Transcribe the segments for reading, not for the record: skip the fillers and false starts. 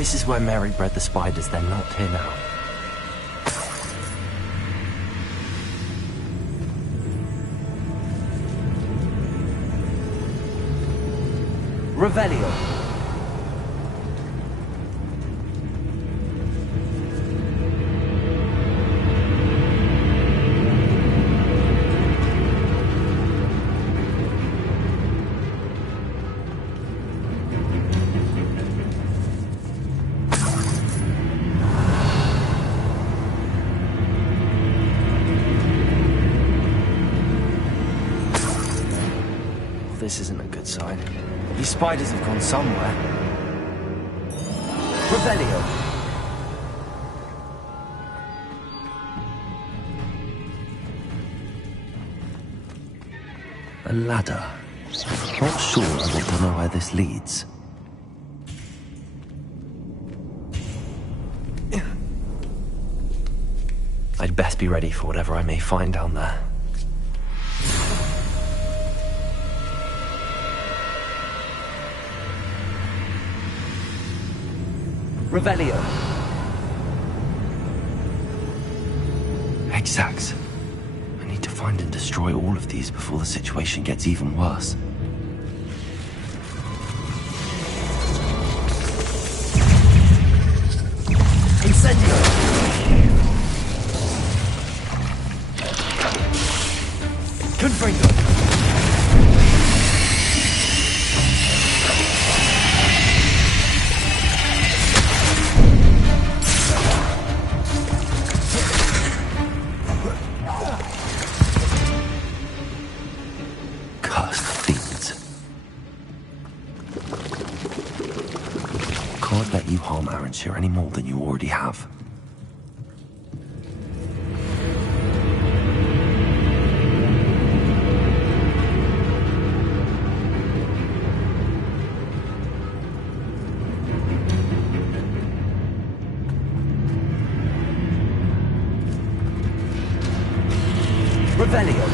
This is where Mary bred the spiders. They're not here now. Revelio. This isn't a good sign. These spiders have gone somewhere. Revelio. A ladder. Not sure I want to know where this leads. I'd best be ready for whatever I may find down there. Revelio. Exact. I need to find and destroy all of these before the situation gets even worse. Incendio! Confringo! Can't let you harm Aaron's here any more than you already have. Revelio.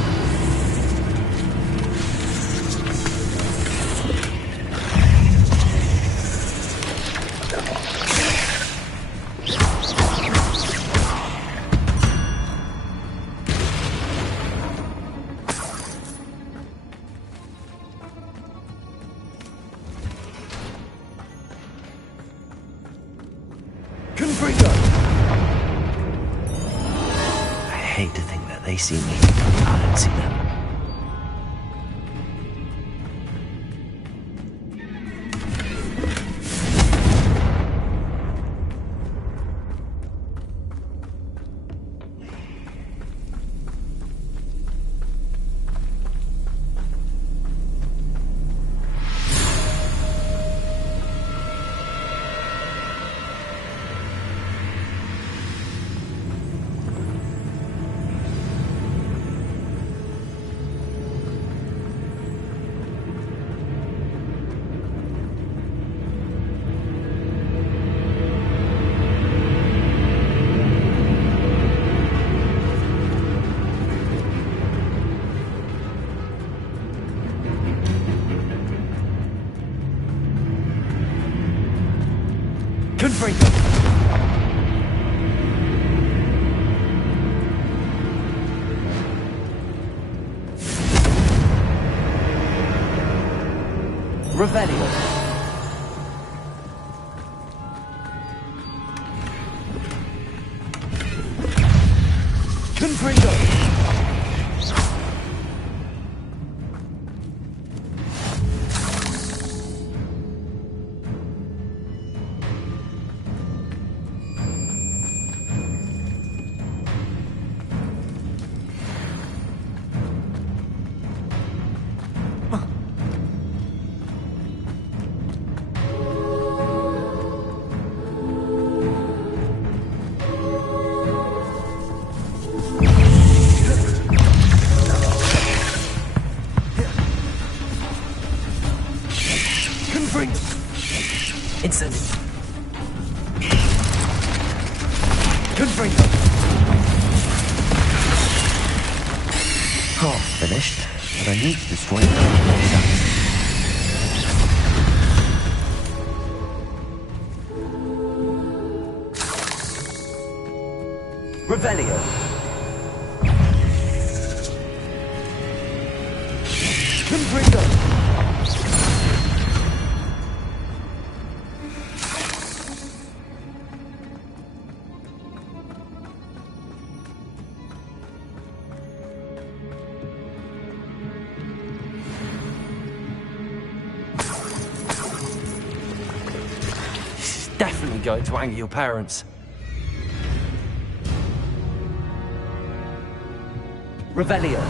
I hate to think that they see me. I don't see them. Confringo. Revelio. Confringo. Incendio. Confringo. Half finished, but I need to destroy it. going to anger your parents. Revelio.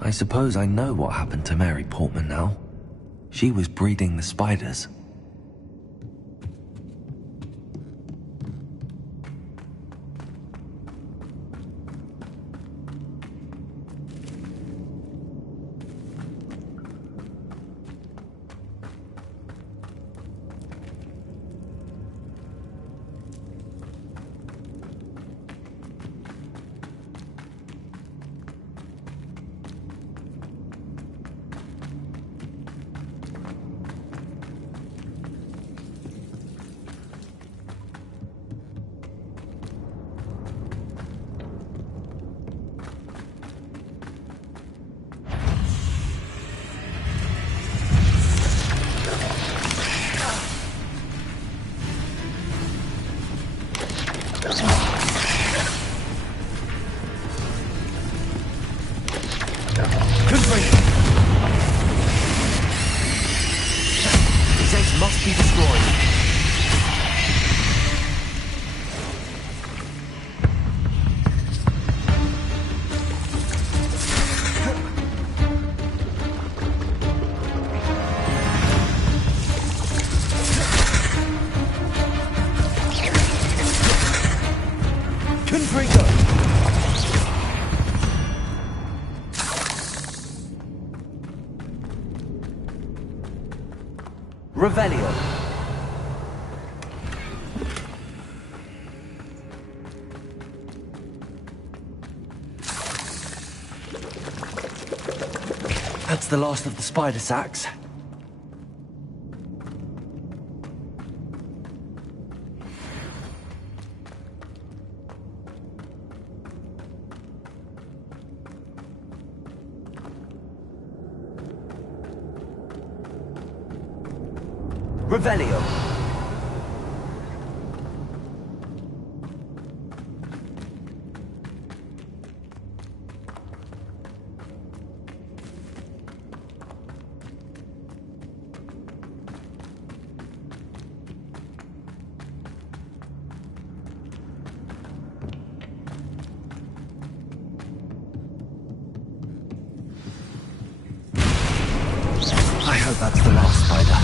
I suppose I know what happened to Mary Portman now. She was breeding the spiders. Must be destroyed. Confringo. Revelio. That's the last of the spider sacks. Revelio. I hope that's the last spider.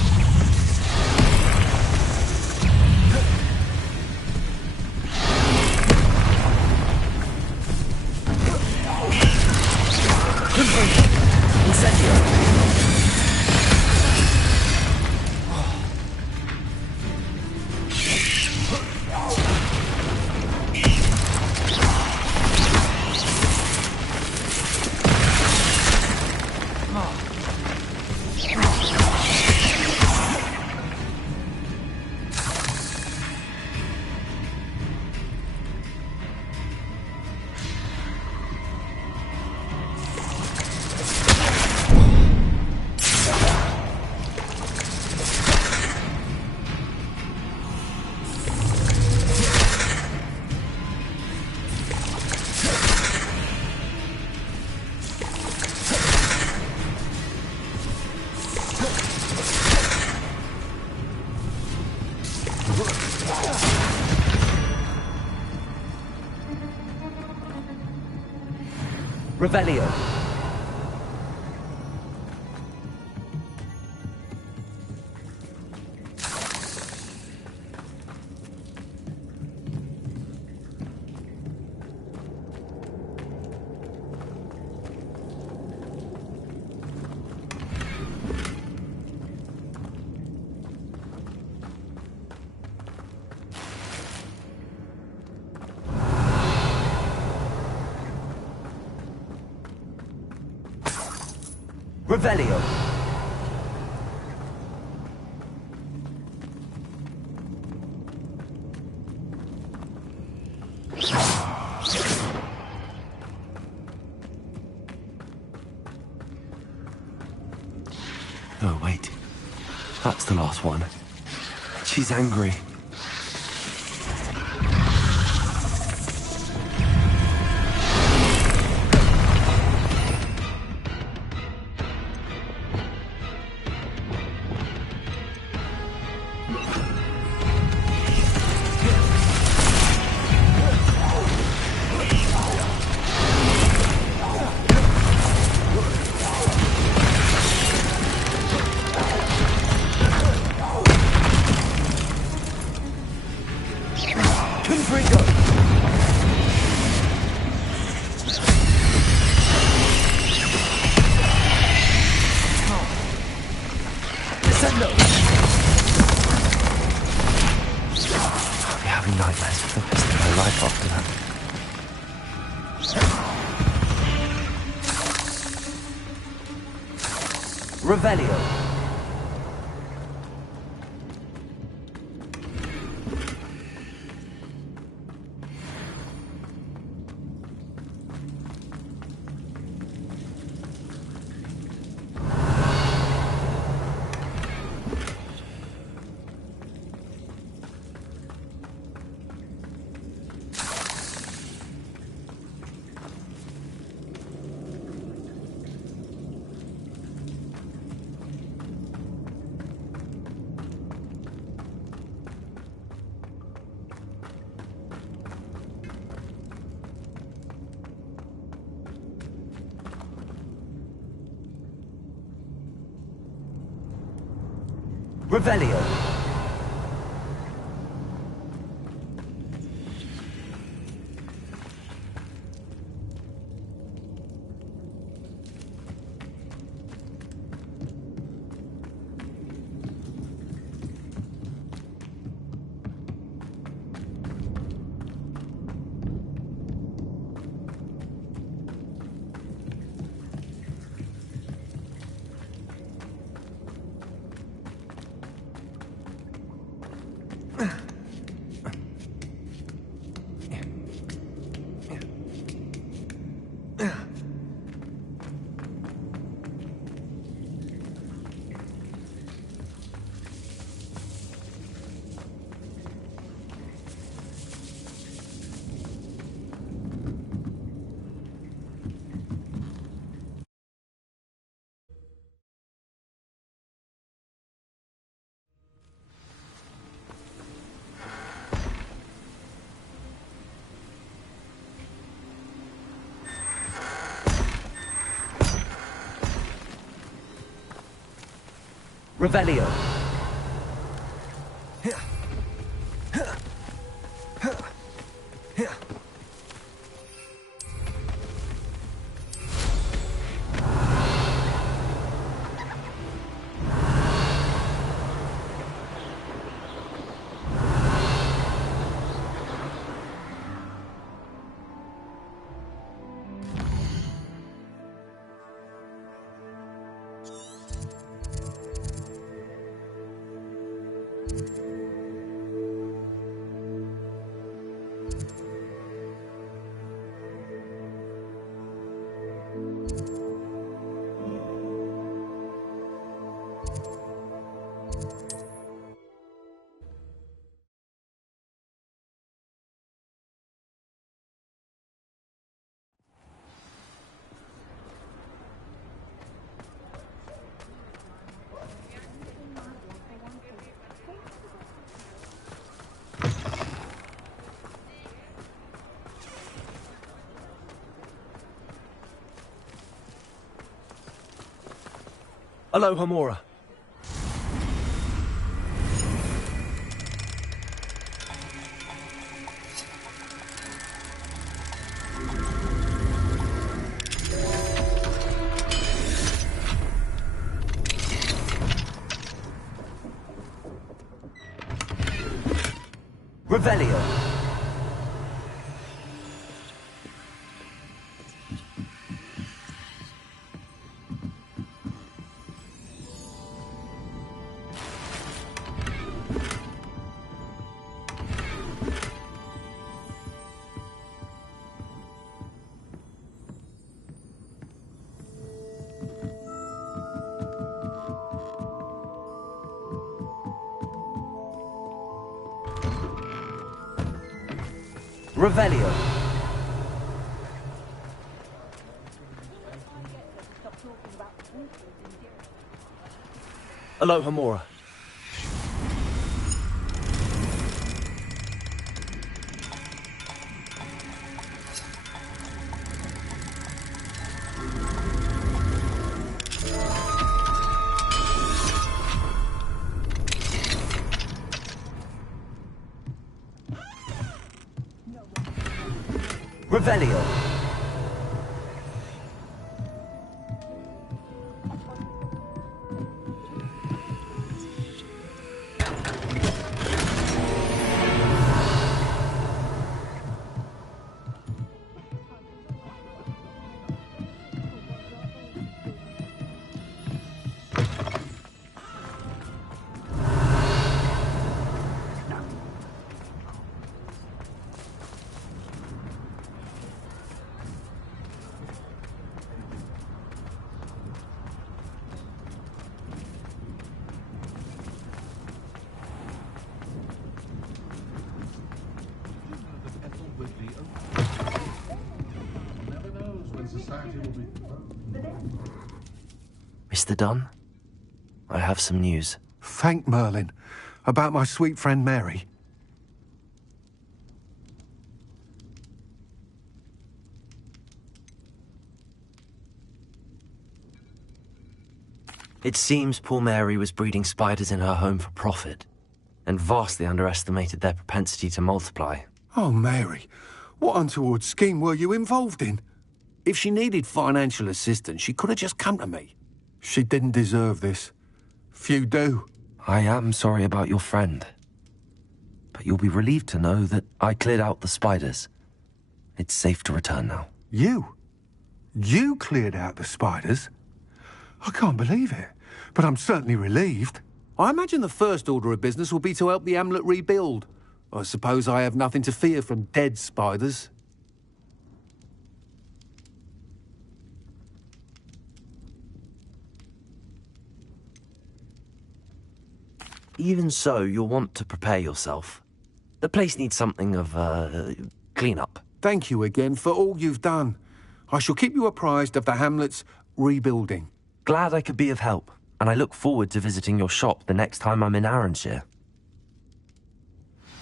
Revelio. Revelio. Oh, wait. That's the last one. She's angry. having nightmares for the rest of my life after that. Revelio. Revelio. Revelio. Hello, Hamura. Revelio. Revelio. Hello, Hamura. Revelio. Mr. Dunn, I have some news. Thank Merlin. About my sweet friend Mary. It seems poor Mary was breeding spiders in her home for profit, and vastly underestimated their propensity to multiply. Oh, Mary, what untoward scheme were you involved in? If she needed financial assistance, she could have just come to me. She didn't deserve this. Few do. I am sorry about your friend, but you'll be relieved to know that I cleared out the spiders. It's safe to return now. You? You cleared out the spiders? I can't believe it, but I'm certainly relieved. I imagine the first order of business will be to help the hamlet rebuild. I suppose I have nothing to fear from dead spiders. Even so, you'll want to prepare yourself. The place needs something of, clean-up. Thank you again for all you've done. I shall keep you apprised of the hamlet's rebuilding. Glad I could be of help, and I look forward to visiting your shop the next time I'm in Arranshire.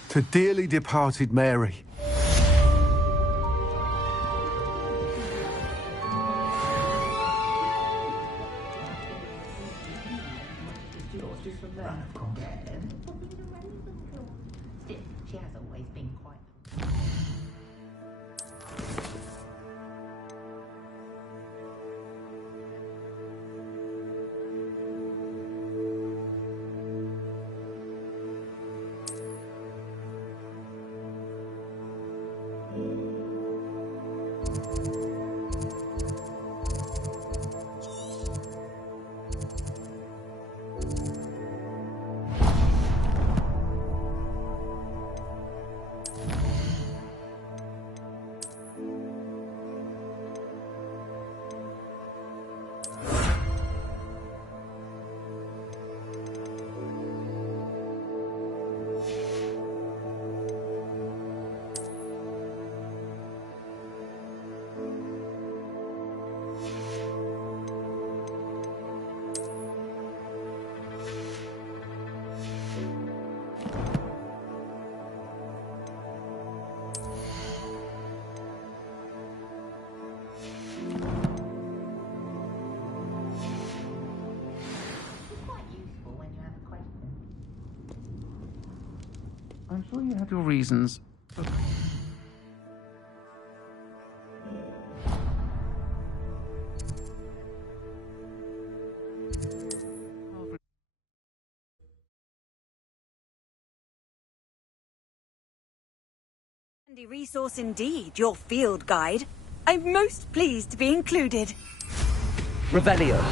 To dearly departed Mary. She has always been quite... I'm sure you had your reasons, but... Handy resource indeed, your field guide. I'm most pleased to be included. Revelio.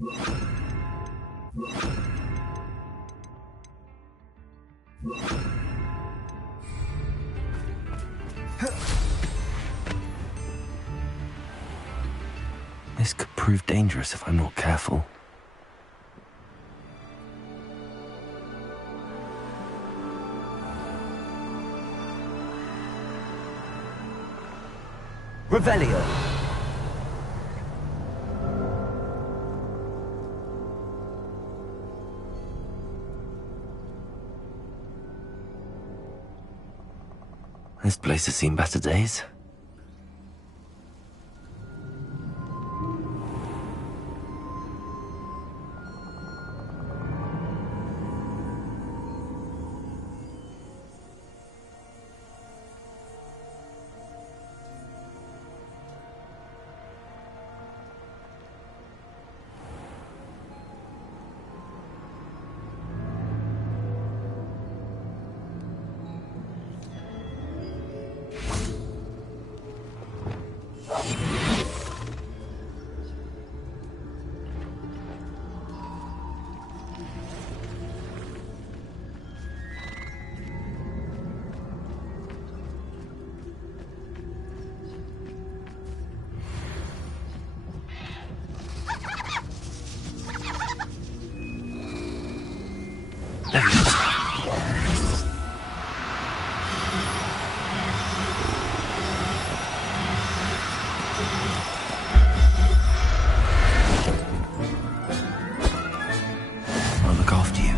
This could prove dangerous if I'm not careful. Revelio. This place has seen better days. I'll look after you.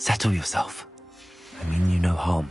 Settle yourself. I mean you no harm.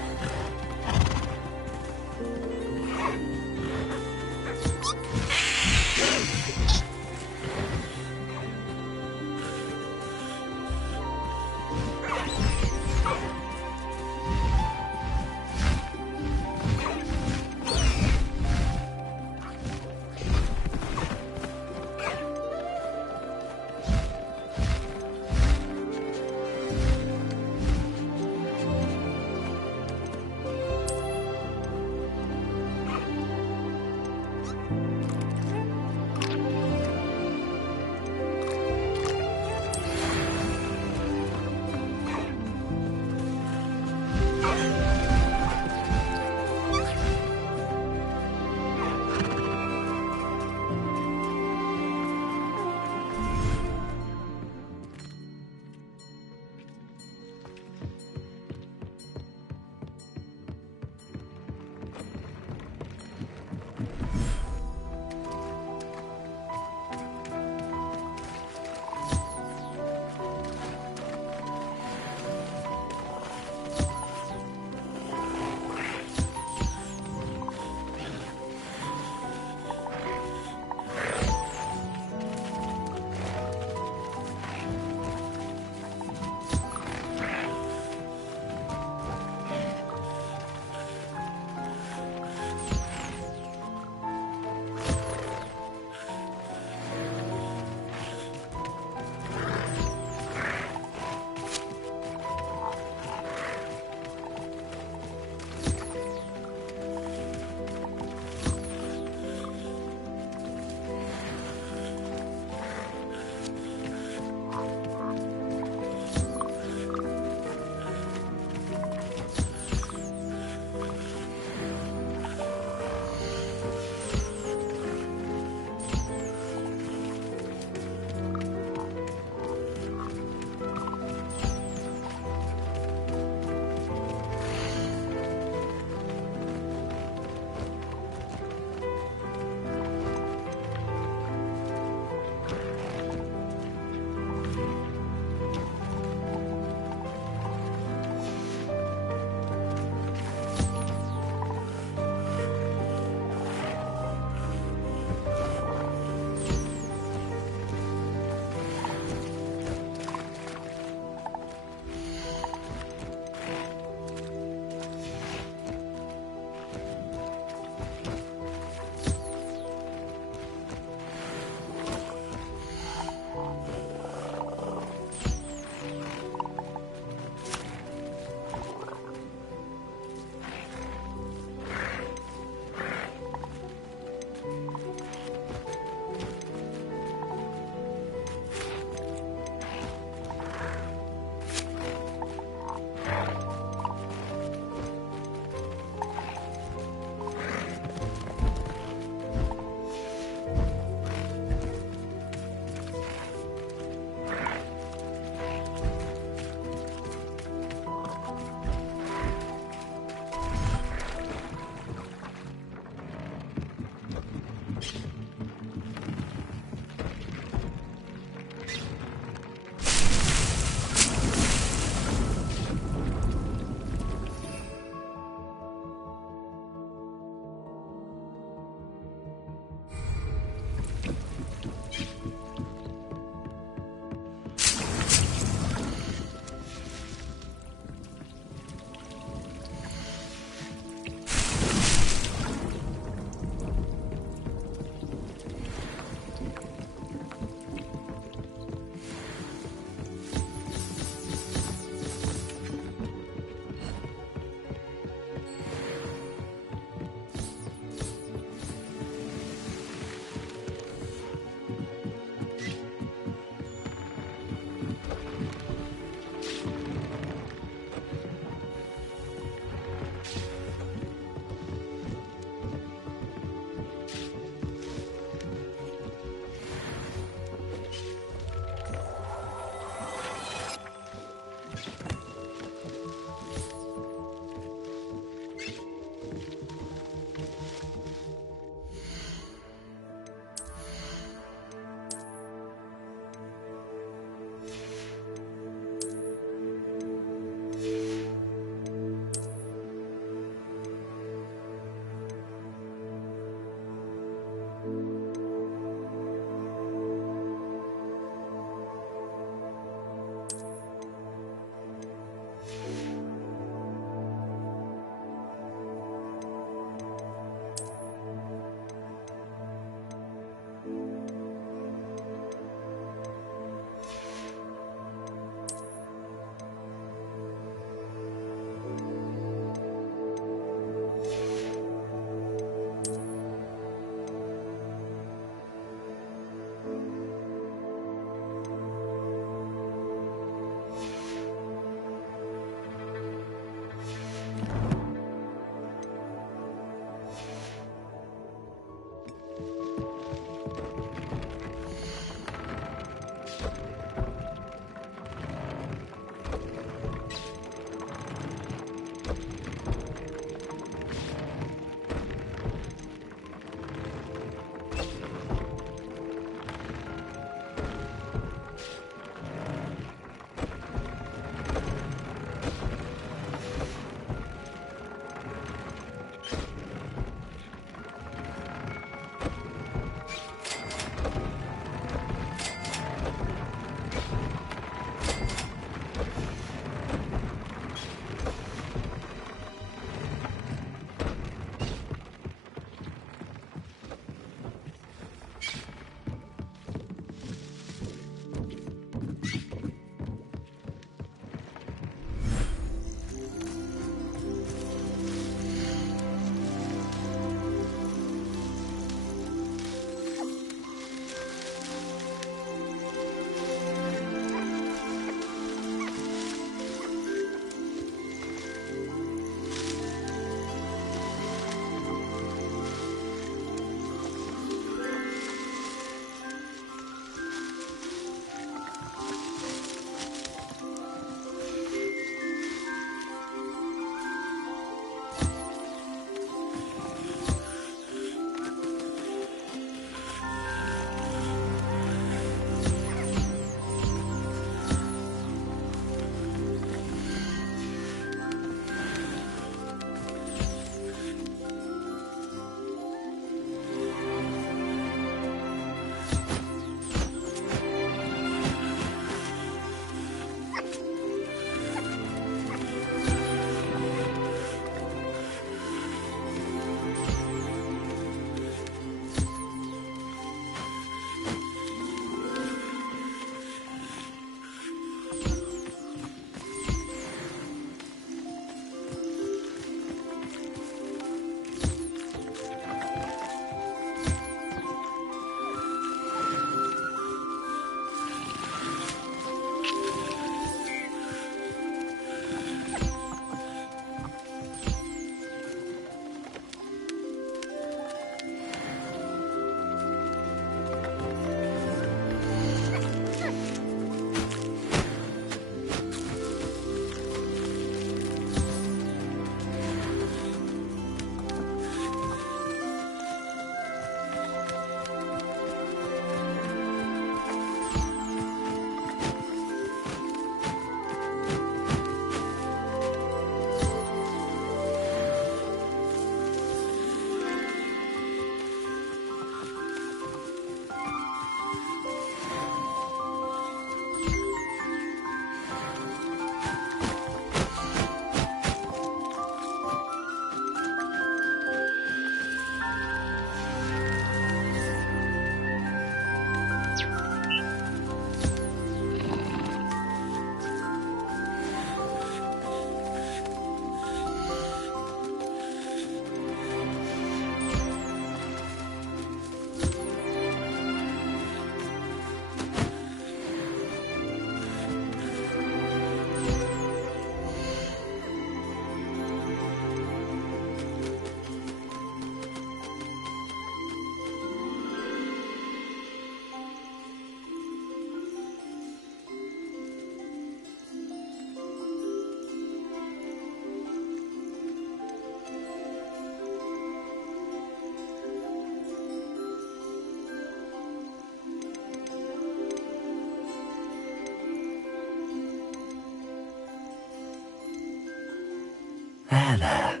There.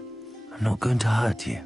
I'm not going to hurt you.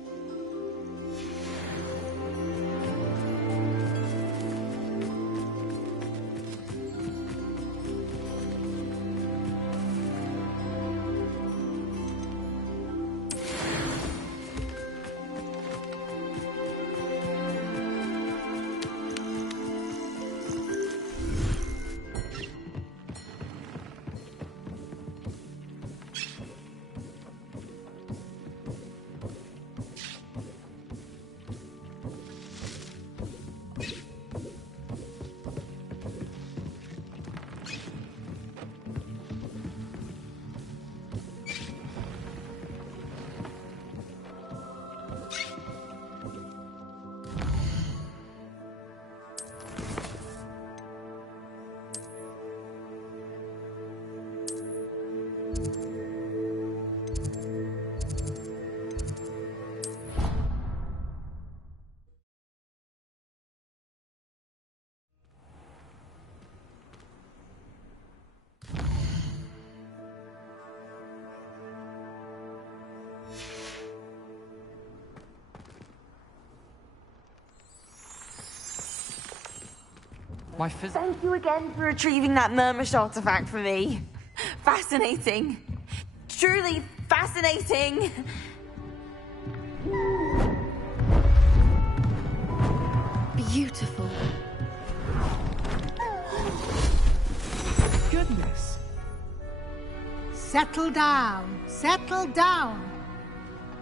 Thank you again for retrieving that Murmish artifact for me. Fascinating. Truly fascinating. Beautiful. Goodness. Settle down. Settle down.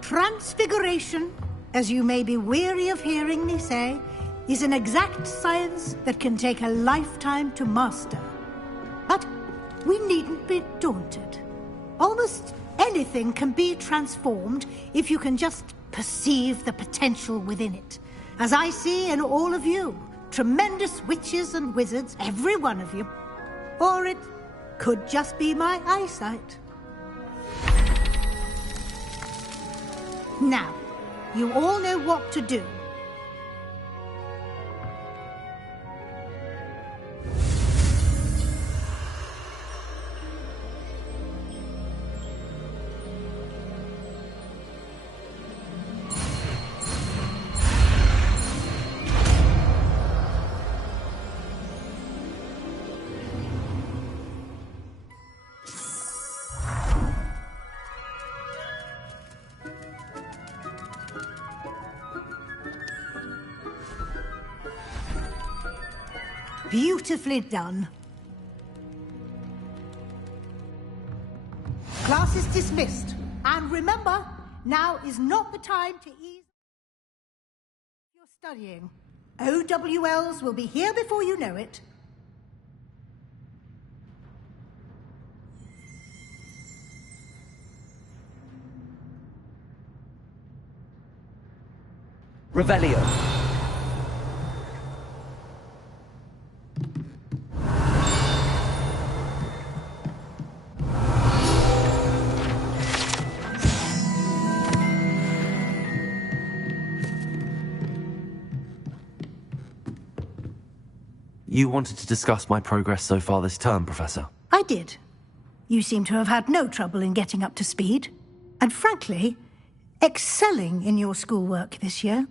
Transfiguration, as you may be weary of hearing me say, is an exact science that can take a lifetime to master. But we needn't be daunted. Almost anything can be transformed if you can just perceive the potential within it. As I see in all of you, tremendous witches and wizards, every one of you. Or it could just be my eyesight. Now, you all know what to do. Beautifully done. Class is dismissed. And remember, now is not the time to ease your studying. OWLs will be here before you know it. Revelio. You wanted to discuss my progress so far this term, Professor? I did. You seem to have had no trouble in getting up to speed. And frankly, excelling in your schoolwork this year.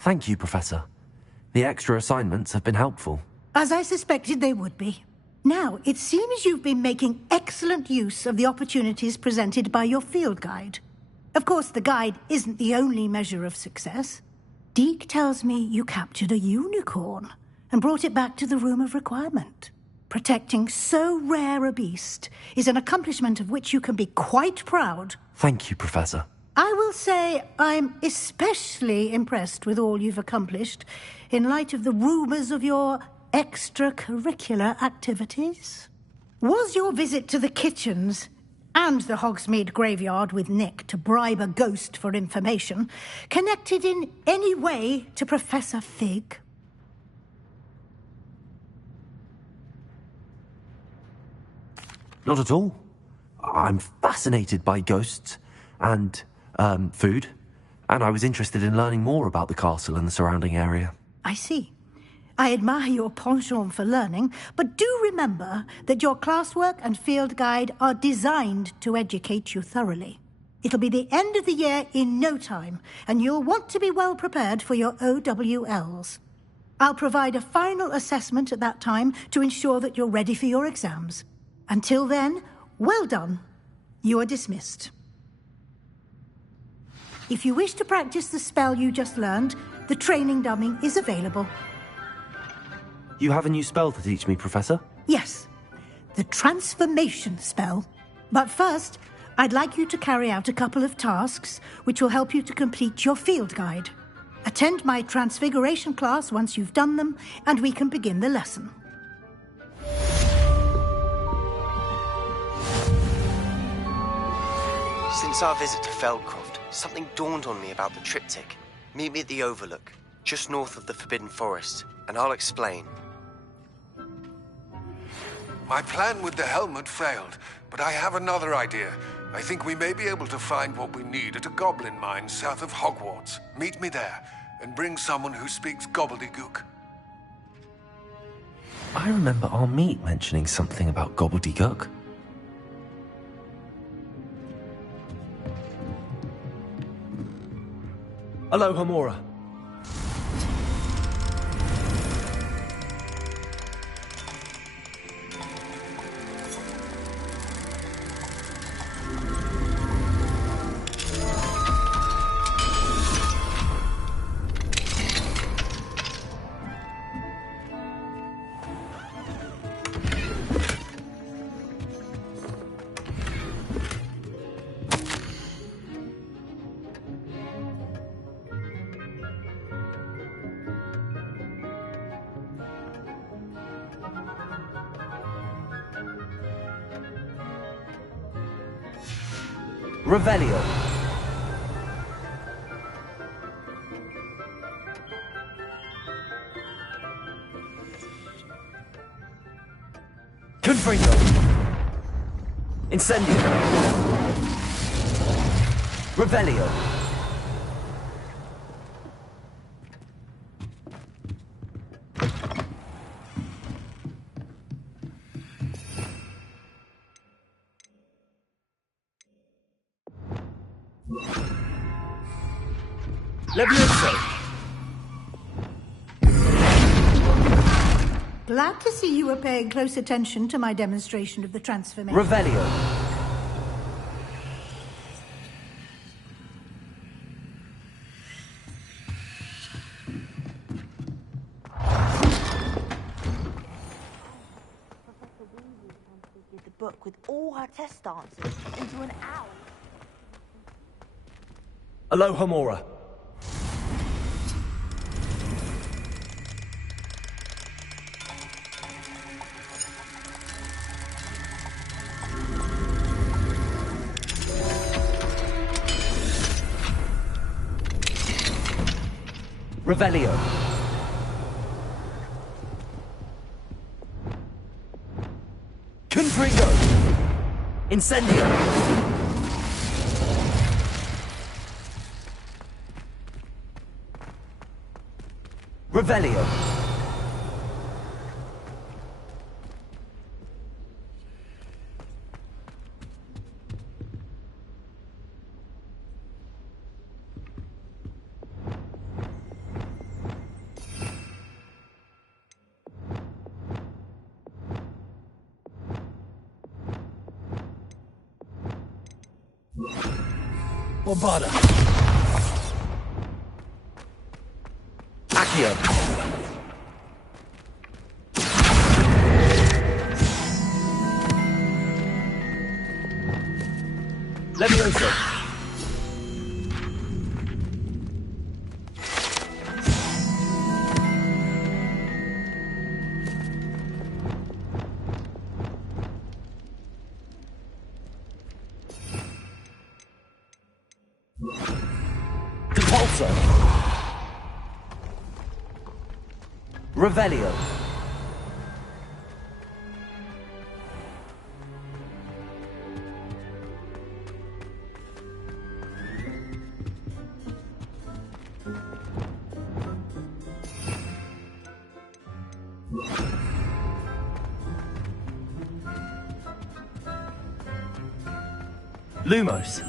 Thank you, Professor. The extra assignments have been helpful. As I suspected they would be. Now, it seems you've been making excellent use of the opportunities presented by your field guide. Of course, the guide isn't the only measure of success. Deke tells me you captured a unicorn and brought it back to the Room of Requirement. Protecting so rare a beast is an accomplishment of which you can be quite proud. Thank you, Professor. I will say I'm especially impressed with all you've accomplished in light of the rumours of your extracurricular activities. Was your visit to the kitchens and the Hogsmeade graveyard with Nick to bribe a ghost for information connected in any way to Professor Fig? Not at all. I'm fascinated by ghosts and, food, and I was interested in learning more about the castle and the surrounding area. I see. I admire your penchant for learning, but do remember that your classwork and field guide are designed to educate you thoroughly. It'll be the end of the year in no time, and you'll want to be well prepared for your OWLs. I'll provide a final assessment at that time to ensure that you're ready for your exams. Until then, well done. You are dismissed. If you wish to practice the spell you just learned, the training dummy is available. You have a new spell to teach me, Professor? Yes, the transformation spell. But first, I'd like you to carry out a couple of tasks which will help you to complete your field guide. Attend my transfiguration class once you've done them, and we can begin the lesson. Since our visit to Feldcroft, something dawned on me about the triptych. Meet me at the Overlook, just north of the Forbidden Forest, and I'll explain. My plan with the helmet failed, but I have another idea. I think we may be able to find what we need at a goblin mine south of Hogwarts. Meet me there, and bring someone who speaks gobbledygook. I remember our meet mentioning something about gobbledygook. Hello, Homora. Revelio. Confringo. Incendio. Revelio. Levioso. Glad to see you were paying close attention to my demonstration of the transformation. Revelio. The book with all her test answers into an owl. Hello, Homora. Revelio. Confringo. Incendio. Revelio. Bombada. Accio. Levioso. Compulso. Revelio. Lumos.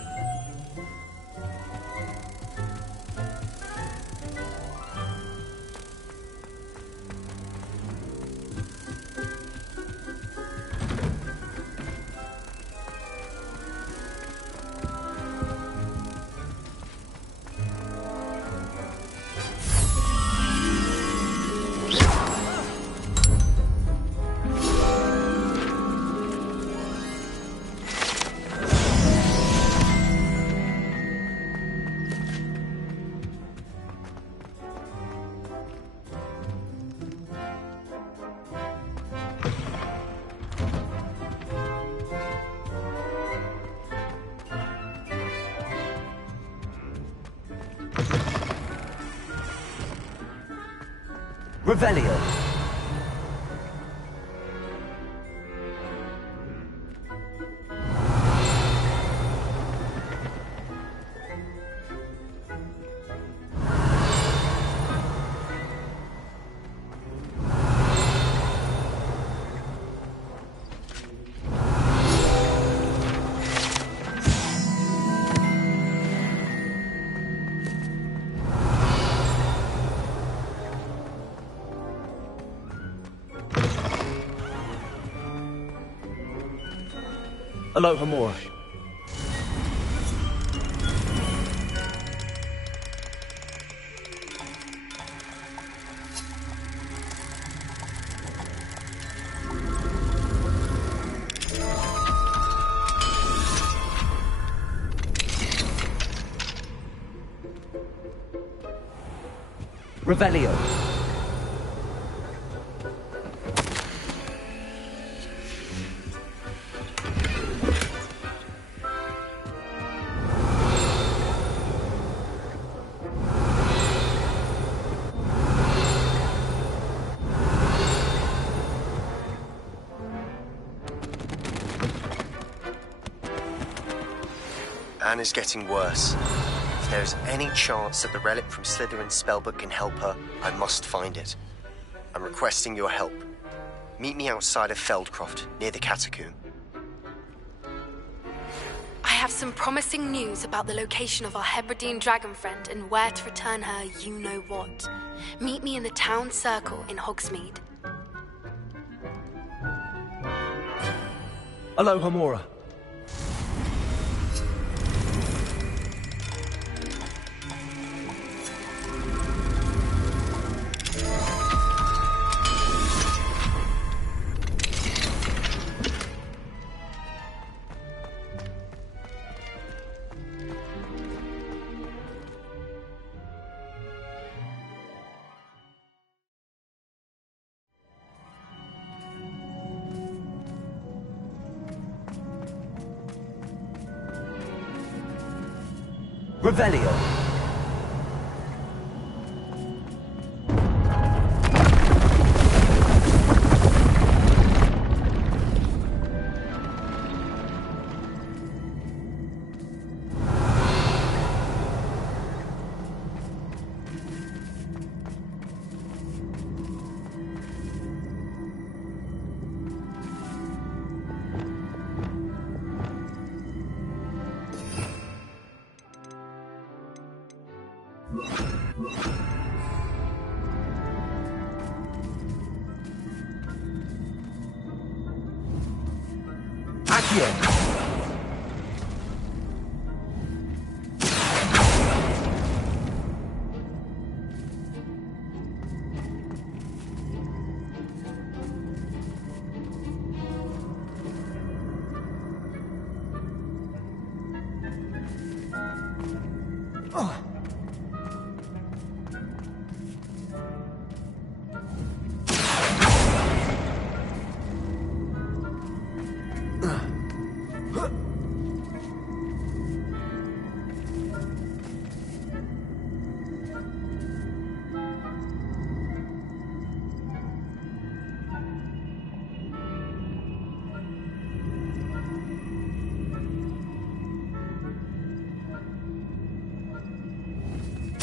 Revelio. Aloha Mora. Revelio. Anne is getting worse. If there is any chance that the relic from Slytherin's spellbook can help her, I must find it. I'm requesting your help. Meet me outside of Feldcroft, near the Catacomb. I have some promising news about the location of our Hebridean dragon friend and where to return her you-know-what. Meet me in the town circle in Hogsmeade. Aloha Mora. Revelio. Accio.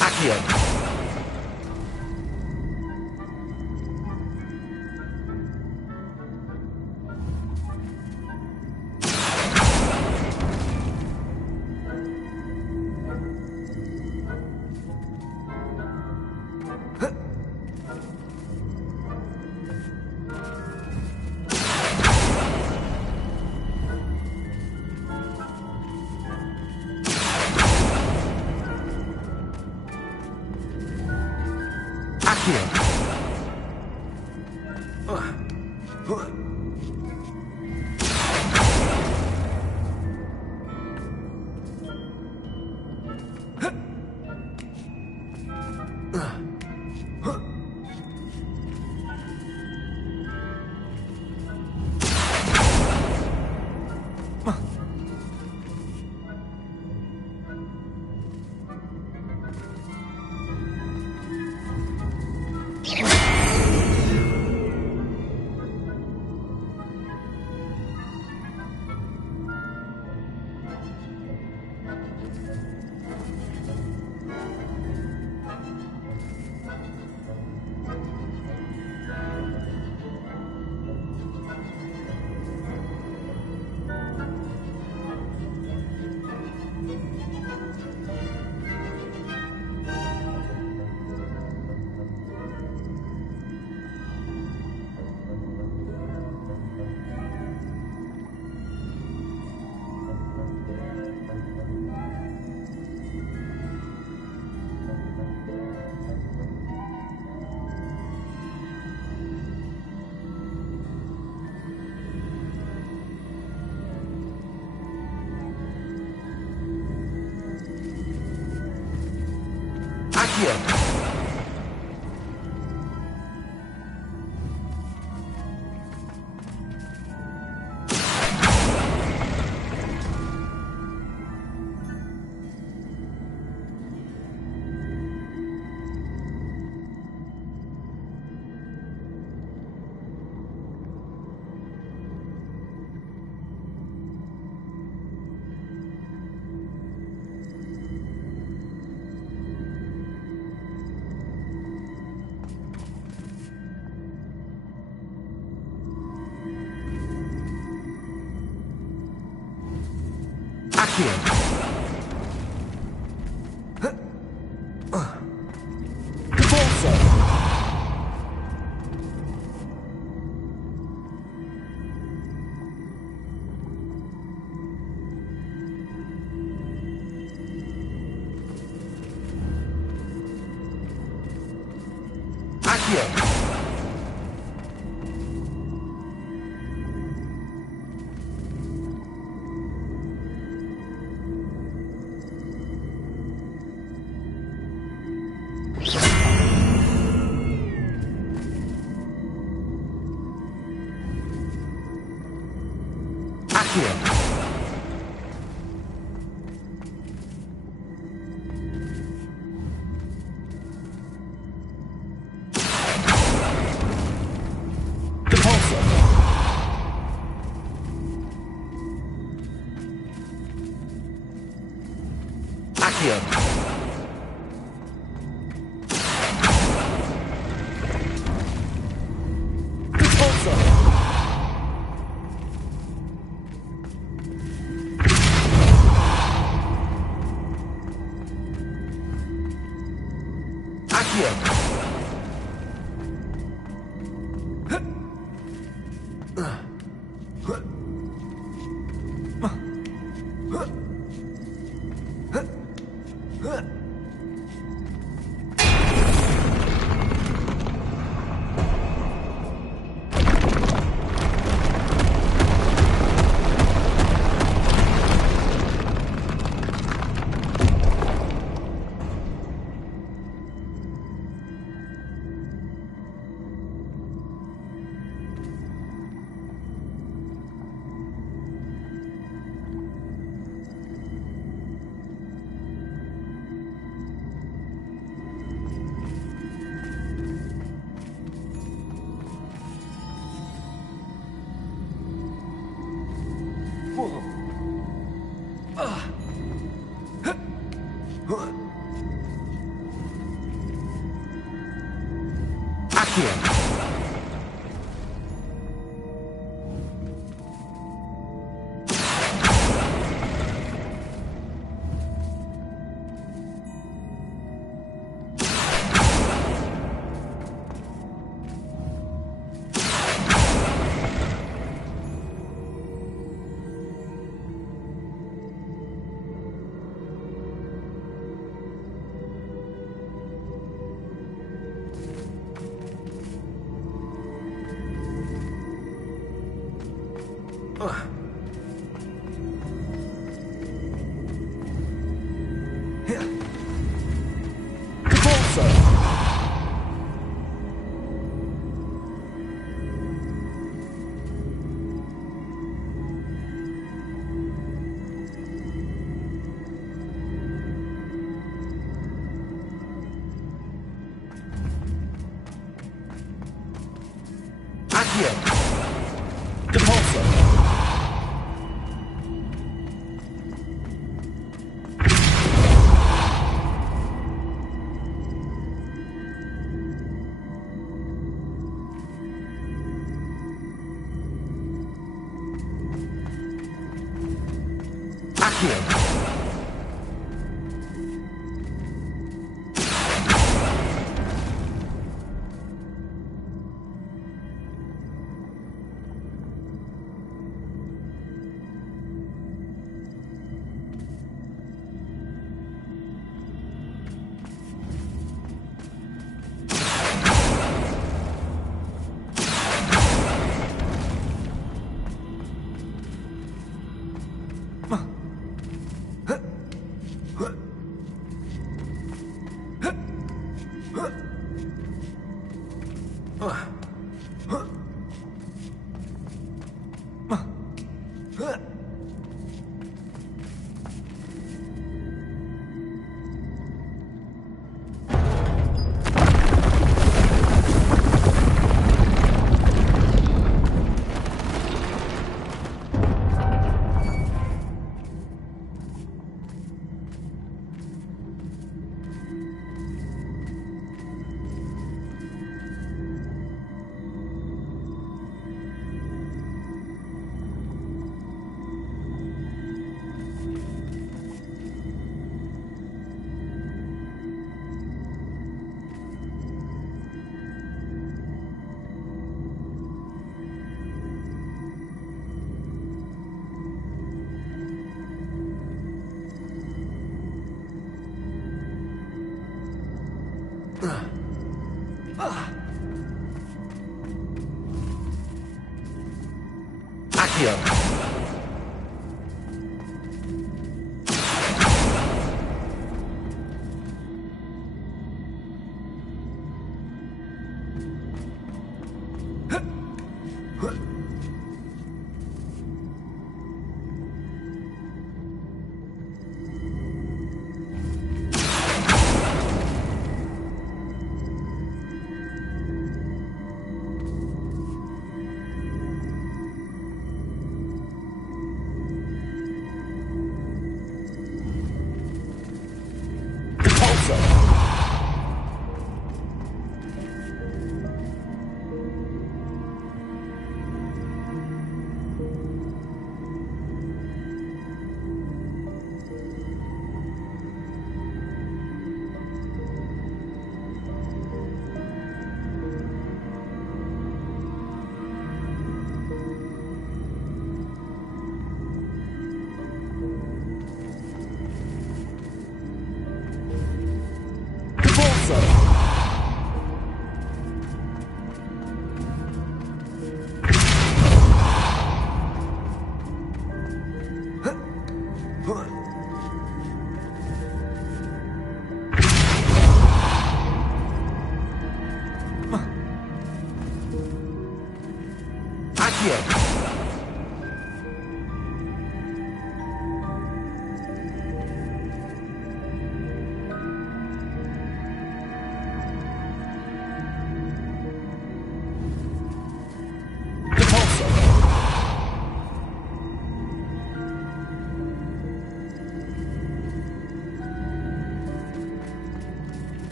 Accio.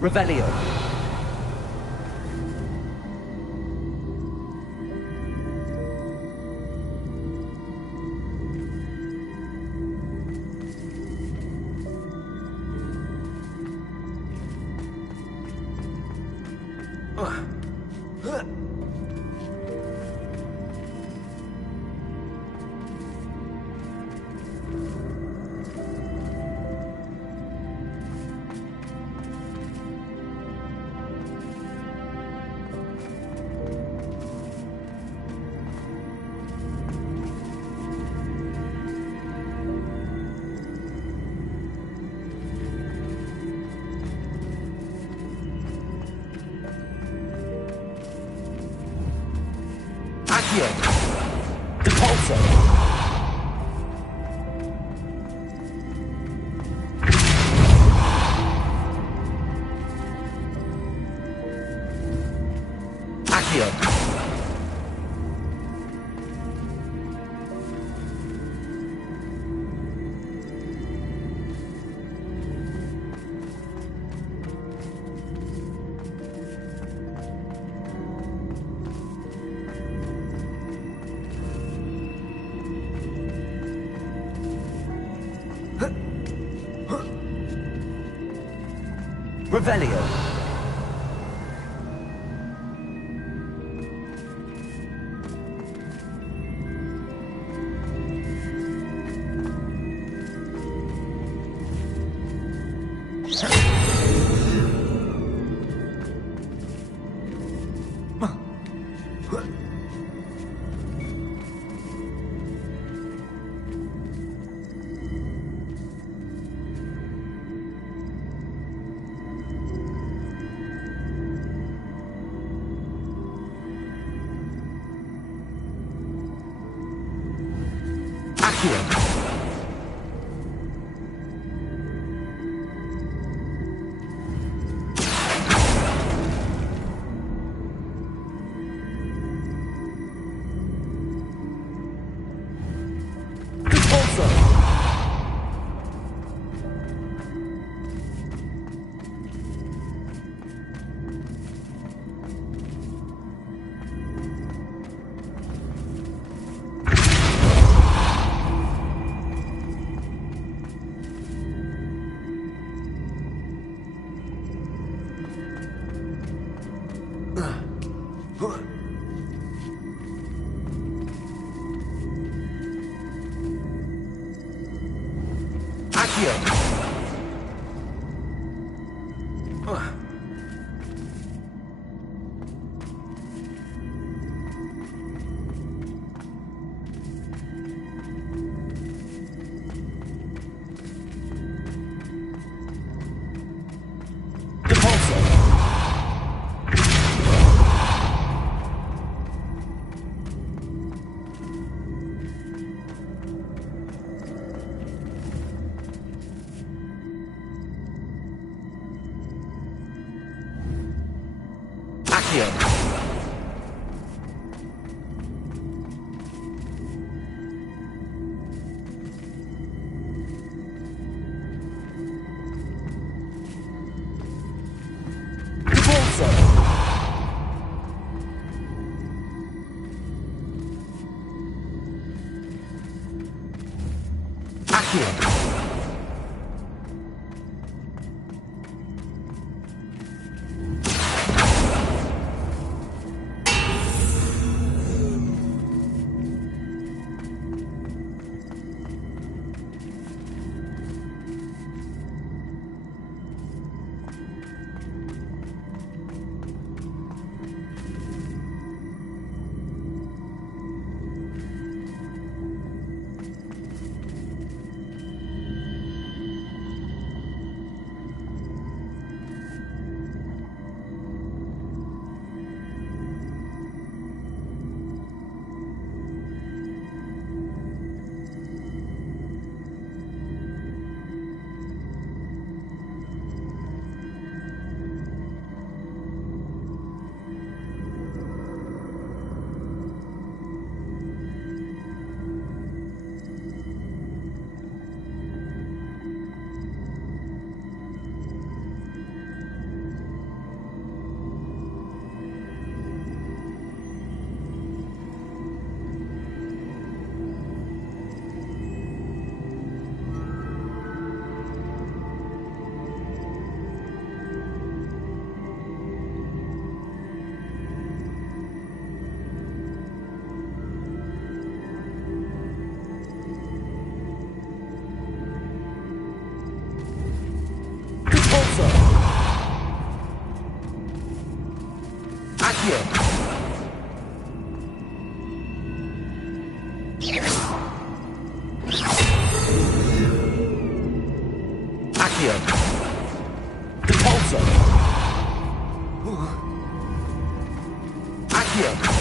Revelio. Accio. Depulso. Accio. Revelio. Accio. Depulso. Accio. Depulso. Accio. Depulso. Accio. Accio.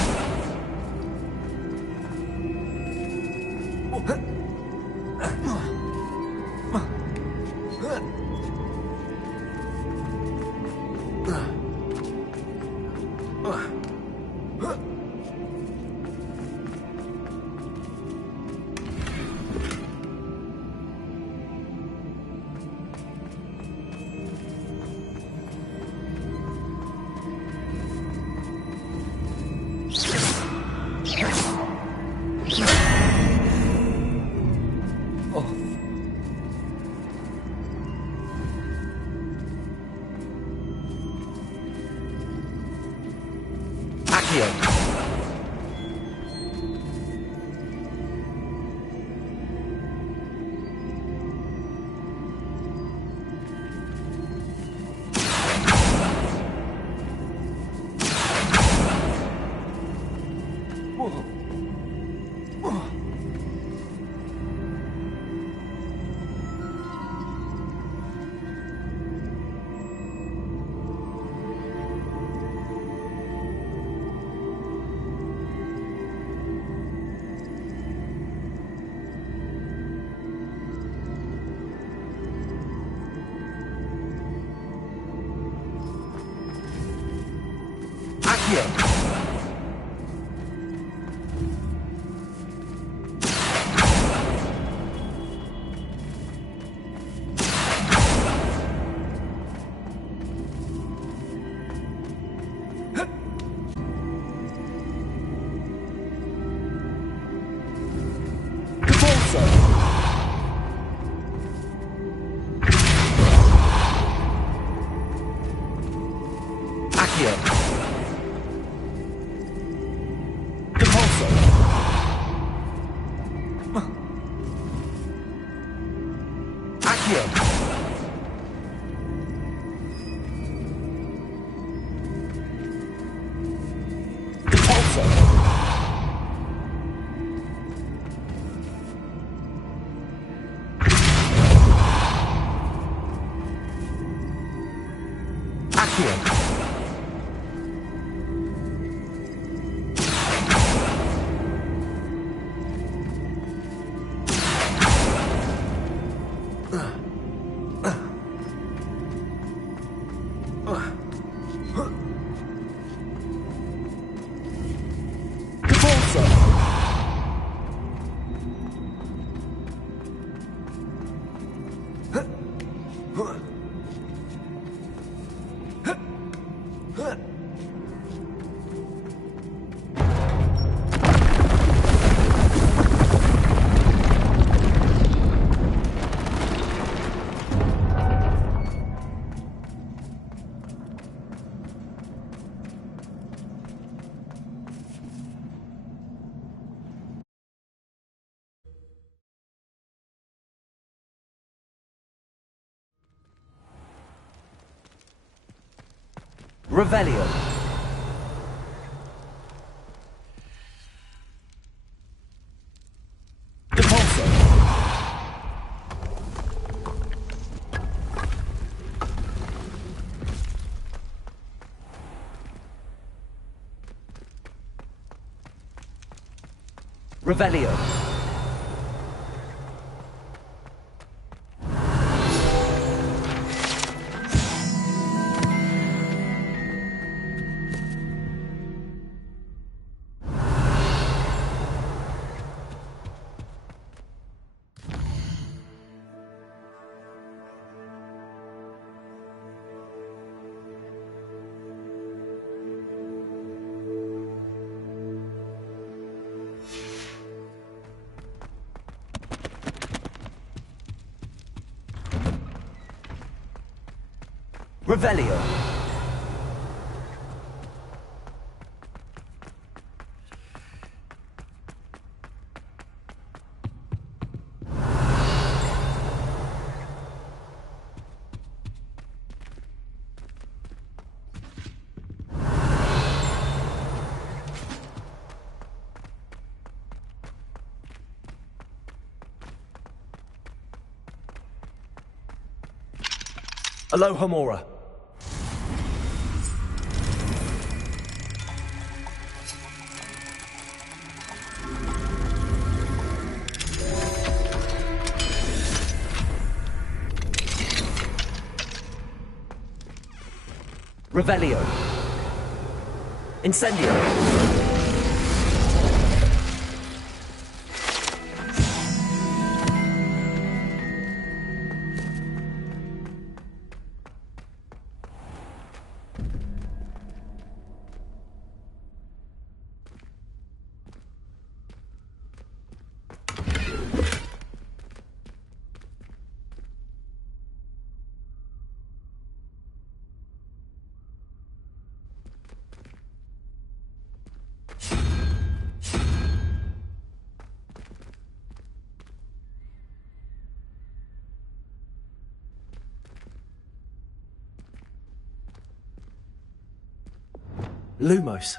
Revelio. Depulso. Revelio. Revelio. Alohomora. Revelio. Incendio. Lumos.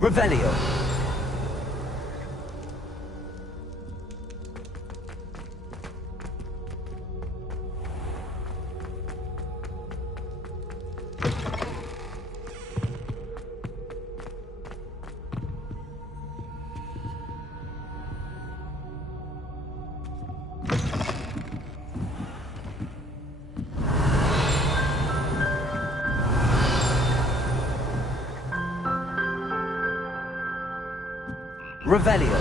Revelio. Revelio.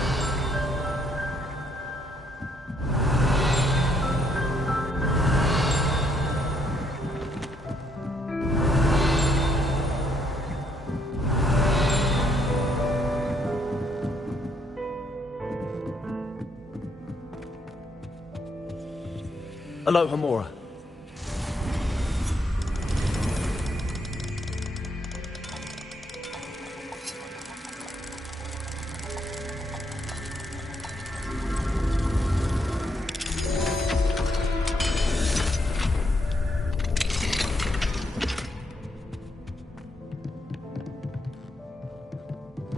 Aloha Mora.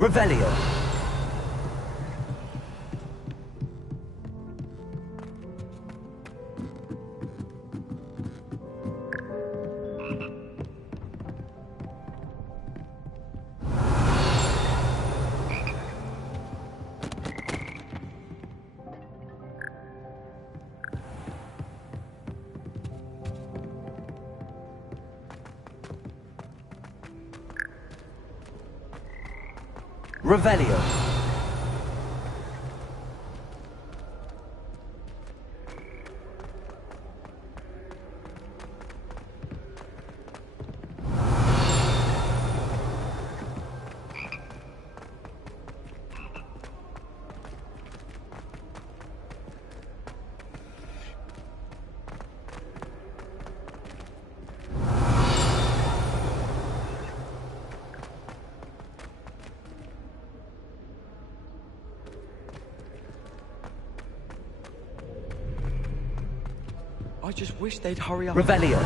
Revelio. Revelio. I just wish they'd hurry up. Revelio.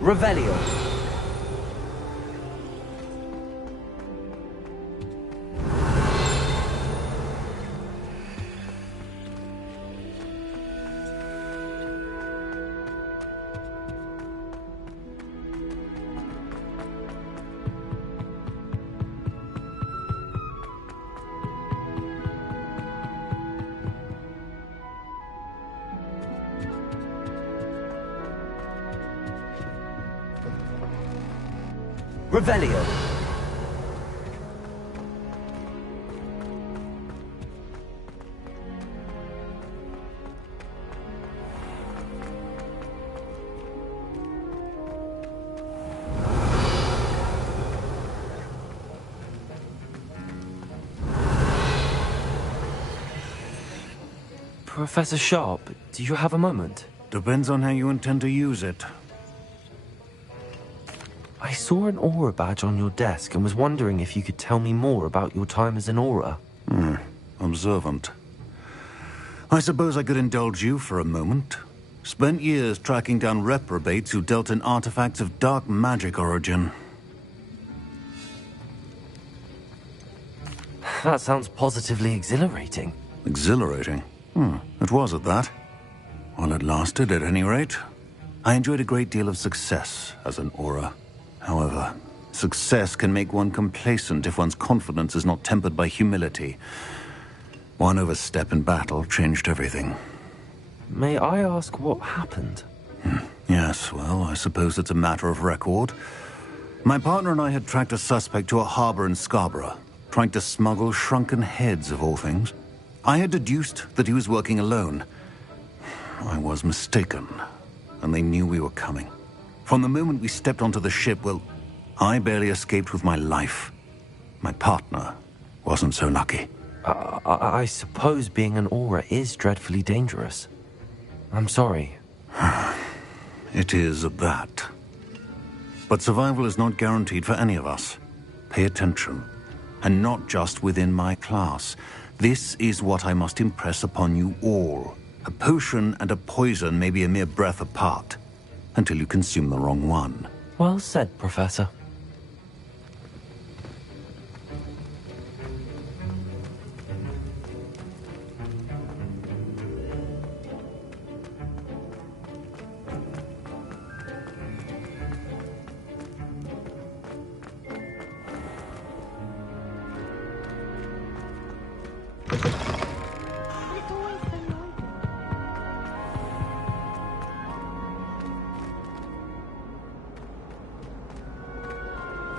Revelio. Revelio. Professor Sharp, do you have a moment? Depends on how you intend to use it. I saw an aura badge on your desk and was wondering if you could tell me more about your time as an aura. Observant. I suppose I could indulge you for a moment. Spent years tracking down reprobates who dealt in artifacts of dark magic origin. That sounds positively exhilarating. Exhilarating? It was at that. While it lasted, at any rate. I enjoyed a great deal of success as an aura. However, success can make one complacent if one's confidence is not tempered by humility. One overstep in battle changed everything. May I ask what happened? Yes, well, I suppose it's a matter of record. My partner and I had tracked a suspect to a harbor in Scarborough, trying to smuggle shrunken heads, of all things. I had deduced that he was working alone. I was mistaken, and they knew we were coming. From the moment we stepped onto the ship, well, I barely escaped with my life. My partner wasn't so lucky. I suppose being an aura is dreadfully dangerous. I'm sorry. It is at that. But survival is not guaranteed for any of us. Pay attention. And not just within my class. This is what I must impress upon you all. A potion and a poison may be a mere breath apart, until you consume the wrong one. Well said, Professor.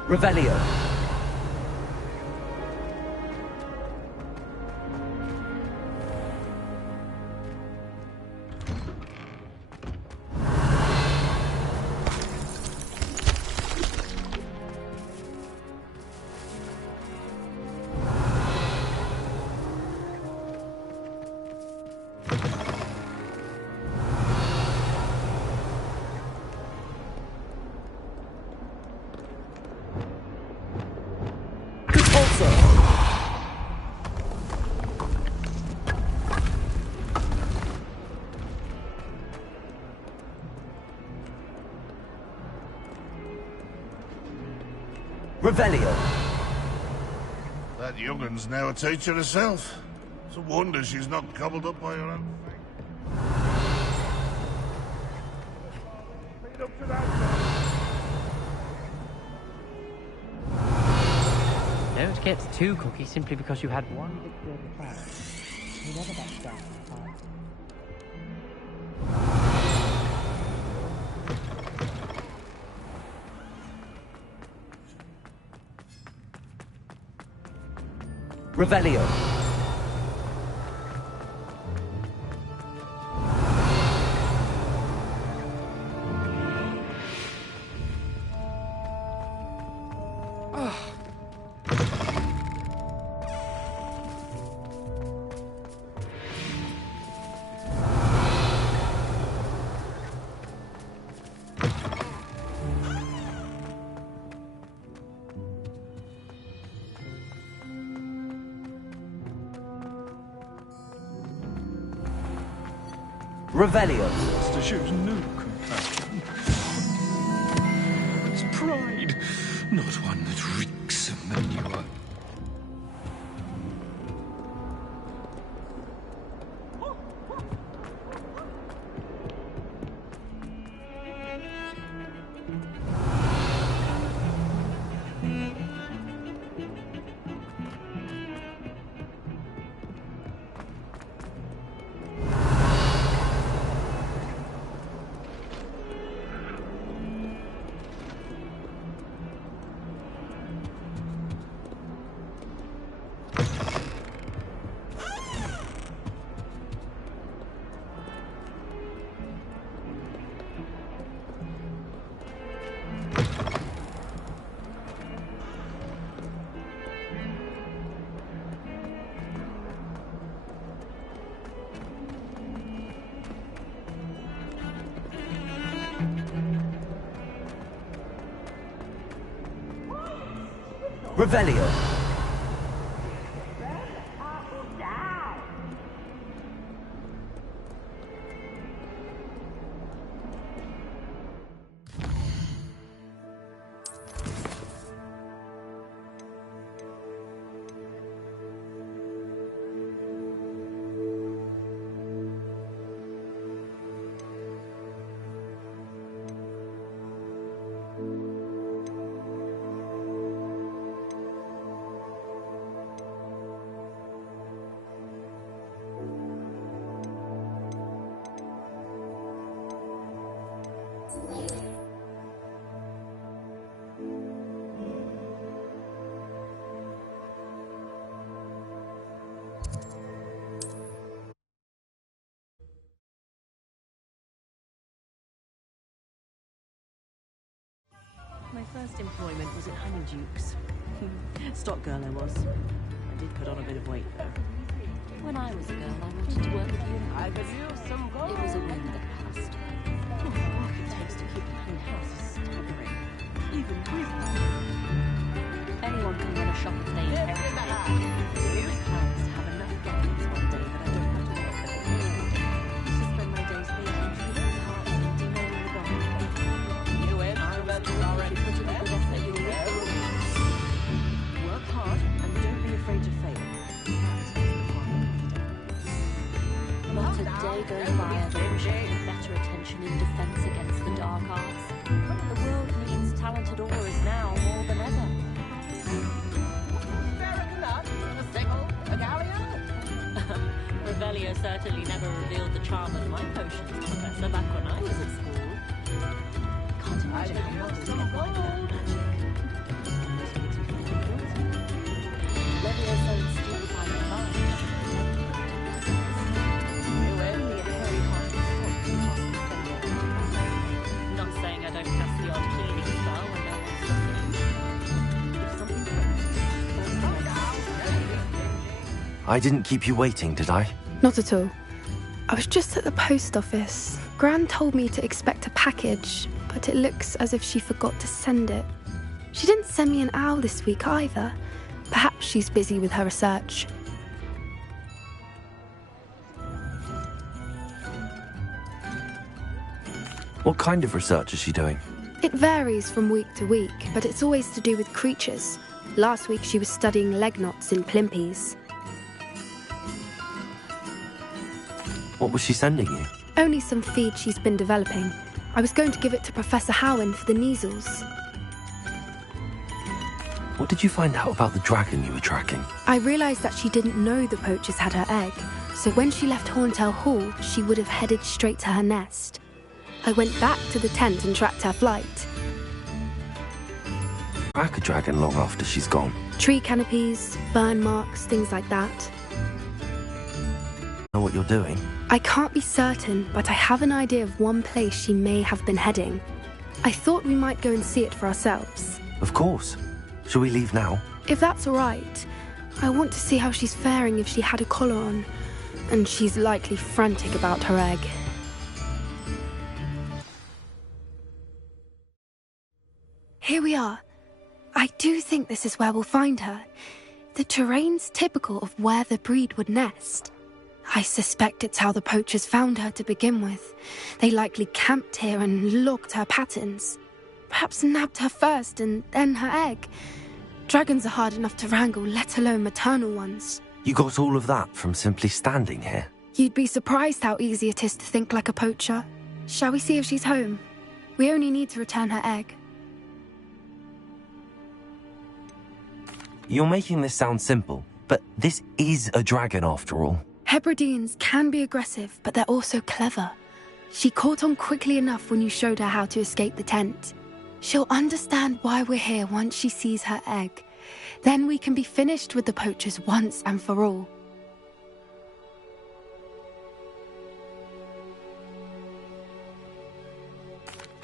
Revelio. Revelio. That young'un's now a teacher herself. It's a wonder she's not gobbled up by her own thing. Lead up to that door. Don't get too cocky simply because you had one victory at the trial. You never back down. Revelio. Revelio. To shows no compassion. It's pride, not one that reeks of manure. Revelio. My first employment was at Honeydukes. Stock girl I was. I did put on a bit of weight, though. When I was a girl, I wanted to work with you. I could use some gold. It was a whim that passed. Oh, the work it takes to keep a clean house is staggering. Even with anyone can run a shop if they inherit it. This house have enough garments one day that I don't have to work for them. I used to spend my days making trees, hearts, and demoing the garden. You in? I was already putting up with us that you were. Work hard and don't be afraid to fail. Not a day goes by I don't pay better attention in defense against the dark arts. The world needs talented aurors now more than ever. Fair enough. A sickle, a galleon. Revelio certainly never revealed the charm of my potions, Professor, back when I was at school. Can't imagine how much some like that magic. Levio sounds stupefying at times. Not saying I don't cast the odd cleaning spell when no one's looking. I didn't keep you waiting, did I? Not at all. I was just at the post office. Gran told me to expect a package, but it looks as if she forgot to send it. She didn't send me an owl this week either. Perhaps she's busy with her research. What kind of research is she doing? It varies from week to week, but it's always to do with creatures. Last week she was studying leg knots in plimpies. What was she sending you? Only some feed she's been developing. I was going to give it to Professor Howin for the measles. What did you find out about the dragon you were tracking? I realised that she didn't know the poachers had her egg, so when she left Horntail Hall, she would have headed straight to her nest. I went back to the tent and tracked her flight. Track a dragon long after she's gone. Tree canopies, burn marks, things like that. Know what you're doing? I can't be certain, but I have an idea of one place she may have been heading. I thought we might go and see it for ourselves. Of course. Shall we leave now? If that's all right. I want to see how she's faring if she had a collar on. And she's likely frantic about her egg. Here we are. I do think this is where we'll find her. The terrain's typical of where the breed would nest. I suspect it's how the poachers found her to begin with. They likely camped here and logged her patterns. Perhaps nabbed her first and then her egg. Dragons are hard enough to wrangle, let alone maternal ones. You got all of that from simply standing here? You'd be surprised how easy it is to think like a poacher. Shall we see if she's home? We only need to return her egg. You're making this sound simple, but this is a dragon after all. Hebrideans can be aggressive, but they're also clever. She caught on quickly enough when you showed her how to escape the tent. She'll understand why we're here once she sees her egg. Then we can be finished with the poachers once and for all.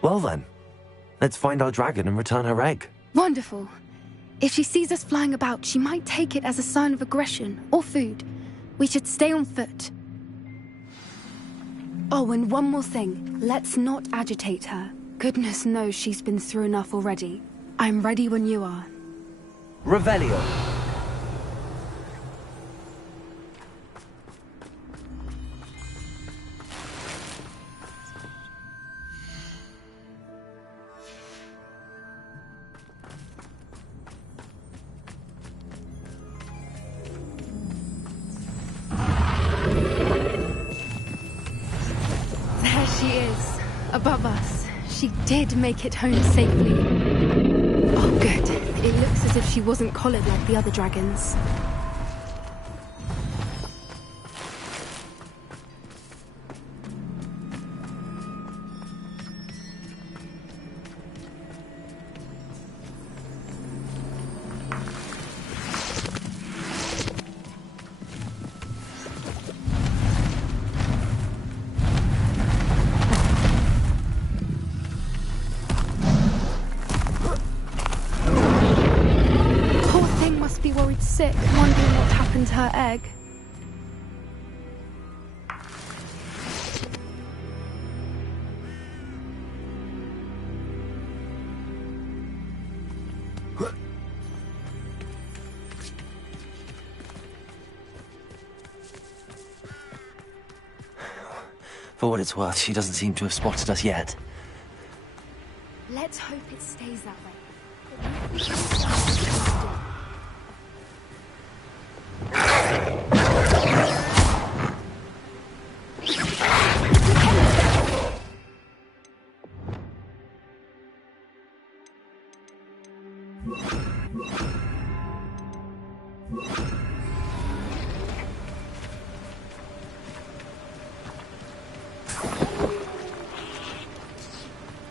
Well then, let's find our dragon and return her egg. Wonderful. If she sees us flying about, she might take it as a sign of aggression or food. We should stay on foot. Oh, and one more thing. Let's not agitate her. Goodness knows she's been through enough already. I'm ready when you are. Revelio. There she is, above us. She did make it home safely. Oh, good. It looks as if she wasn't collared like the other dragons. Sick, wondering what happened to her egg. For what it's worth, she doesn't seem to have spotted us yet. Let's hope it stays that way.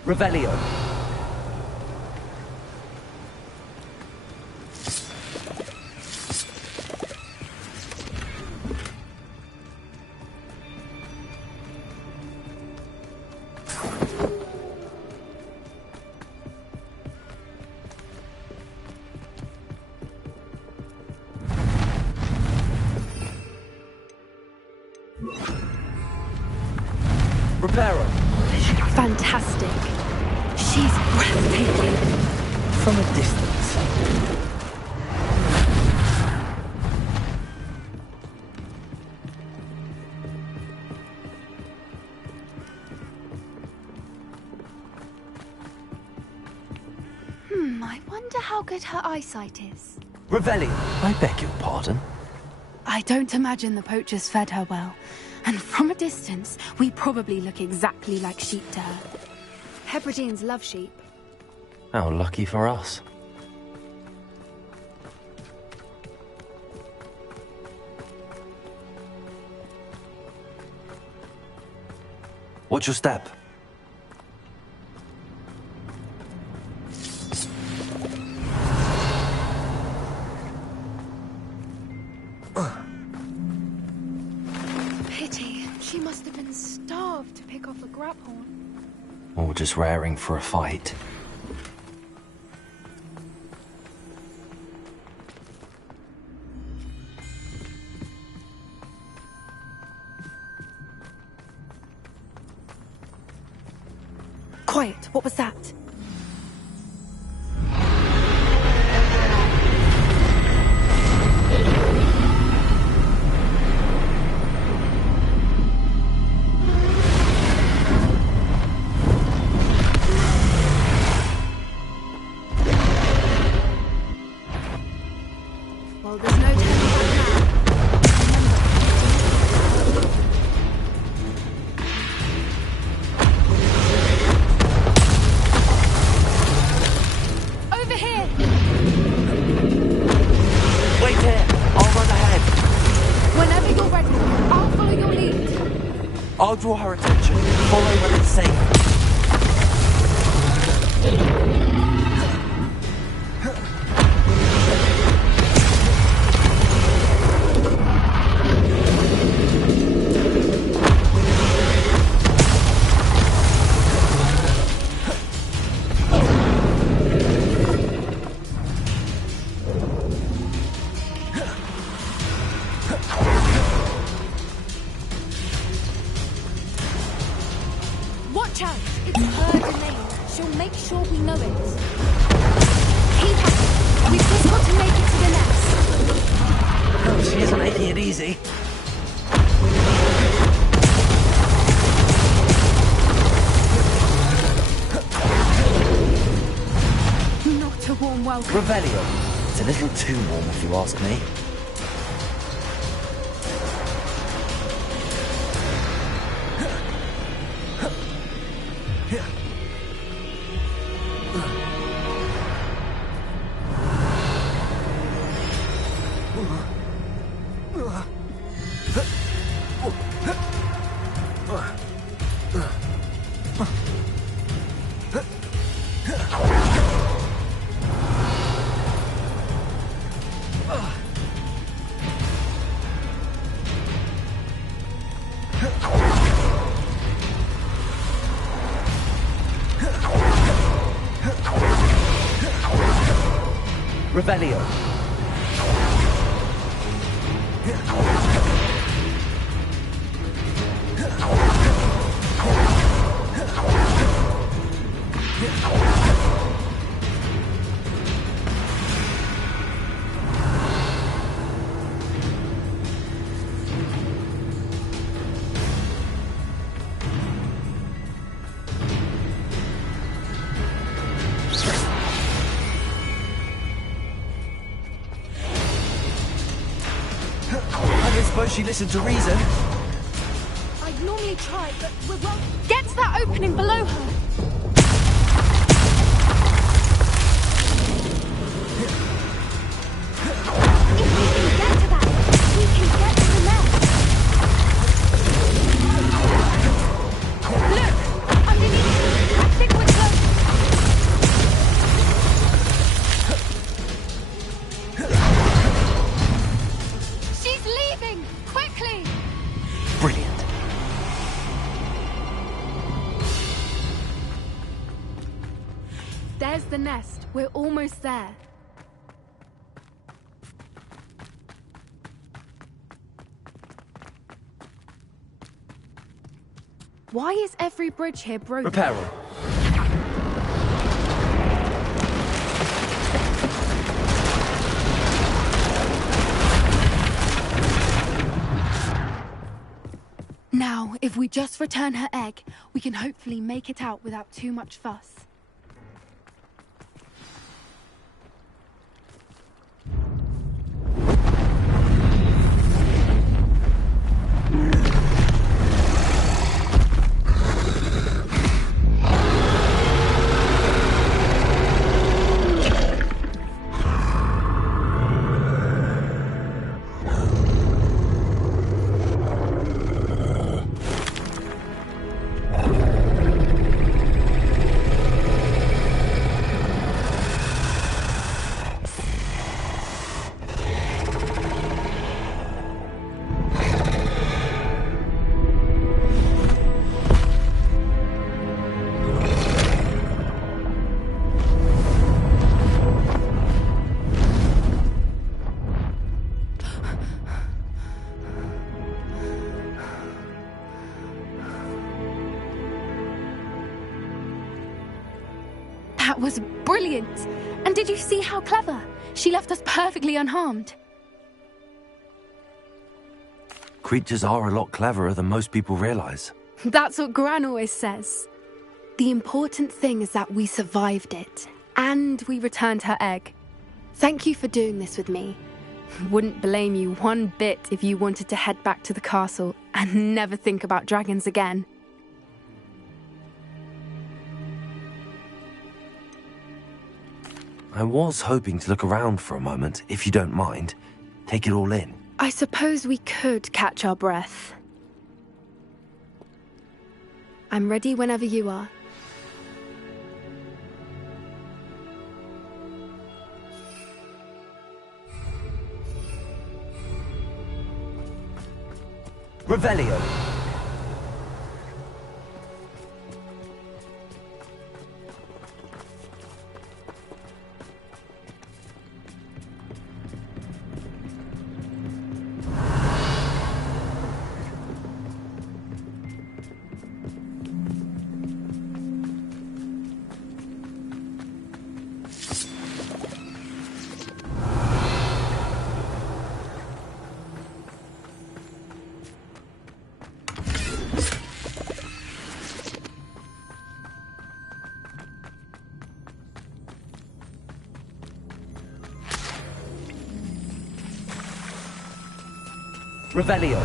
Revelio. Reparo. Fantastic. She's breathtaking. From a distance. I wonder how good her eyesight is. Revelio. I beg your pardon? I don't imagine the poachers fed her well. And from a distance, we probably look exactly like sheep to her. Hebrideans love sheep. How lucky for us. Watch your step. Pity. She must have been starved to pick off a grabhorn. Or just raring for a fight. Quiet. What was that? Well, there's no turning Over here! Wait here. I'll run ahead. Whenever you're ready, I'll follow your lead. I'll draw her attention. Follow when it's safe. Watch out! It's her domain. She'll make sure we know it. Keep at it. We've just got to make it to the nest. Oh, she isn't making it easy. Not a warm welcome. Revelio. It's a little too warm, if you ask me. Revelio. I don't suppose she listened to reason. I'd normally try, but we're well. Get to that opening below her. If we can get to that, we can get to the nest. Look! Underneath! I think we're close. She's leaving! Quickly! Brilliant. There's the nest. We're almost there. Why is every bridge here broken? Reparo. Now, if we just return her egg, we can hopefully make it out without too much fuss. That was brilliant! And did you see how clever? She left us perfectly unharmed. Creatures are a lot cleverer than most people realize. That's what Gran always says. The important thing is that we survived it, and we returned her egg. Thank you for doing this with me. Wouldn't blame you one bit if you wanted to head back to the castle and never think about dragons again. I was hoping to look around for a moment, if you don't mind. Take it all in. I suppose we could catch our breath. I'm ready whenever you are. Revelio. Revelio.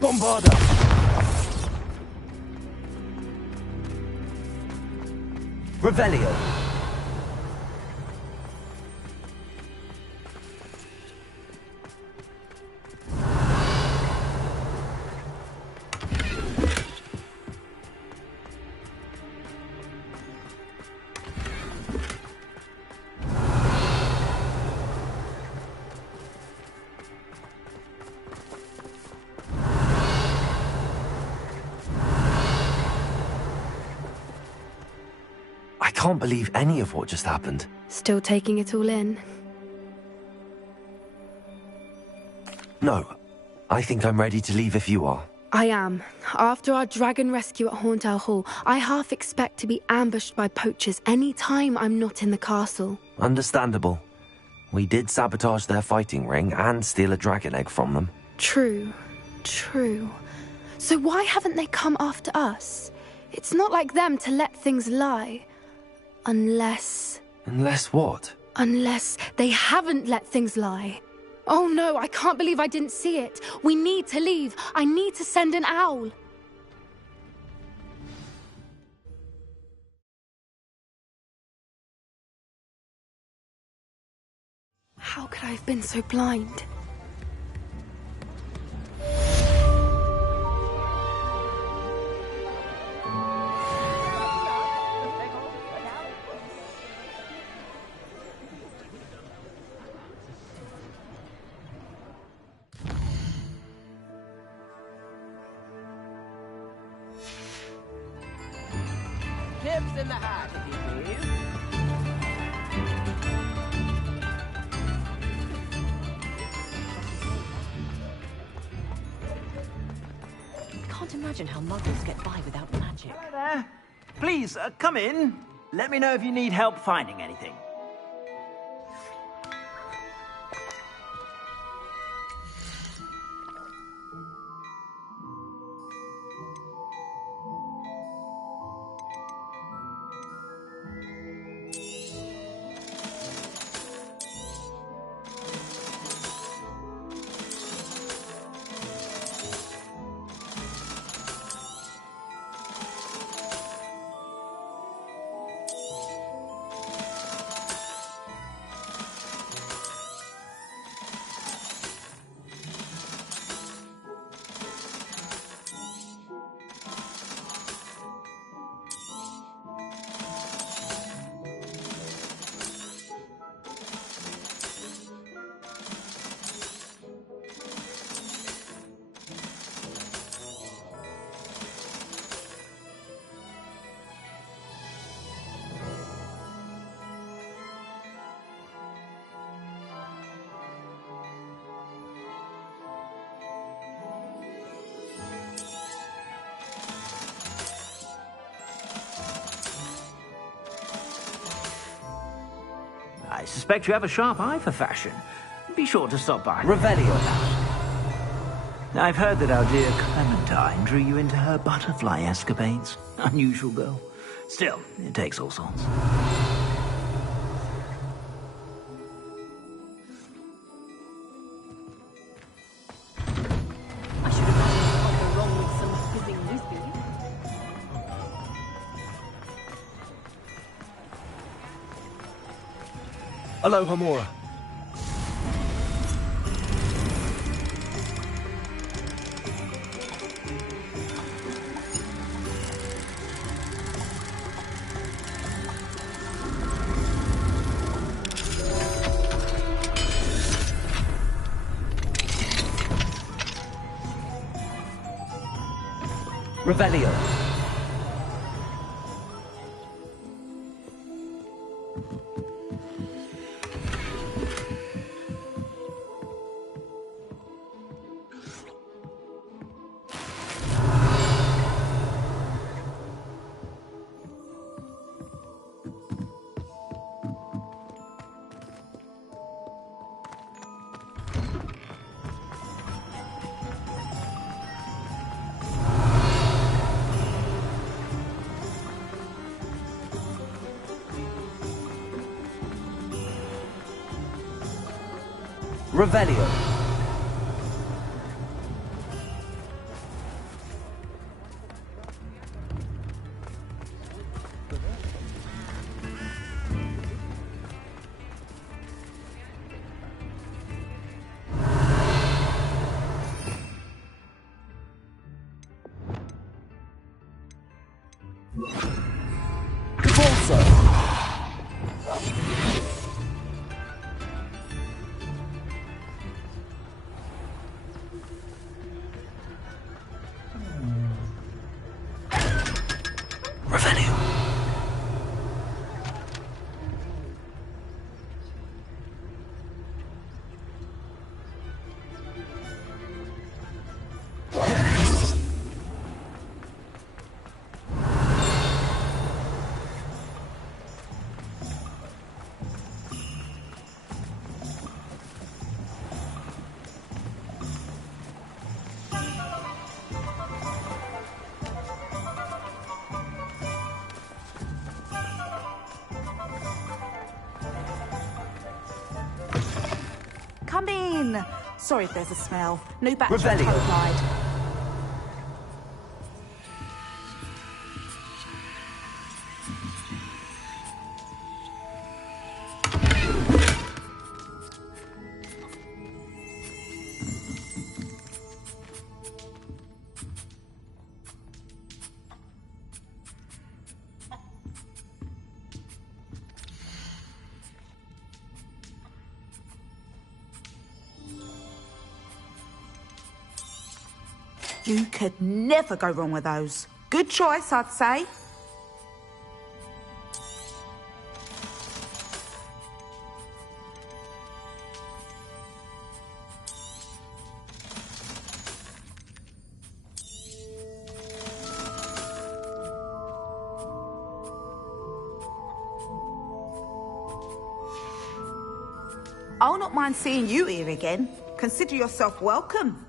Bombarda! Revelio. I can't believe any of what just happened. Still taking it all in. No, I think I'm ready to leave if you are. I am. After our dragon rescue at Horndale Hall, I half expect to be ambushed by poachers any time I'm not in the castle. Understandable. We did sabotage their fighting ring and steal a dragon egg from them. True. So why haven't they come after us? It's not like them to let things lie. Unless what? Unless they haven't let things lie. Oh no, I can't believe I didn't see it. We need to leave. I need to send an owl. How could I have been so blind? Tips in the hat, if you please. Can't imagine how muggles get by without magic. Hi there. Please, come in. Let me know if you need help finding anything. I suspect you have a sharp eye for fashion. Be sure to stop by. Revelio. I've heard that our dear Clementine drew you into her butterfly escapades. Unusual girl. Still, it takes all sorts. I should imagine you can't go wrong with some fizzing newsbeat. Aloha Mora. Revelio. Revelio. Cabalso. Revelio. Come in. Sorry if there's a smell. New batch of Revelio. Pride. You could never go wrong with those. Good choice, I'd say. I'll not mind seeing you here again. Consider yourself welcome.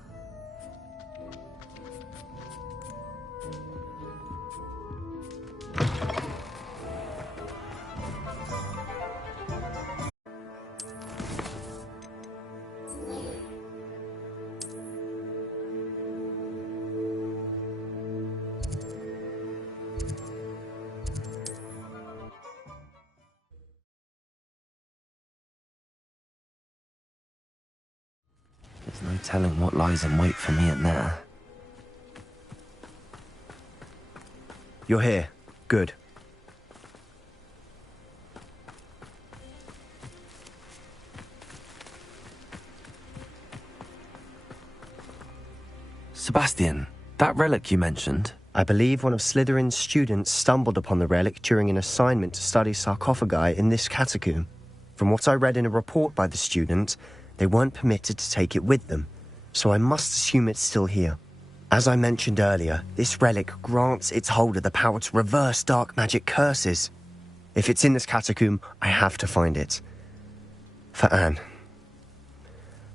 There's no telling what lies in wait for me in there. You're here. Good. Sebastian, that relic you mentioned. I believe one of Slytherin's students stumbled upon the relic during an assignment to study sarcophagi in this catacomb. From what I read in a report by the student, they weren't permitted to take it with them, so I must assume it's still here. As I mentioned earlier, this relic grants its holder the power to reverse dark magic curses. If it's in this catacomb, I have to find it. For Anne.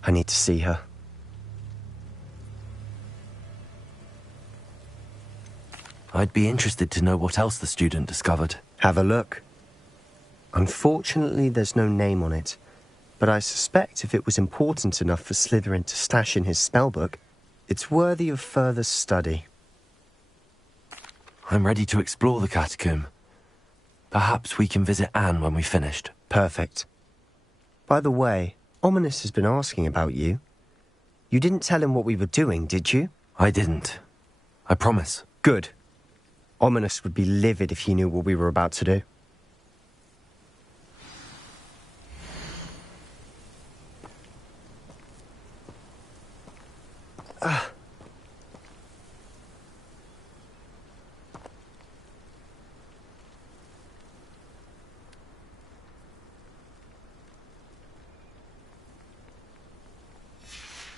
I need to see her. I'd be interested to know what else the student discovered. Have a look. Unfortunately, there's no name on it, but I suspect if it was important enough for Slytherin to stash in his spellbook, it's worthy of further study. I'm ready to explore the catacomb. Perhaps we can visit Anne when we've finished. Perfect. By the way, Ominous has been asking about you. You didn't tell him what we were doing, did you? I didn't. I promise. Good. Ominous would be livid if he knew what we were about to do.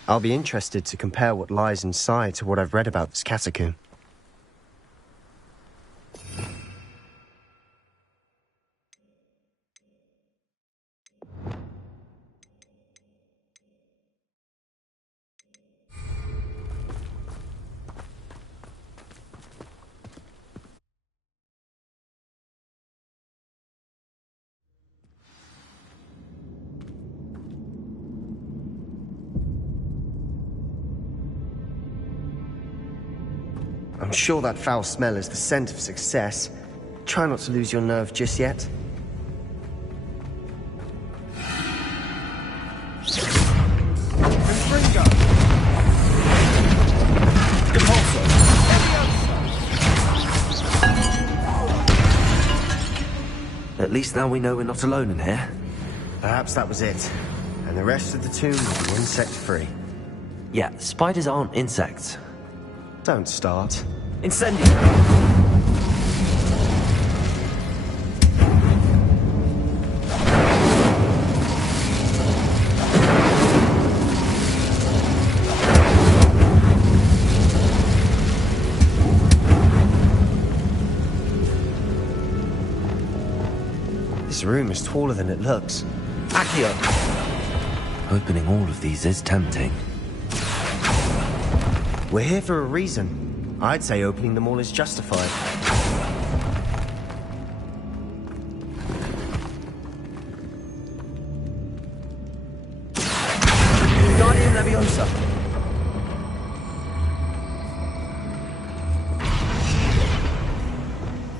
I'll be interested to compare what lies inside to what I've read about this catacomb. I'm sure that foul smell is the scent of success. Try not to lose your nerve just yet. At least now we know we're not alone in here. Perhaps that was it. And the rest of the tomb will be insect-free. Yeah, spiders aren't insects. Don't start. Incendio! This room is taller than it looks. Accio! Opening all of these is tempting. We're here for a reason. I'd say opening them all is justified. Guardian Leviosa!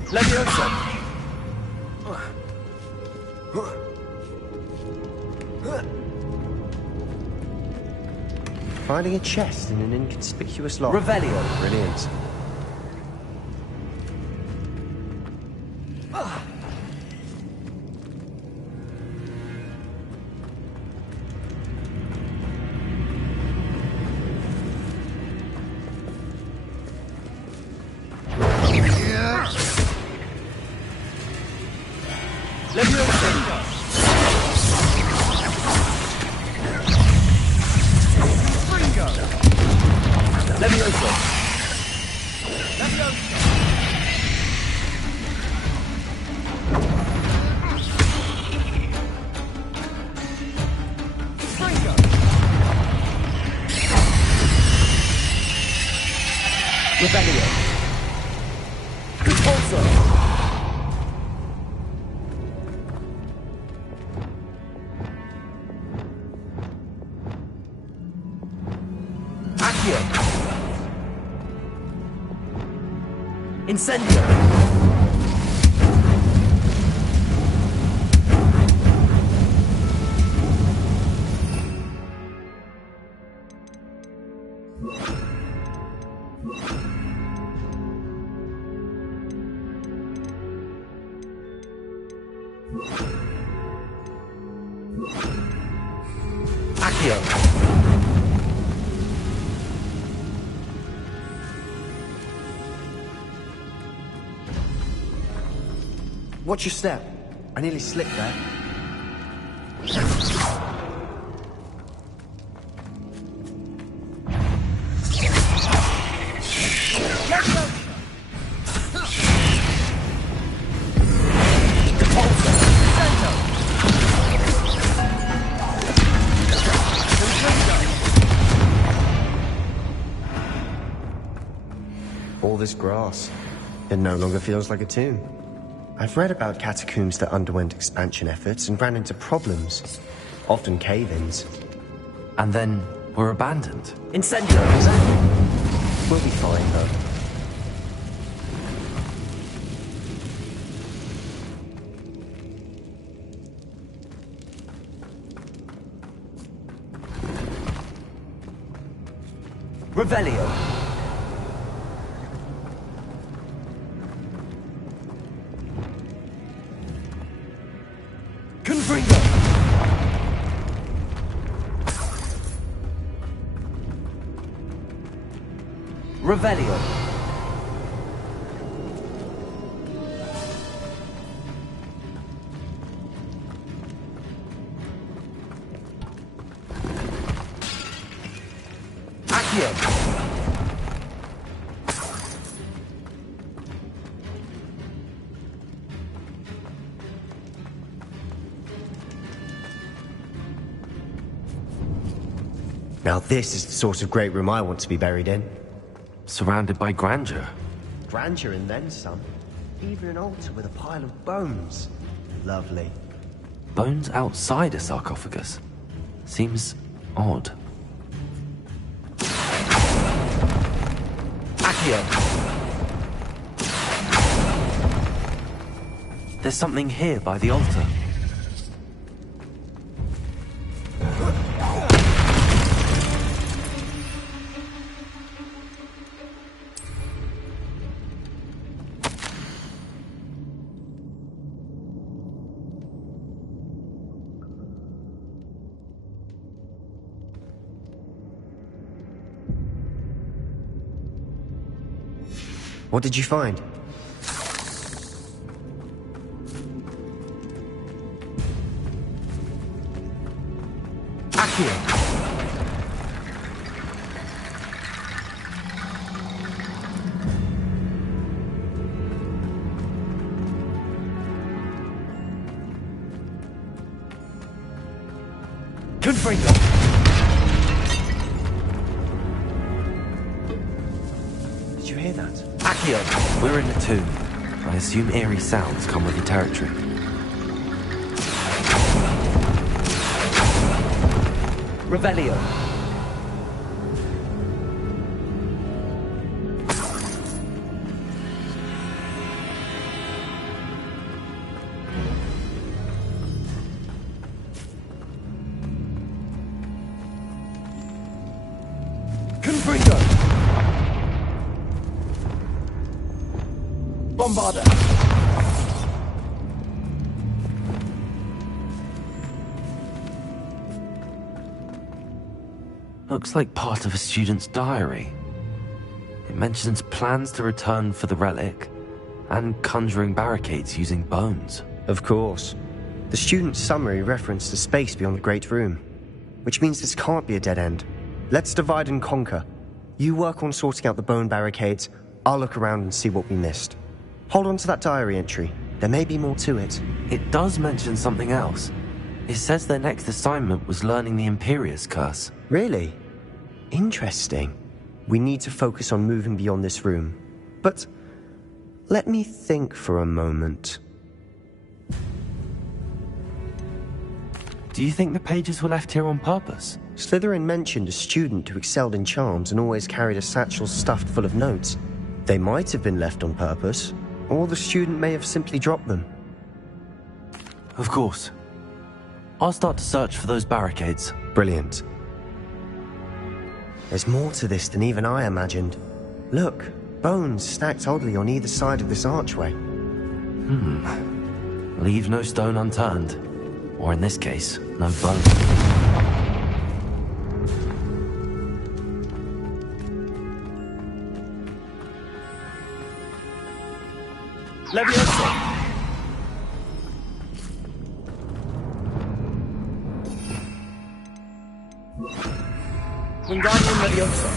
Leviosa! Finding a chest in an inconspicuous lock. Revelio. Brilliant. Incendio! Accio! Watch your step. I nearly slipped there. All this grass. It no longer feels like a tomb. I've read about catacombs that underwent expansion efforts and ran into problems, often cave-ins. And then were abandoned. Incendio! We'll be fine, though. Revelio! Revelio. Now this is the sort of great room I want to be buried in. Surrounded by grandeur. Grandeur and then some. Even an altar with a pile of bones. Lovely. Bones outside a sarcophagus? Seems odd. Accio! There's something here by the altar. What did you find? Accio! Confringo! Did you hear that? Accio! We're in a tomb. I assume eerie sounds come with the territory. Revelio! Confringo! Bombarda! Looks like part of a student's diary. It mentions plans to return for the relic and conjuring barricades using bones. Of course. The student's summary referenced a space beyond the Great Room, which means this can't be a dead end. Let's divide and conquer. You work on sorting out the bone barricades, I'll look around and see what we missed. Hold on to that diary entry. There may be more to it. It does mention something else. It says their next assignment was learning the Imperius curse. Really? Interesting. We need to focus on moving beyond this room. But let me think for a moment. Do you think the pages were left here on purpose? Slytherin mentioned a student who excelled in charms and always carried a satchel stuffed full of notes. They might have been left on purpose, or the student may have simply dropped them. Of course. I'll start to search for those barricades. Brilliant. There's more to this than even I imagined. Look, bones stacked oddly on either side of this archway. Leave no stone unturned. Or in this case, no bone. Leviosa! Wingardium Leviosa!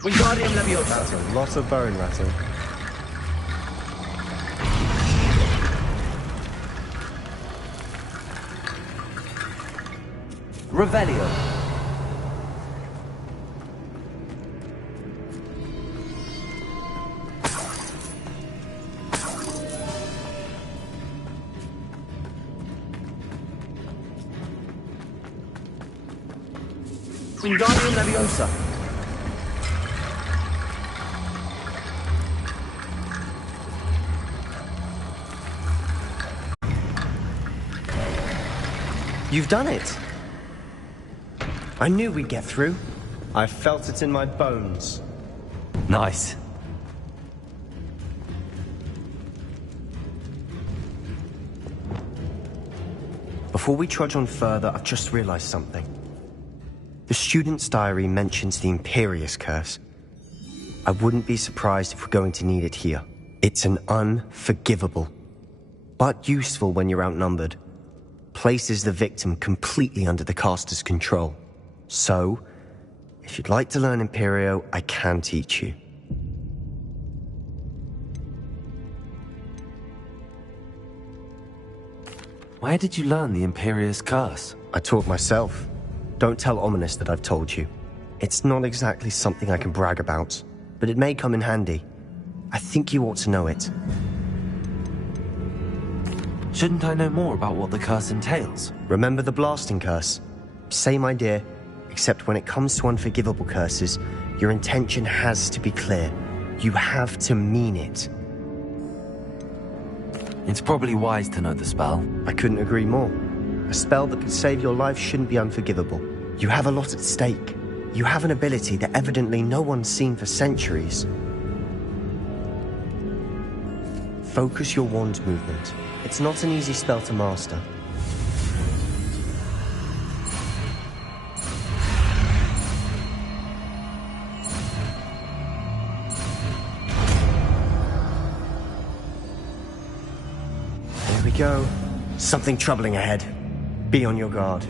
Wingardium Leviosa. That's a lot of bone rattle. Revelio. Wingardium Leviosa. You've done it! I knew we'd get through. I felt it in my bones. Nice. Before we trudge on further, I've just realized something. The student's diary mentions the Imperious Curse. I wouldn't be surprised if we're going to need it here. It's an unforgivable, but useful when you're outnumbered. Places the victim completely under the caster's control. So, if you'd like to learn Imperio, I can teach you. Where did you learn the Imperious Curse? I taught myself. Don't tell Ominous that I've told you. It's not exactly something I can brag about, but it may come in handy. I think you ought to know it. Shouldn't I know more about what the curse entails? Remember the blasting curse? Same idea, except when it comes to unforgivable curses, your intention has to be clear. You have to mean it. It's probably wise to know the spell. I couldn't agree more. A spell that could save your life shouldn't be unforgivable. You have a lot at stake. You have an ability that evidently no one's seen for centuries. Focus your wand movement. It's not an easy spell to master. There we go. Something troubling ahead. Be on your guard.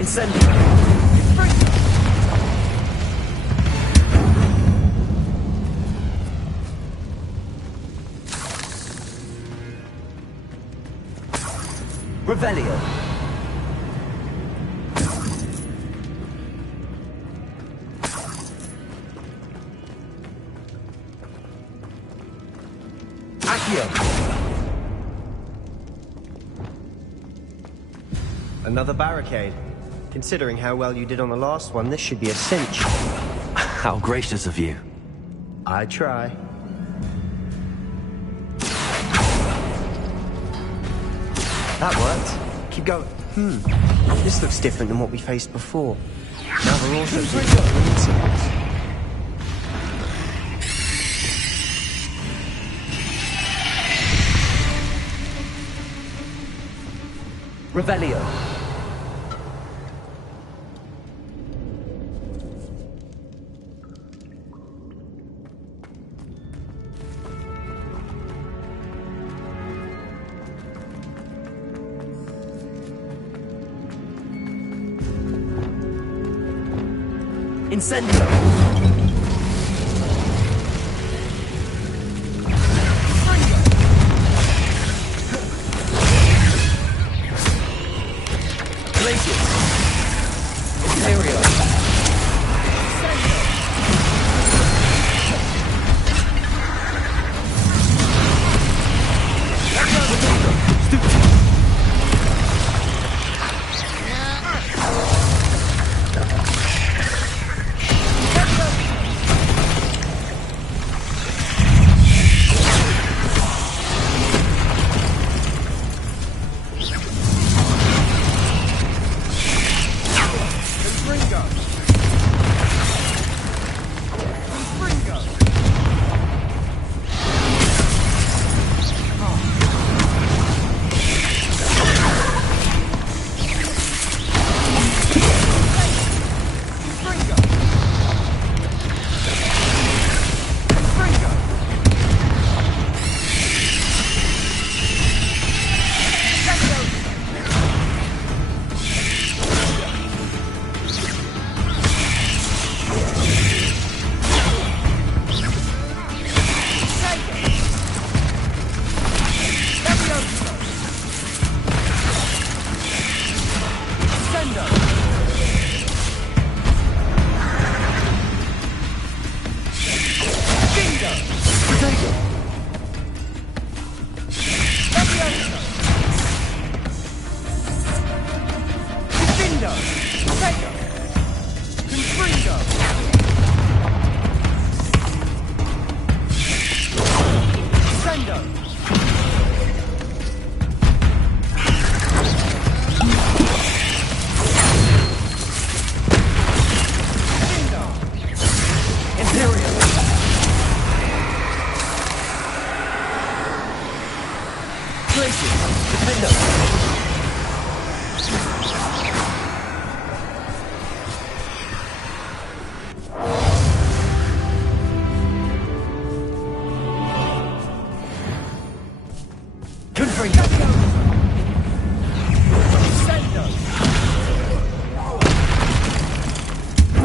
Incendio! Revelio. Accio. Another barricade. Considering how well you did on the last one, this should be a cinch. How gracious of you. I try. That worked. Keep going. This looks different than what we faced before. Now we're also seeing incidents. Revelio. Incendio. Glacius. Imperial.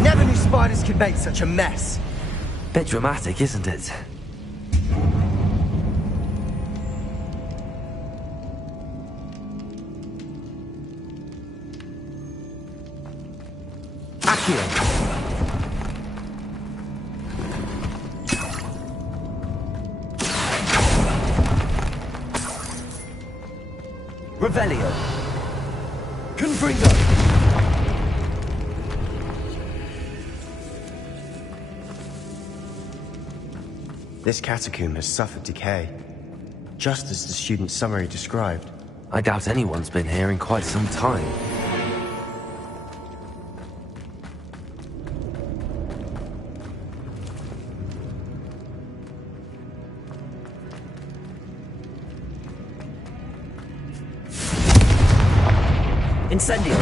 Never knew spiders could make such a mess. Bit dramatic, isn't it? Accio. Revelio. Confringo. This catacomb has suffered decay, just as the student's summary described. I doubt anyone's been here in quite some time. Incendio.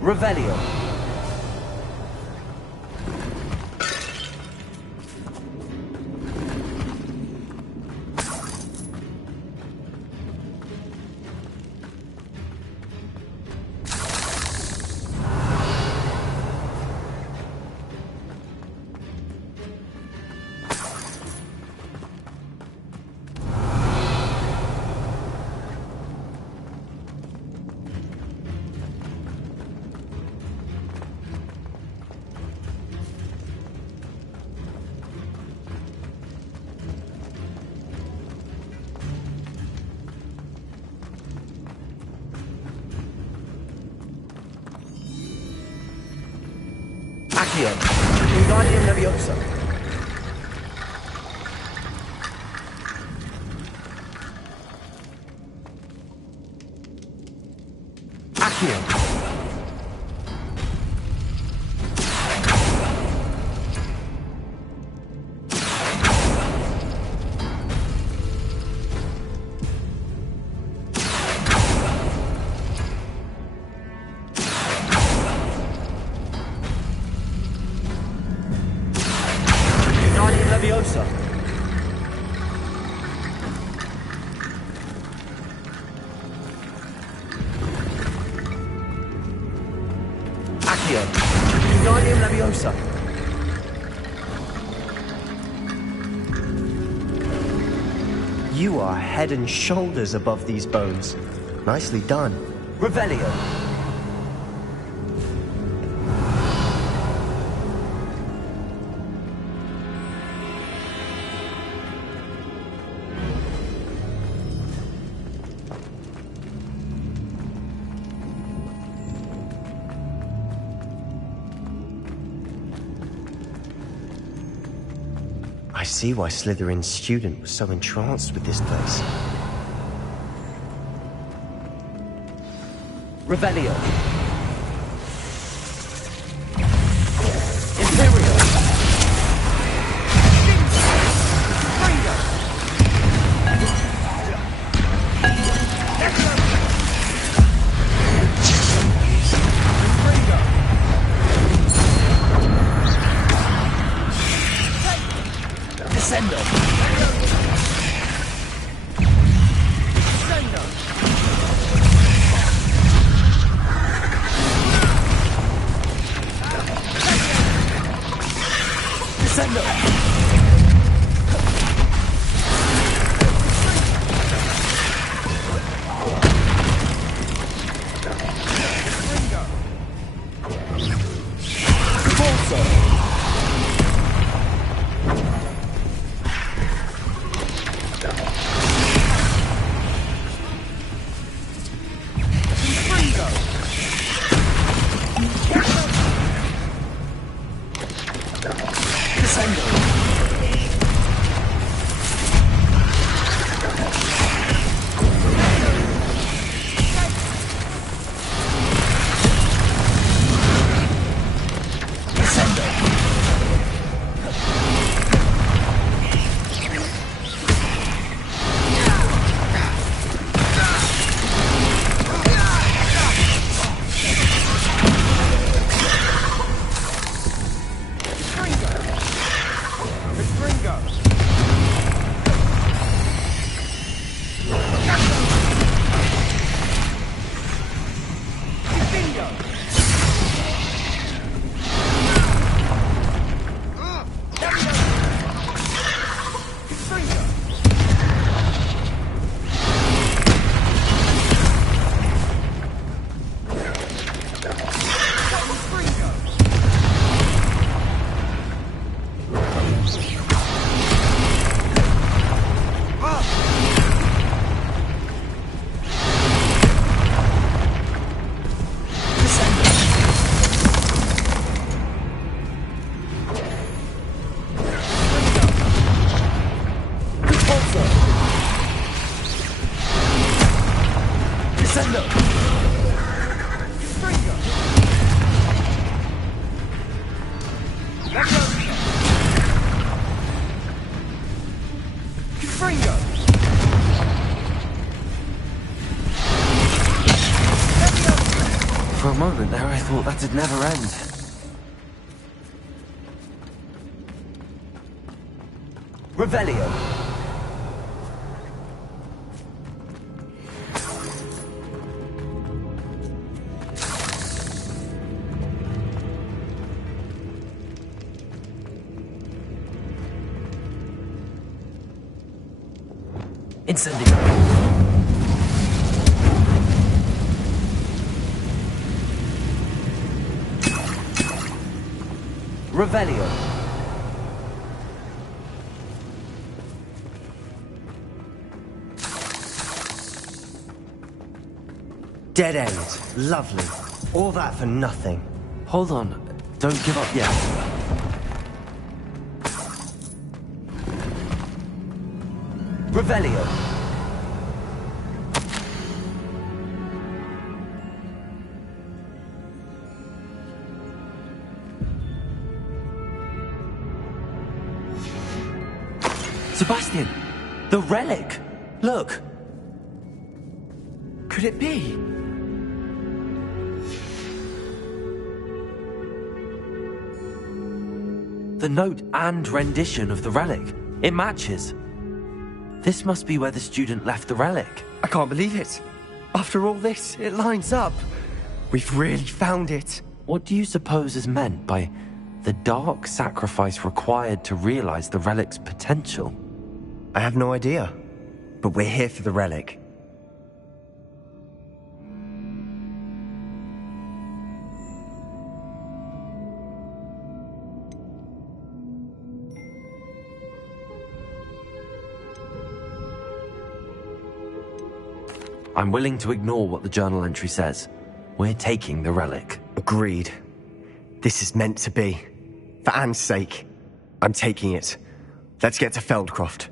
Revelio. Accio. Wingardium Leviosa. Accio. Wingardium Leviosa. Accio. Wingardium Leviosa. You are head and shoulders above these bones. Nicely done. Revelio. I see why Slytherin's student was so entranced with this place. Revelio. Imperial. Descendo. Descendo. For a moment there, I thought that'd never end. Revelio. Incendio. Revelio. Dead end. Lovely. All that for nothing. Hold on. Don't give up yet. Revelio. Sebastian! The relic! Look! Could it be? The note and rendition of the relic. It matches. This must be where the student left the relic. I can't believe it. After all this, it lines up. We've really found it. What do you suppose is meant by the dark sacrifice required to realize the relic's potential? I have no idea, but we're here for the relic. I'm willing to ignore what the journal entry says. We're taking the relic. Agreed. This is meant to be. For Anne's sake, I'm taking it. Let's get to Feldcroft.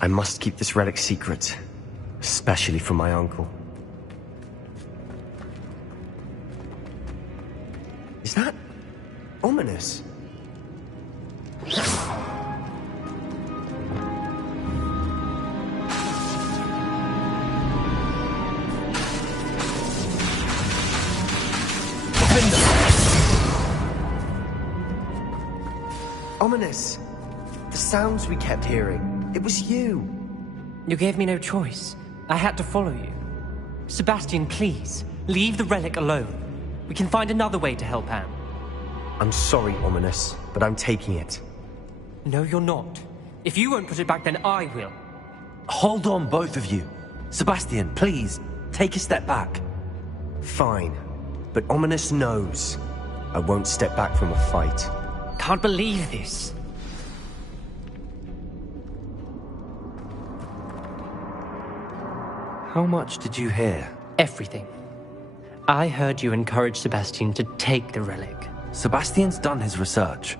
I must keep this relic secret, especially from my uncle. Is that ominous? Ominous. The sounds we kept hearing. It was you. You gave me no choice. I had to follow you. Sebastian, please, leave the relic alone. We can find another way to help Anne. I'm sorry, Ominous, but I'm taking it. No, you're not. If you won't put it back, then I will. Hold on, both of you. Sebastian, please, take a step back. Fine, but Ominous knows I won't step back from a fight. Can't believe this. How much did you hear? Everything. I heard you encourage Sebastian to take the relic. Sebastian's done his research.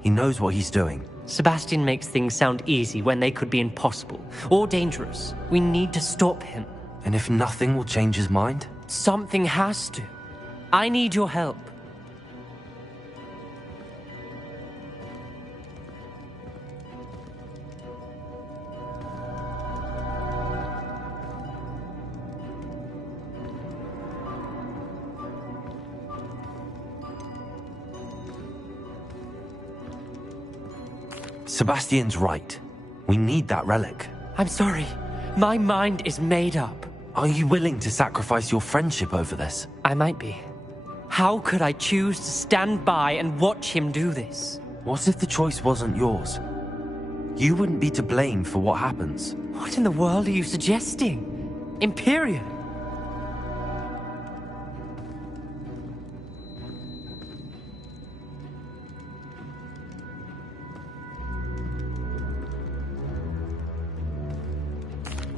He knows what he's doing. Sebastian makes things sound easy when they could be impossible or dangerous. We need to stop him. And if nothing will change his mind? Something has to. I need your help. Sebastian's right. We need that relic. I'm sorry. My mind is made up. Are you willing to sacrifice your friendship over this? I might be. How could I choose to stand by and watch him do this? What if the choice wasn't yours? You wouldn't be to blame for what happens. What in the world are you suggesting? Imperium?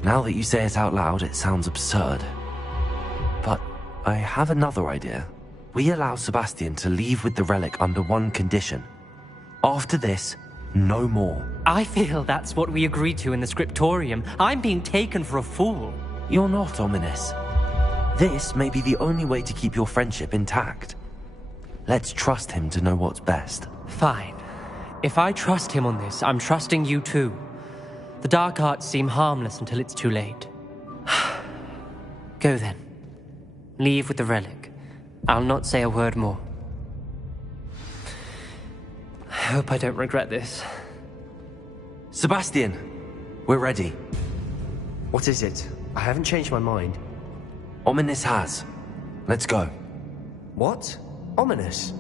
Now that you say it out loud, it sounds absurd. But I have another idea. We allow Sebastian to leave with the relic under one condition. After this, no more. I feel that's what we agreed to in the scriptorium. I'm being taken for a fool. You're not, Ominous. This may be the only way to keep your friendship intact. Let's trust him to know what's best. Fine. If I trust him on this, I'm trusting you too. The dark arts seem harmless until it's too late. Go then. Leave with the relic. I'll not say a word more. I hope I don't regret this. Sebastian, we're ready. What is it? I haven't changed my mind. Ominous has. Let's go. What? Ominous?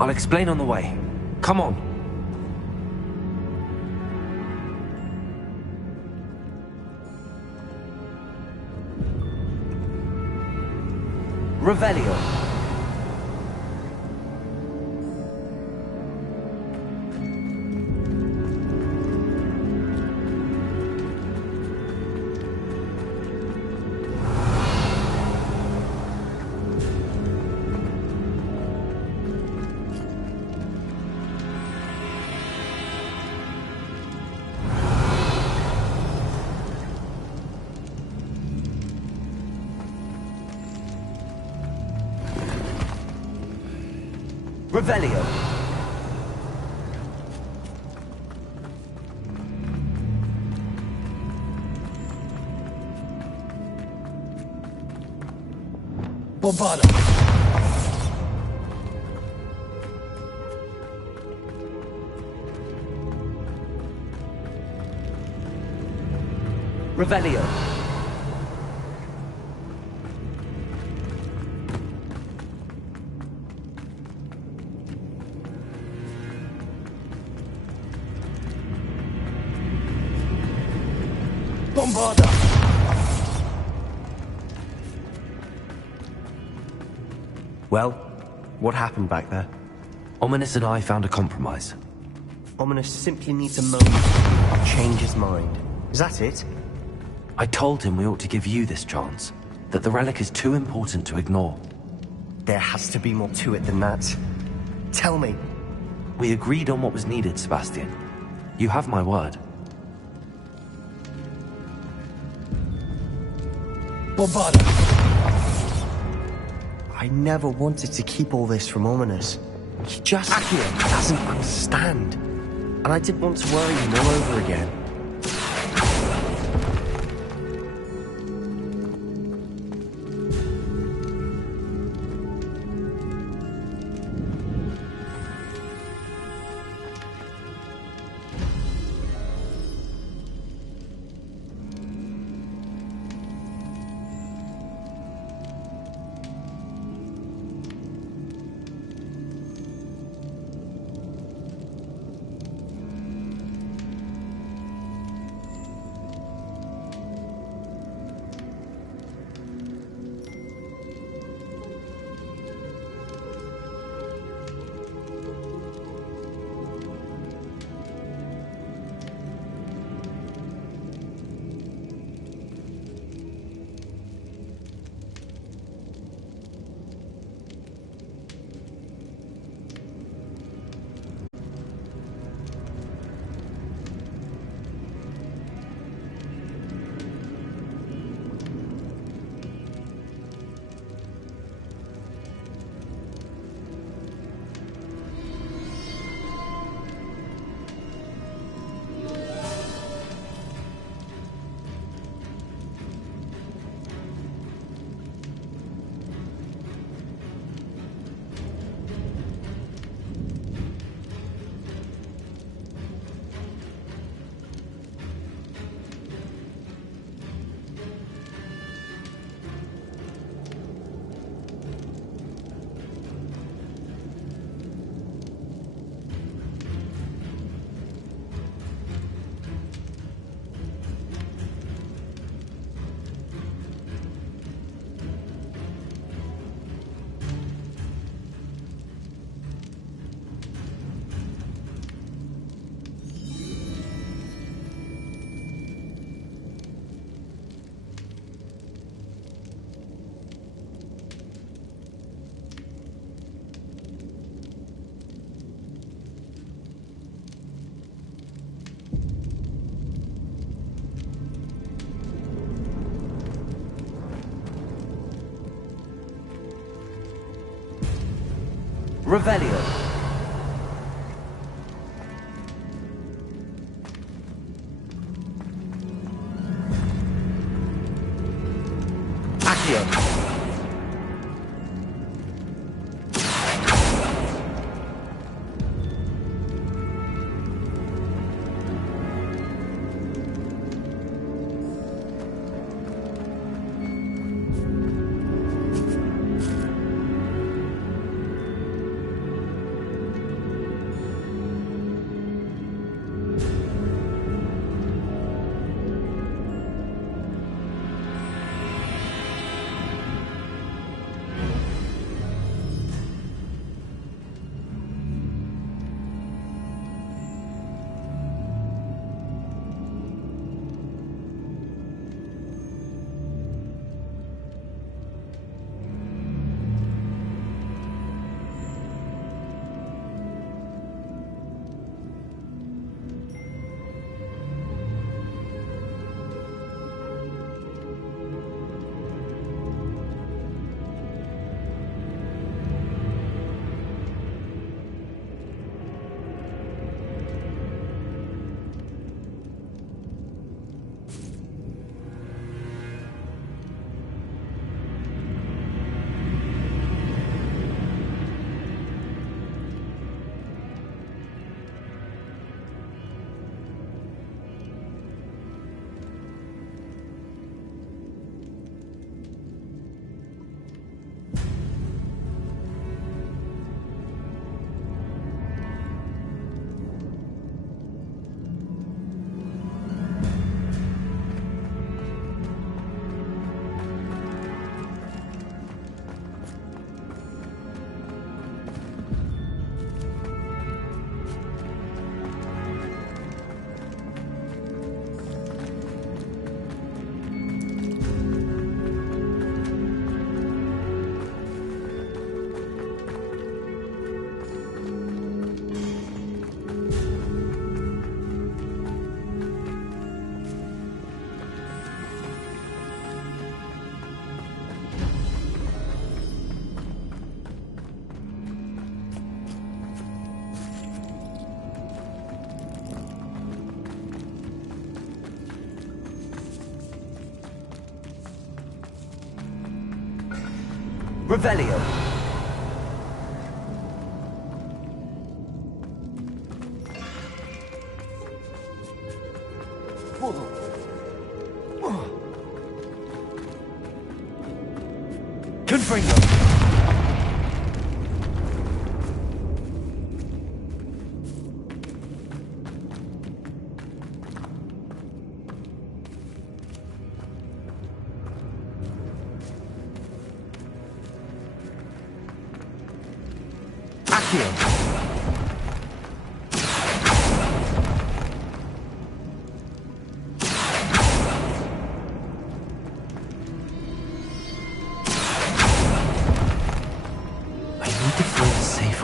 I'll explain on the way. Come on. Revelio. Revelio. Bombarda. Revelio. Bombarda. Well, what happened back there? Ominous and I found a compromise. Ominous simply needs a moment to change his mind. Is that it? I told him we ought to give you this chance, that the relic is too important to ignore. There has to be more to it than that. Tell me. We agreed on what was needed, Sebastian. You have my word. Bombarda. I never wanted to keep all this from Ominous. He just doesn't understand. And I didn't want to worry him all over again. Revelio. Accio. Revelio. Confringo. Accio.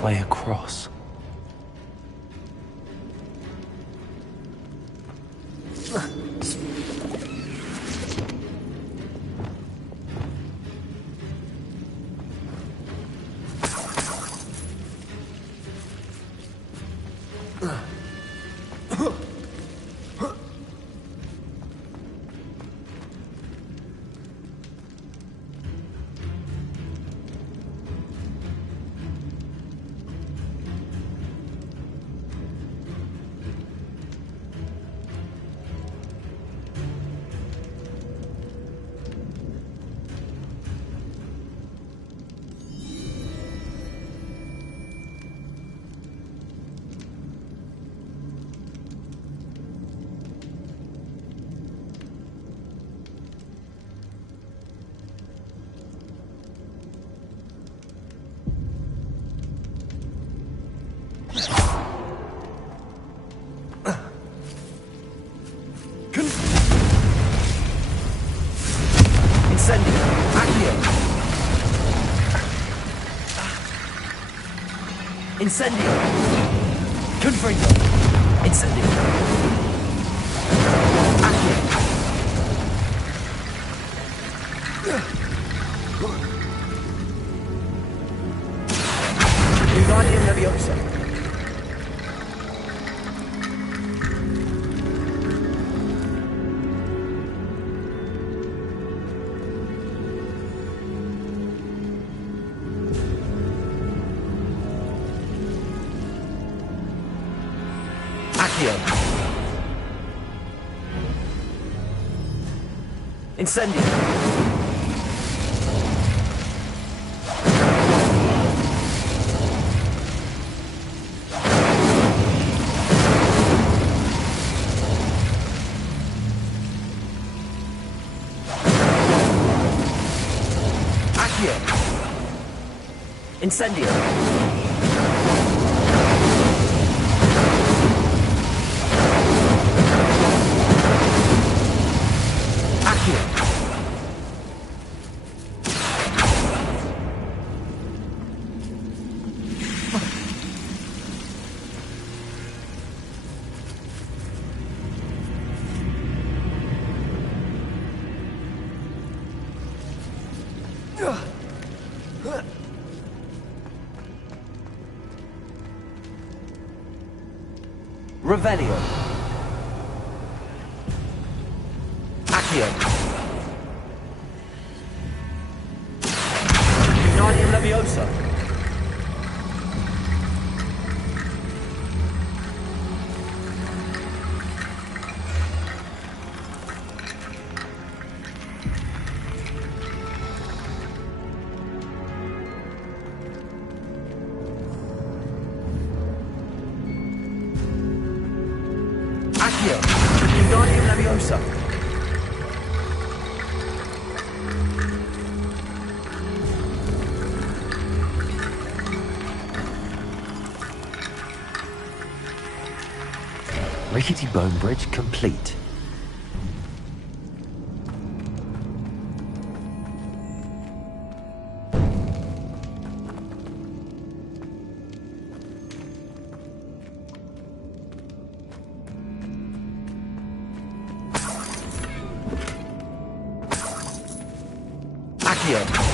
Way across. Incendio! Confringo! Incendio! Accio! Wingardium Leviosa! Incendio! Accio! Incendio! Revelio. Accio. Wingardium Leviosa. Accio. Wingardium Leviosa. Rickety Bone Bridge complete. Accio.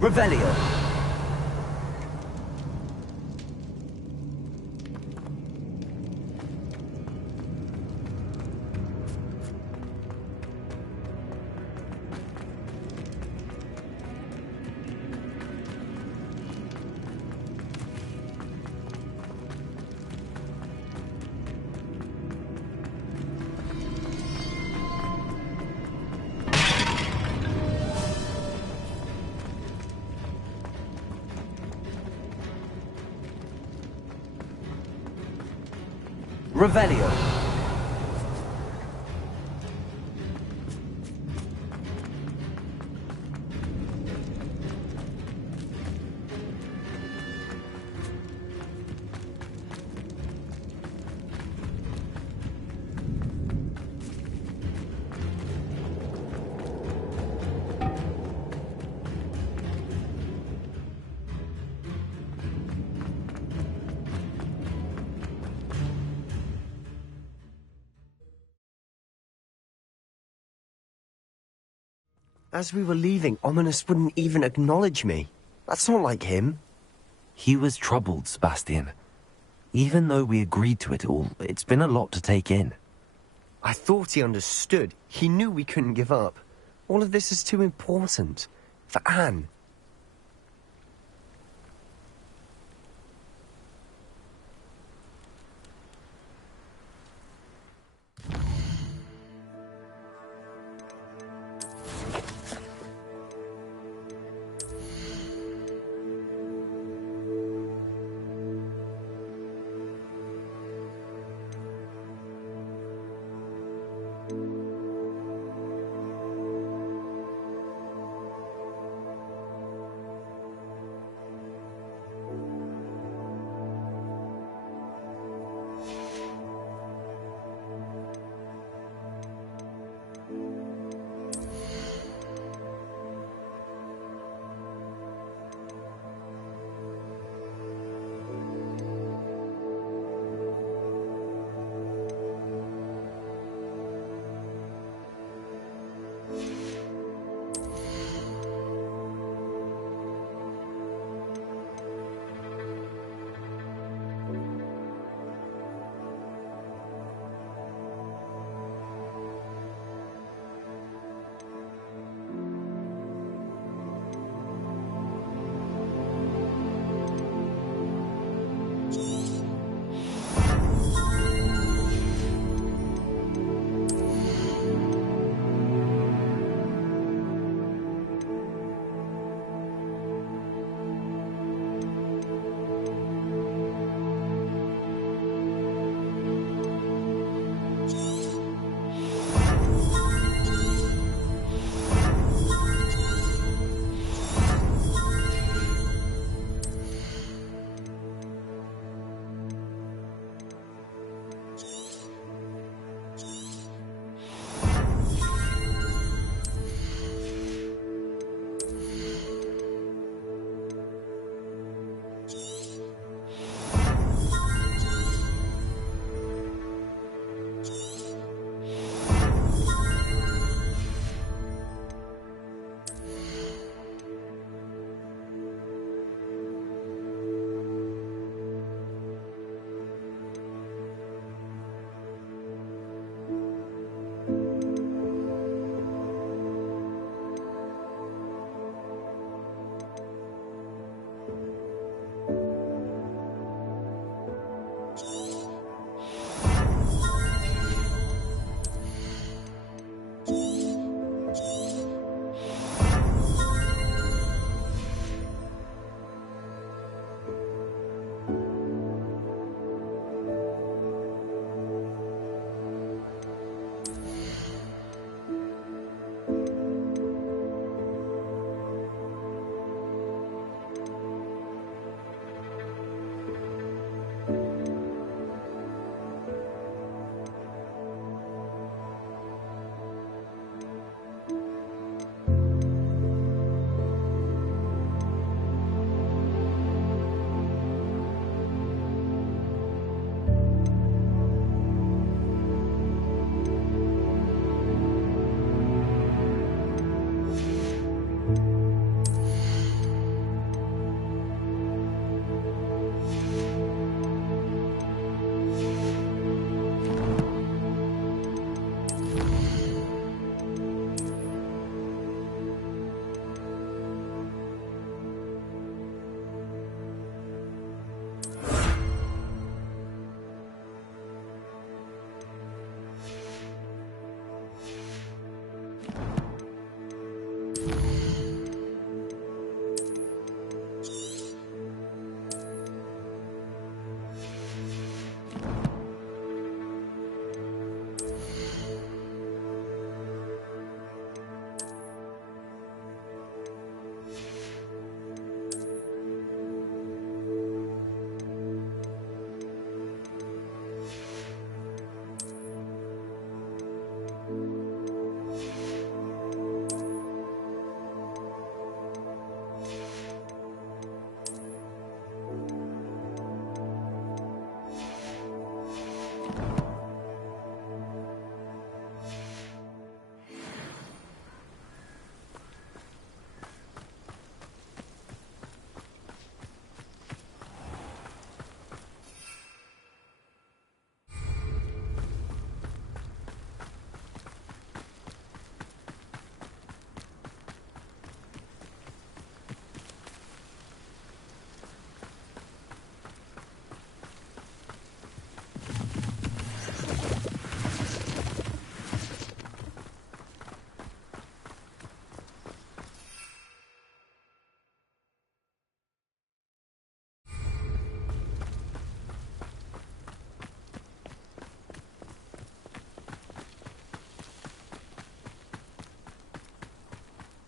Revelio. Revelio. As we were leaving, Ominous wouldn't even acknowledge me. That's not like him. He was troubled, Sebastian. Even though we agreed to it all, it's been a lot to take in. I thought he understood. He knew we couldn't give up. All of this is too important. For Anne.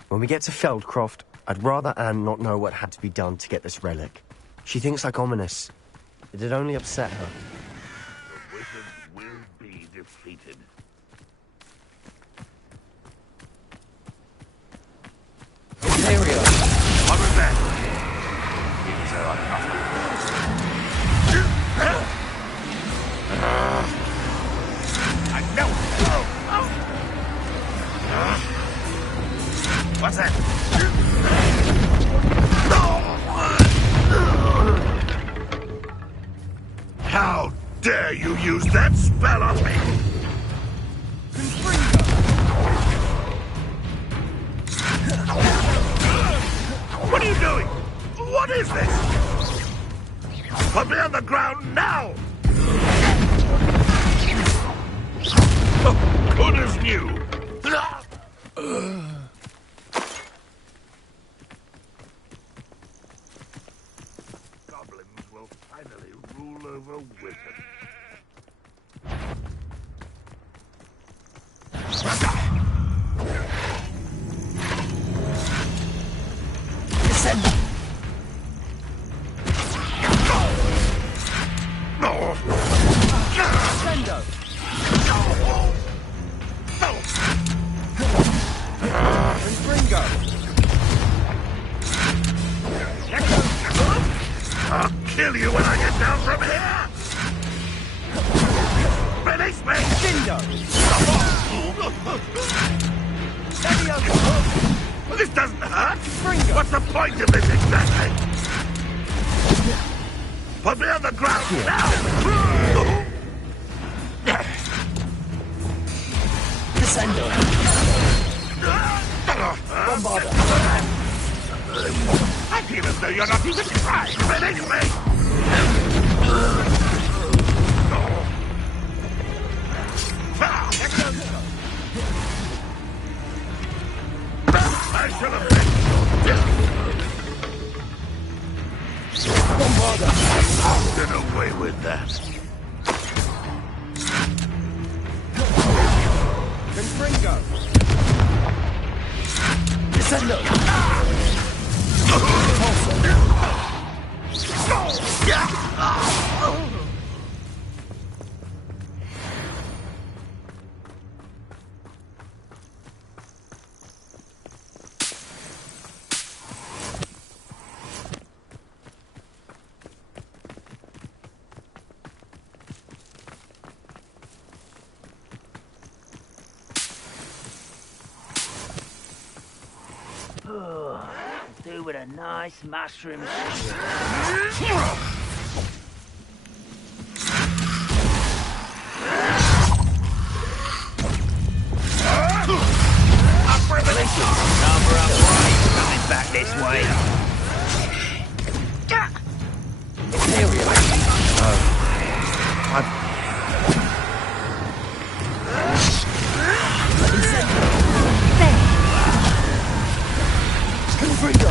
When we get to Feldcroft, I'd rather Anne not know what had to be done to get this relic. She thinks like ominous. It'd only upset her. The wizard will be defeated. Ontario! What was that? I know! What's that? How dare you use that spell on me? What are you doing? What is this? Put me on the ground now! Oh, good as new. Goblins will finally rule over wizards. Descend! Descendo! Ringo! I'll kill you when I get down from here! Release me! Dindo! This doesn't hurt! What's the point of this exactly? Put me on the ground now! Descendo! Bombarda! I feel as though you're not even trying! Release me! I should have Bombarda! Get away with that. Confringo! Descendo! Do with a nice mushroom Number up right, coming back this way. Ontario! Confringo!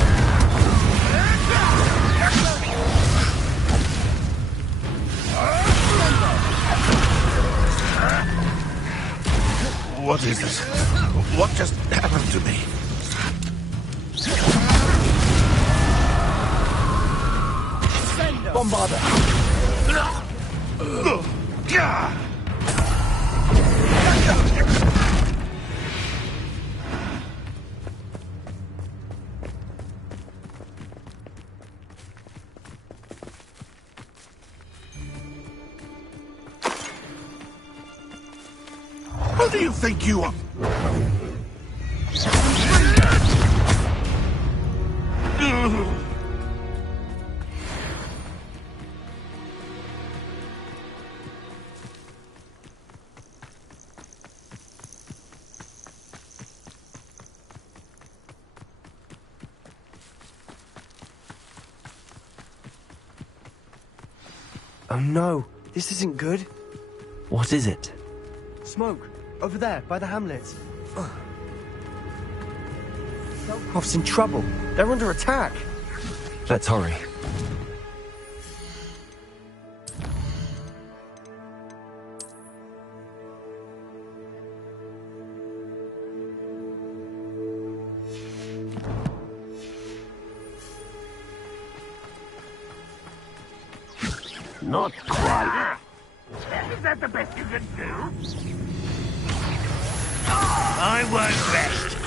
What is this? What just happened to me? Bombarda! Who do you think you are? Oh no, this isn't good. What is it? Smoke, over there, by the hamlet. Feldcroft's in trouble. They're under attack. Let's hurry. Not quite. Is that the best you can do? I won't rest.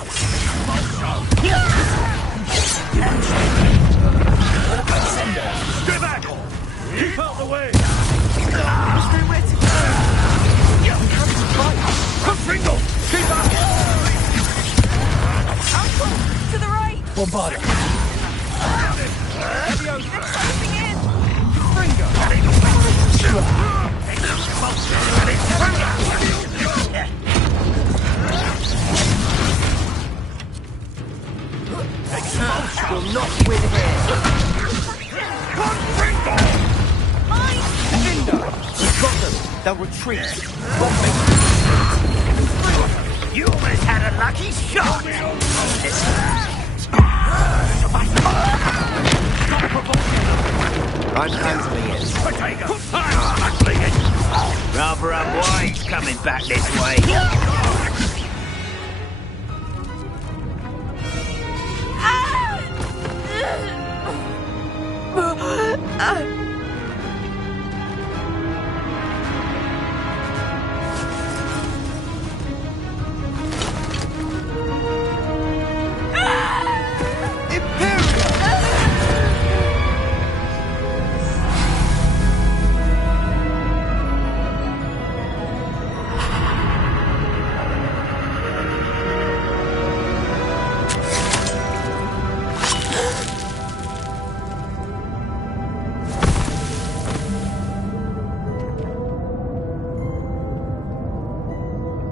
Stay back! Keep out the way! There's nowhere to go. We have to fight. Confringo! Keep back! Uncle, to the right! Bombard it! They're closing in! We'll not win here. We've got them. They'll retreat. You almost had a lucky shot! I'm handling it. Rather unwise coming back this way.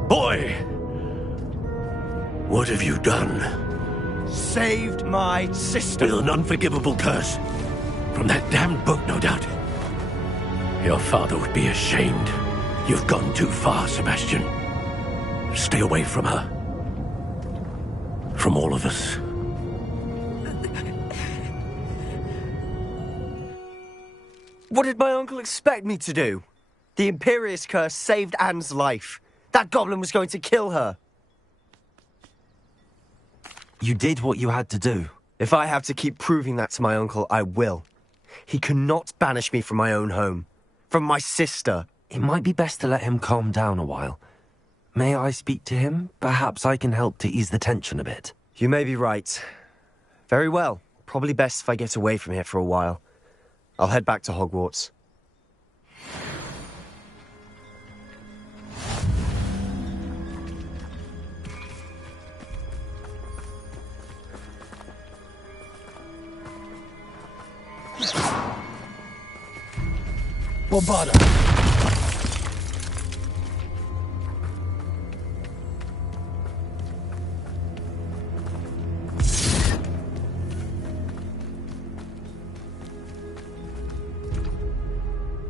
Boy! What have you done? Saved my sister. With an unforgivable curse. From that damned book, no doubt. Your father would be ashamed. You've gone too far, Sebastian. Stay away from her. From all of us. What did my uncle expect me to do? The Imperious curse saved Anne's life. That goblin was going to kill her. You did what you had to do. If I have to keep proving that to my uncle, I will. He cannot banish me from my own home. From my sister. It might be best to let him calm down a while. May I speak to him? Perhaps I can help to ease the tension a bit. You may be right. Very well. Probably best if I get away from here for a while. I'll head back to Hogwarts. Bombarda!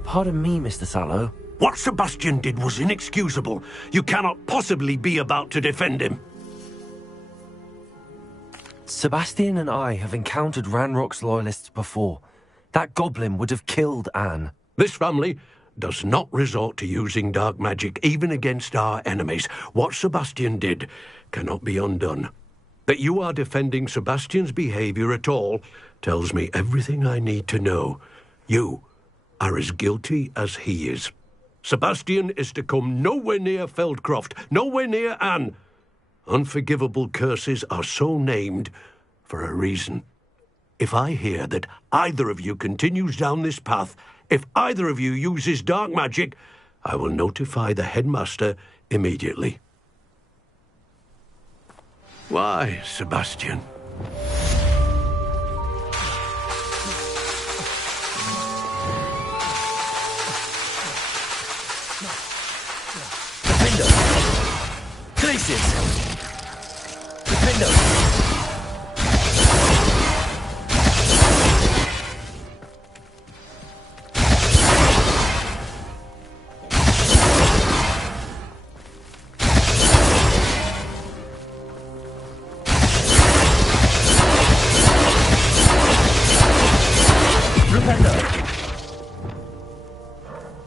Pardon me, Mr. Sallow. What Sebastian did was inexcusable. You cannot possibly be about to defend him. Sebastian and I have encountered Ranrock's loyalists before. That goblin would have killed Anne. This family does not resort to using dark magic, even against our enemies. What Sebastian did cannot be undone. That you are defending Sebastian's behavior at all tells me everything I need to know. You are as guilty as he is. Sebastian is to come nowhere near Feldcroft, nowhere near Anne. Unforgivable curses are so named for a reason. If I hear that either of you continues down this path, if either of you uses dark magic, I will notify the headmaster immediately. Why, Sebastian? Places! Defender!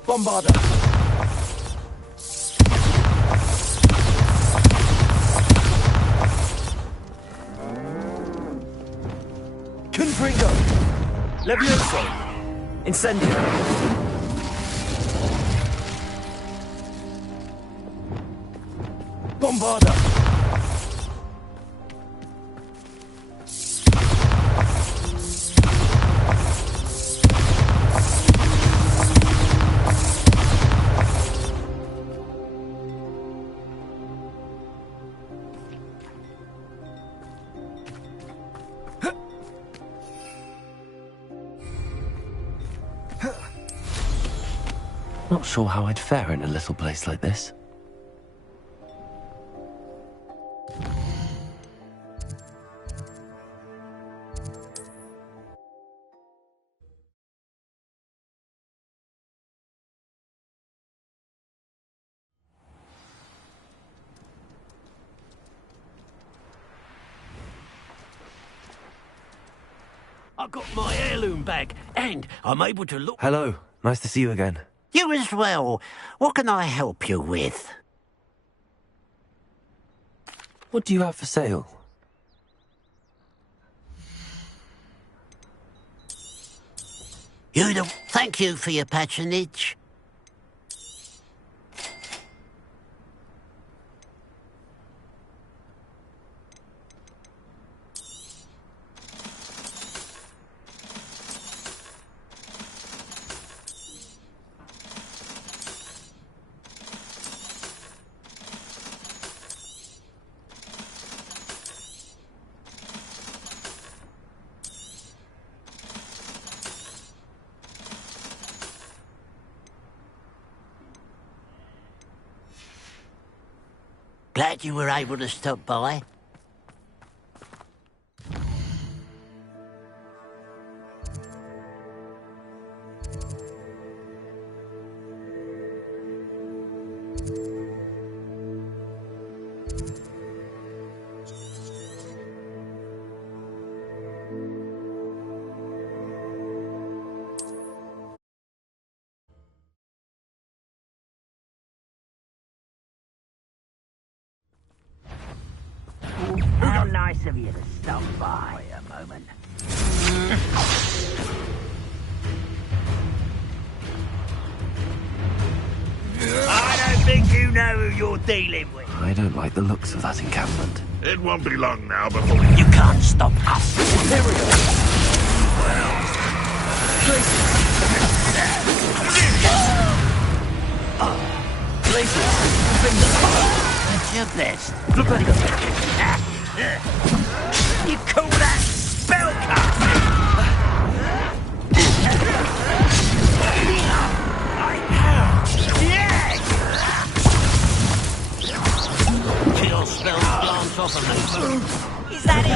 Bombarda! Confringo! Levioso! Incendio! Bombarda! Not sure how I'd fare in a little place like this. I got my heirloom back, and I'm able to look... Hello, nice to see you again. You as well. What can I help you with? What do you have for sale? Thank you for your patronage. Glad you were able to stop by. How nice of you to stop by a moment. I don't think you know who you're dealing with. I don't like the looks of that encampment. It won't be long now before... You can't stop us. Here we go. That's your best. You call that spellcast? Kill spells glance off of me. Is that it?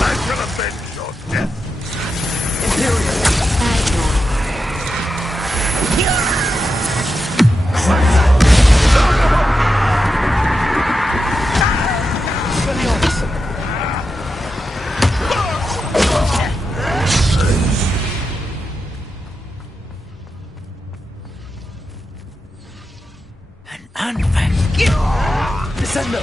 Back to the bench, your death. Imperial. Descendo!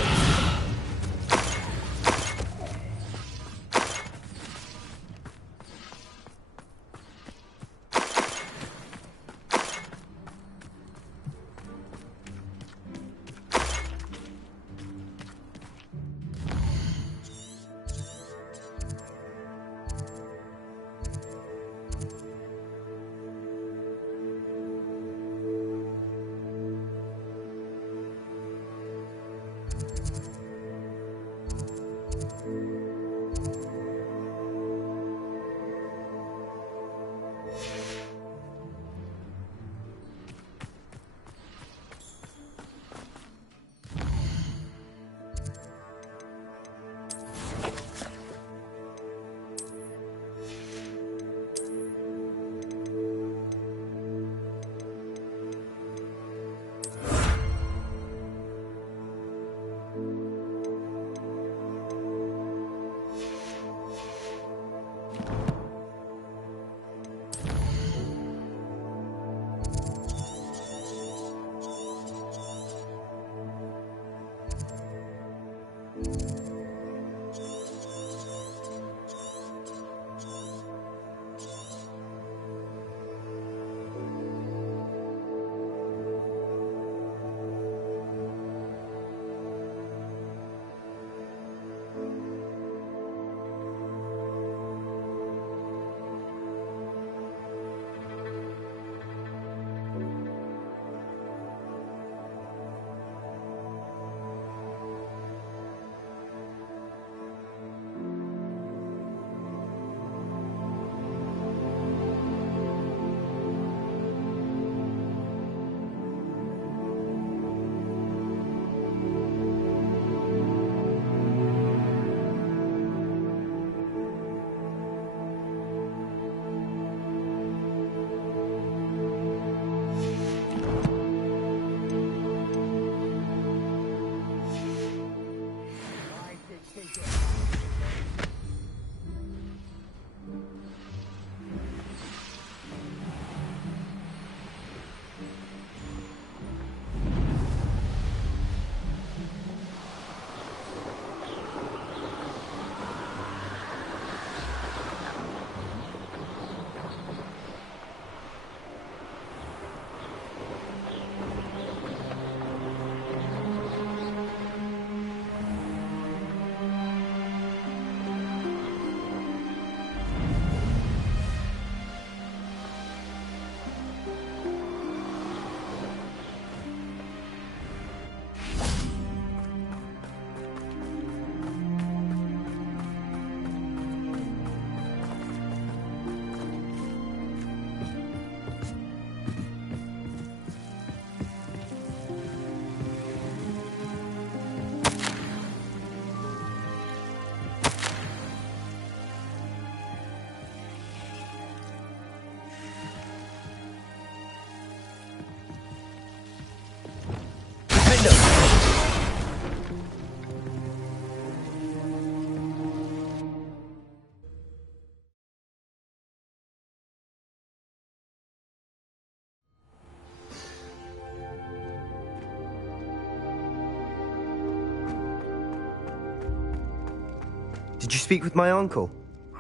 Did you speak with my uncle?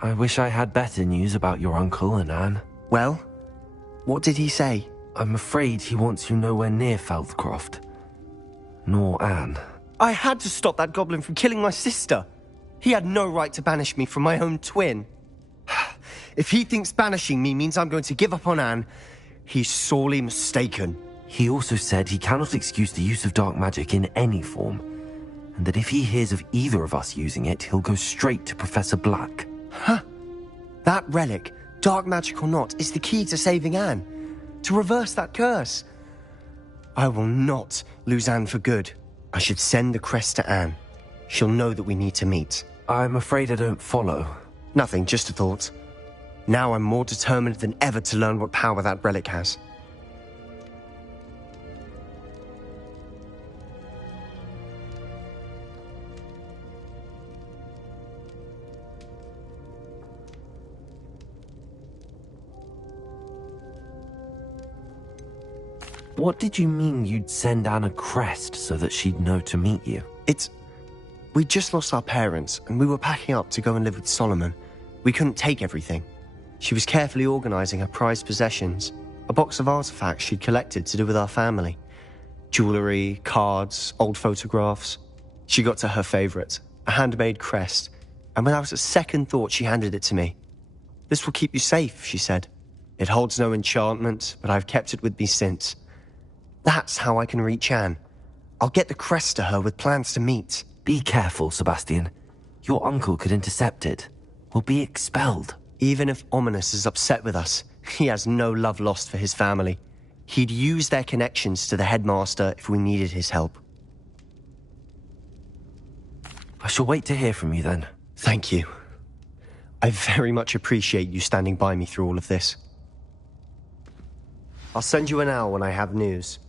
I wish I had better news about your uncle and Anne. Well, what did he say? I'm afraid he wants you nowhere near Feldcroft. Nor Anne. I had to stop that goblin from killing my sister. He had no right to banish me from my own twin. If he thinks banishing me means I'm going to give up on Anne, he's sorely mistaken. He also said he cannot excuse the use of dark magic in any form, and that if he hears of either of us using it, he'll go straight to Professor Black. Huh? That relic, dark magic or not, is the key to saving Anne. To reverse that curse. I will not lose Anne for good. I should send the crest to Anne. She'll know that we need to meet. I'm afraid I don't follow. Nothing, just a thought. Now I'm more determined than ever to learn what power that relic has. What did you mean you'd send Anne a crest so that she'd know to meet you? We just lost our parents, and we were packing up to go and live with Solomon. We couldn't take everything. She was carefully organising her prized possessions, a box of artifacts she'd collected to do with our family. Jewellery, cards, old photographs. She got to her favourite, a handmade crest, and without a second thought she handed it to me. "This will keep you safe," she said. "It holds no enchantment, but I've kept it with me since. That's how I can reach Anne. I'll get the crest to her with plans to meet." Be careful, Sebastian. Your uncle could intercept it. We'll be expelled. Even if Ominous is upset with us, he has no love lost for his family. He'd use their connections to the headmaster if we needed his help. I shall wait to hear from you then. Thank you. I very much appreciate you standing by me through all of this. I'll send you an owl when I have news.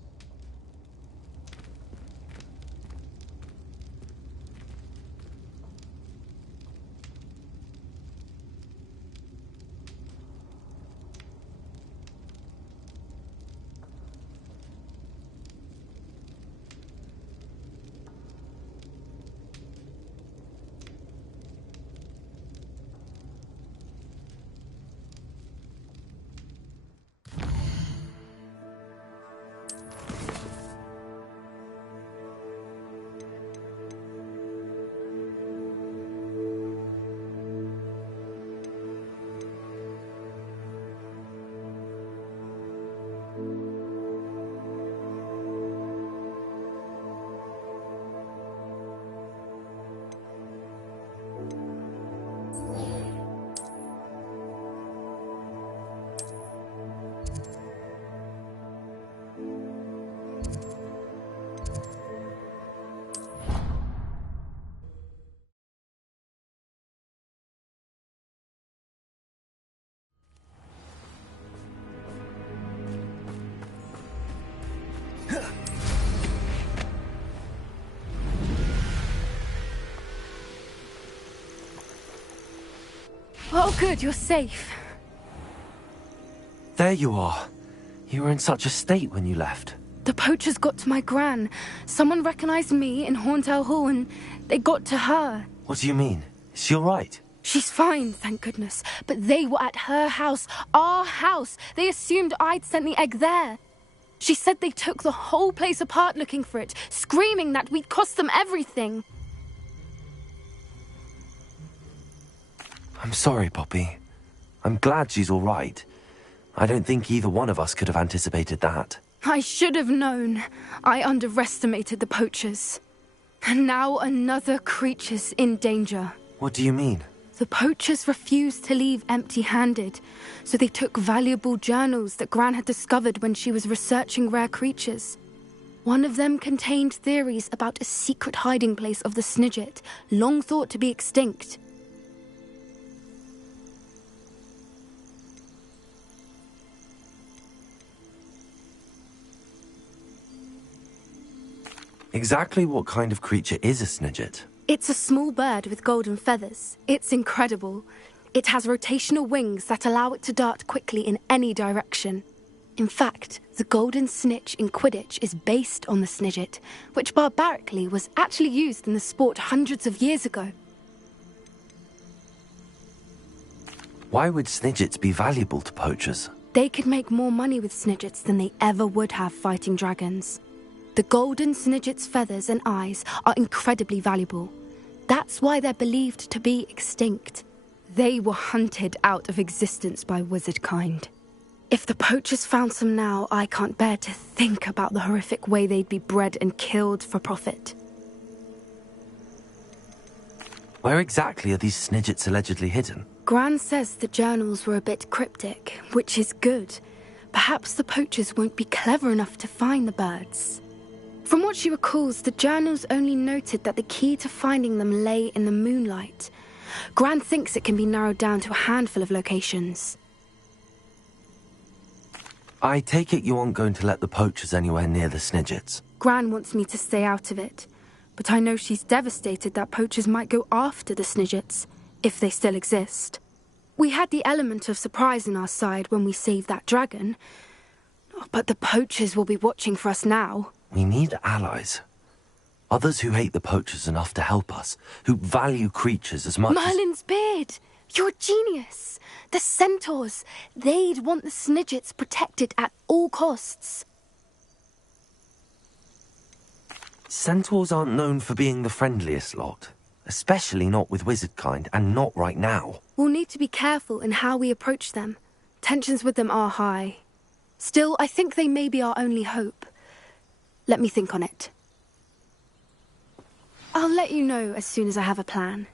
Oh, good, you're safe. There you are. You were in such a state when you left. The poachers got to my gran. Someone recognized me in Horntail Hall and they got to her. What do you mean? Is she all right? She's fine, thank goodness. But they were at her house, our house. They assumed I'd sent the egg there. She said they took the whole place apart looking for it, screaming that we'd cost them everything. I'm sorry, Poppy. I'm glad she's all right. I don't think either one of us could have anticipated that. I should have known. I underestimated the poachers. And now another creature's in danger. What do you mean? The poachers refused to leave empty-handed, so they took valuable journals that Gran had discovered when she was researching rare creatures. One of them contained theories about a secret hiding place of the Snidget, long thought to be extinct. Exactly what kind of creature is a Snidget? It's a small bird with golden feathers. It's incredible. It has rotational wings that allow it to dart quickly in any direction. In fact, the golden snitch in Quidditch is based on the Snidget, which barbarically was actually used in the sport hundreds of years ago. Why would snidgets be valuable to poachers? They could make more money with snidgets than they ever would have fighting dragons. The golden snidget's feathers and eyes are incredibly valuable. That's why they're believed to be extinct. They were hunted out of existence by wizard kind. If the poachers found some now, I can't bear to think about the horrific way they'd be bred and killed for profit. Where exactly are these snidgets allegedly hidden? Gran says the journals were a bit cryptic, which is good. Perhaps the poachers won't be clever enough to find the birds. From what she recalls, the journals only noted that the key to finding them lay in the moonlight. Gran thinks it can be narrowed down to a handful of locations. I take it you aren't going to let the poachers anywhere near the snidgets? Gran wants me to stay out of it, but I know she's devastated that poachers might go after the snidgets, if they still exist. We had the element of surprise on our side when we saved that dragon, but the poachers will be watching for us now. We need allies. Others who hate the poachers enough to help us, who value creatures as much Merlin's beard! You're a genius! The centaurs! They'd want the snidgets protected at all costs. Centaurs aren't known for being the friendliest lot. Especially not with wizard kind, and not right now. We'll need to be careful in how we approach them. Tensions with them are high. Still, I think they may be our only hope. Let me think on it. I'll let you know as soon as I have a plan.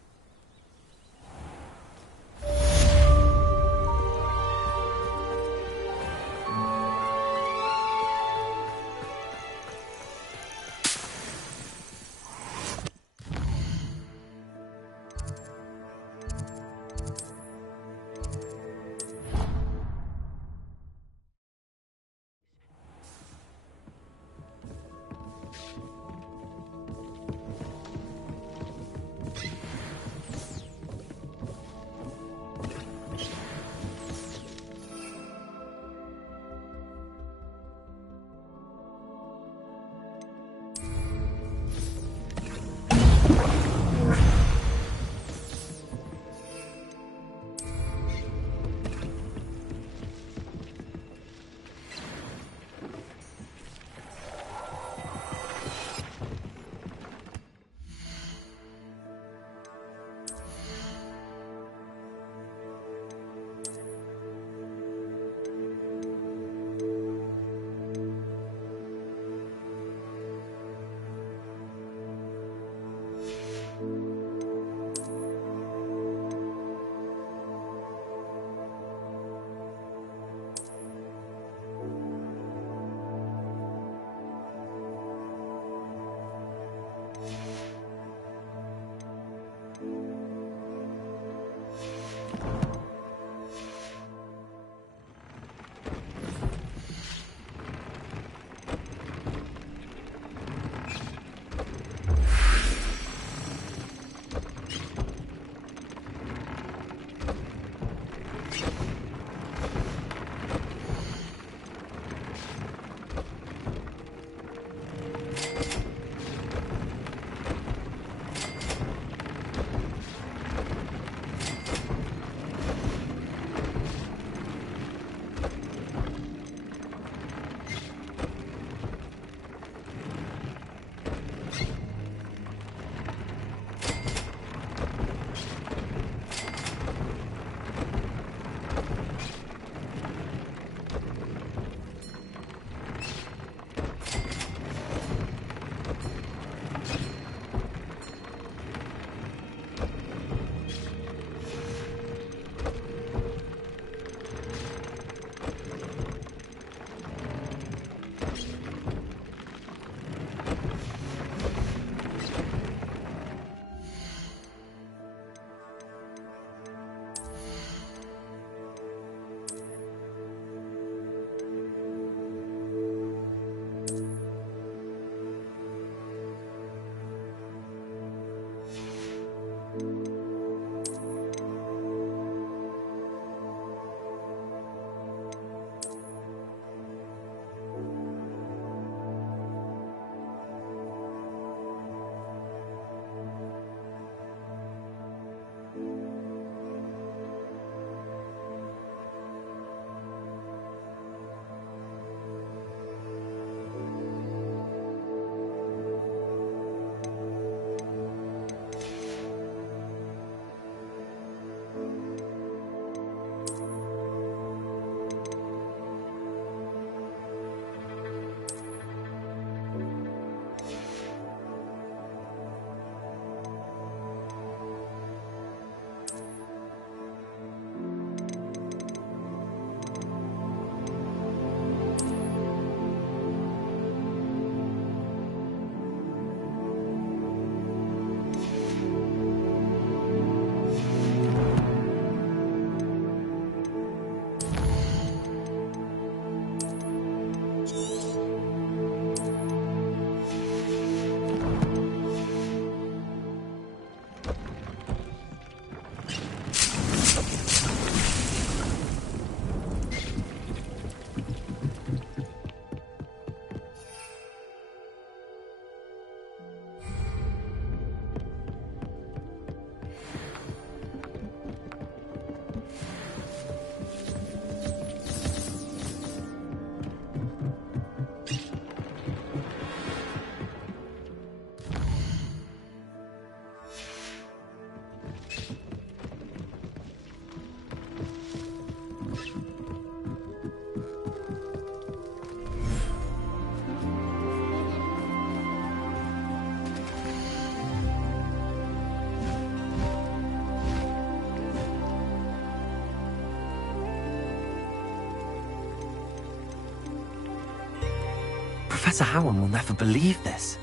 Professor Howard will never believe this.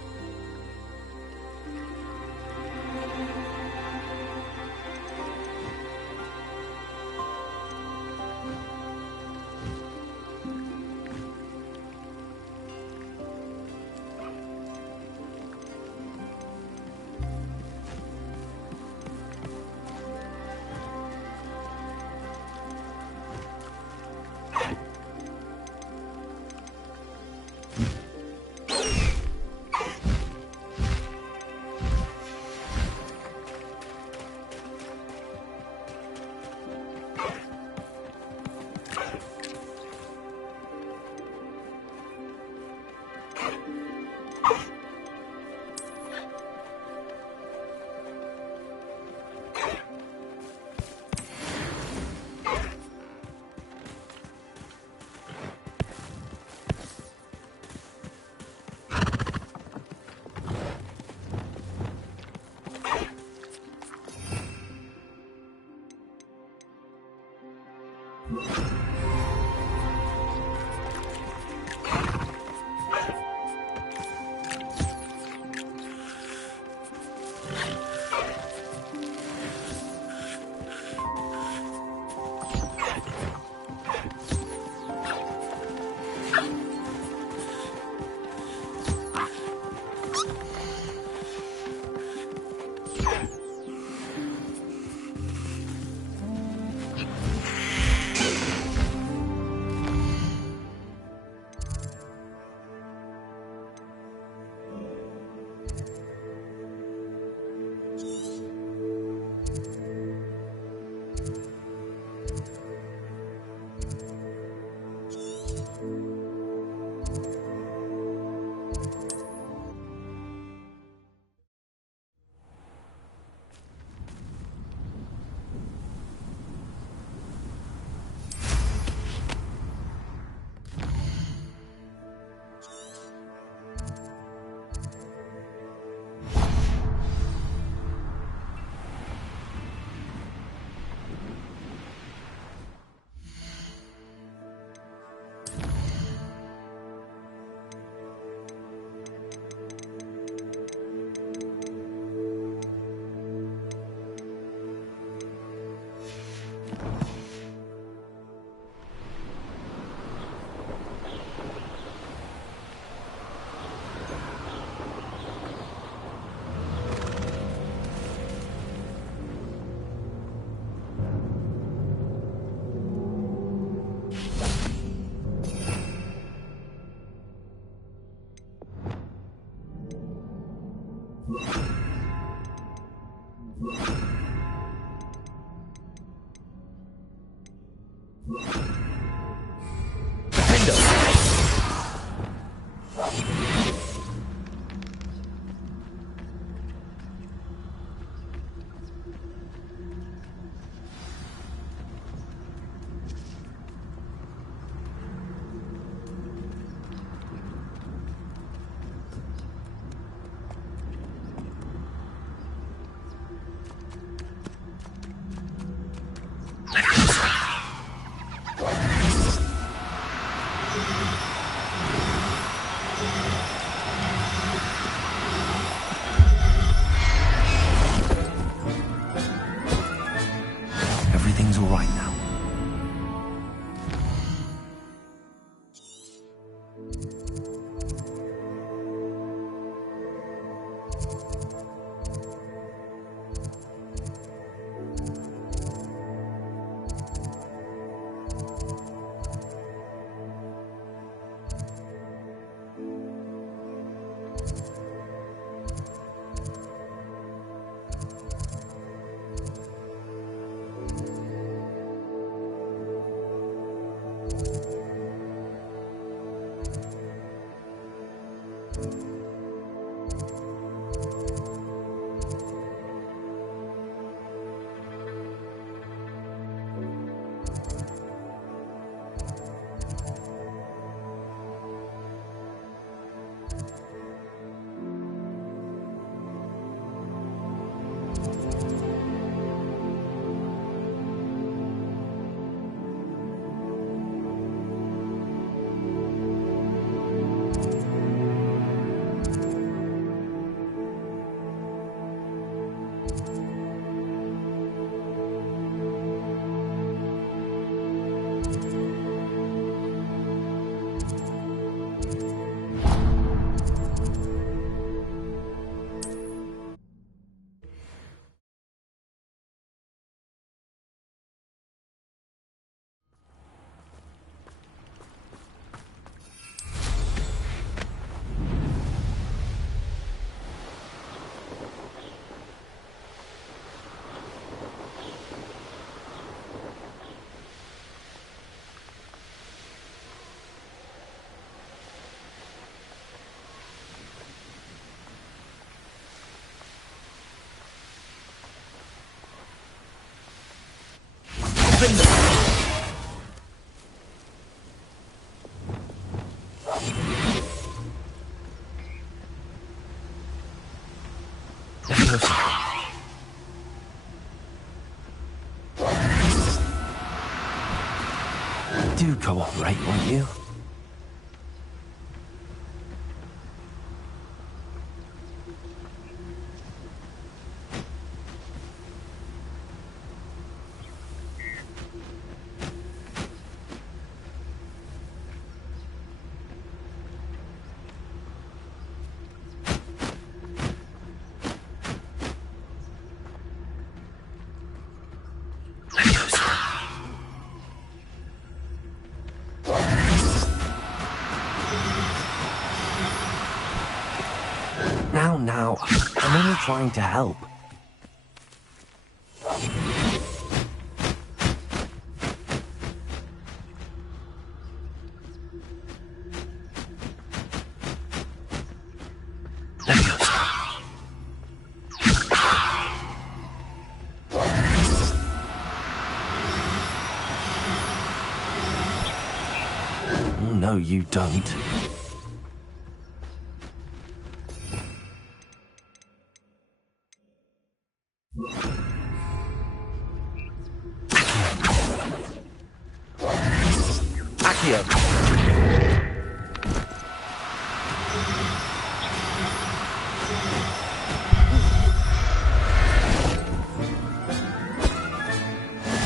Everything's all right now. Do cooperate, won't you? Now, I'm only trying to help. Oh, no, you don't.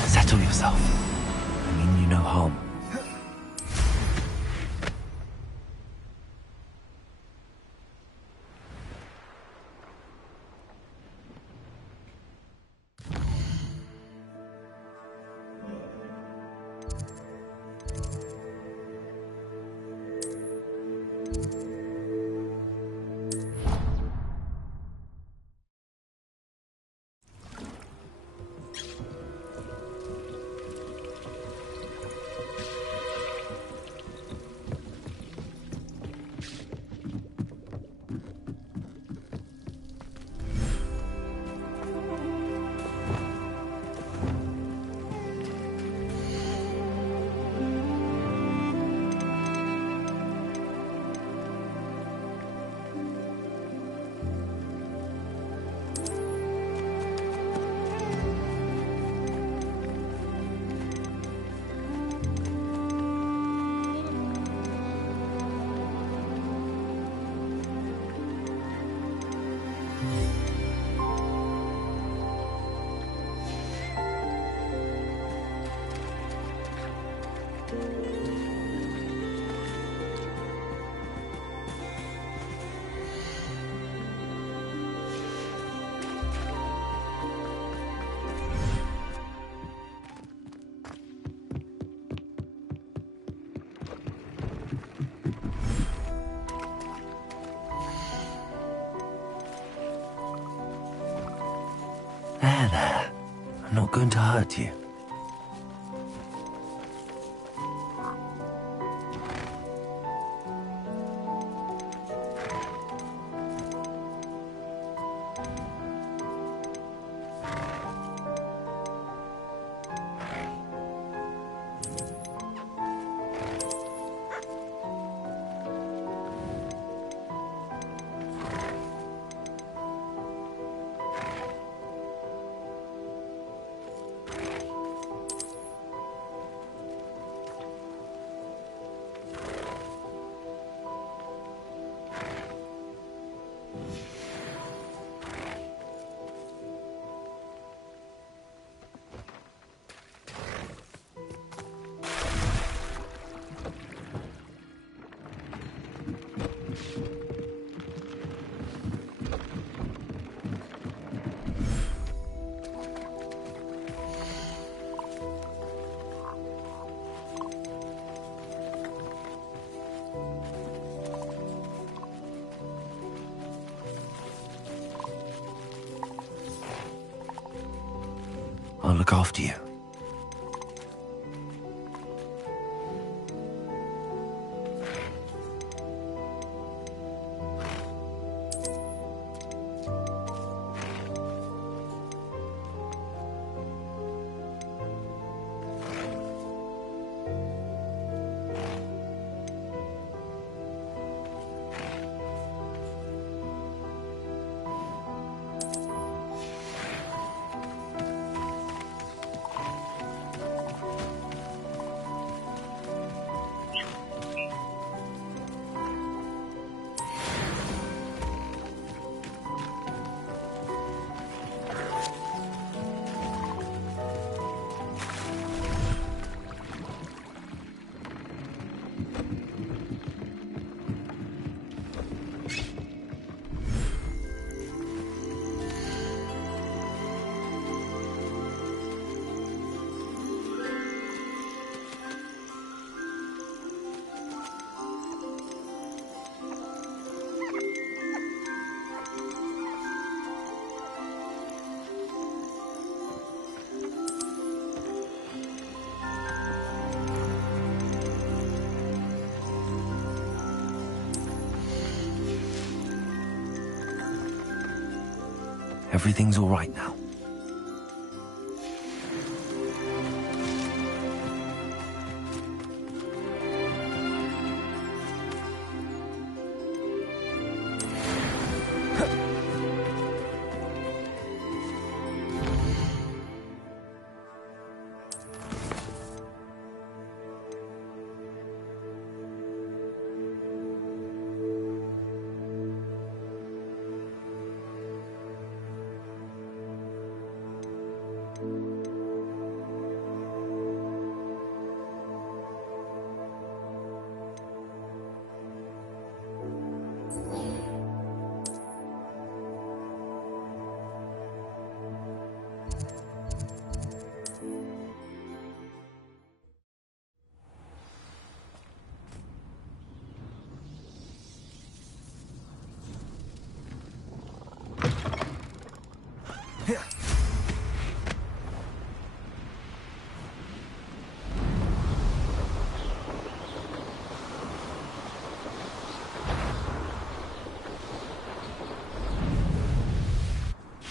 Settle yourself. I mean you no harm. There. I'm not going to hurt you. I'll look after you. Everything's all right now.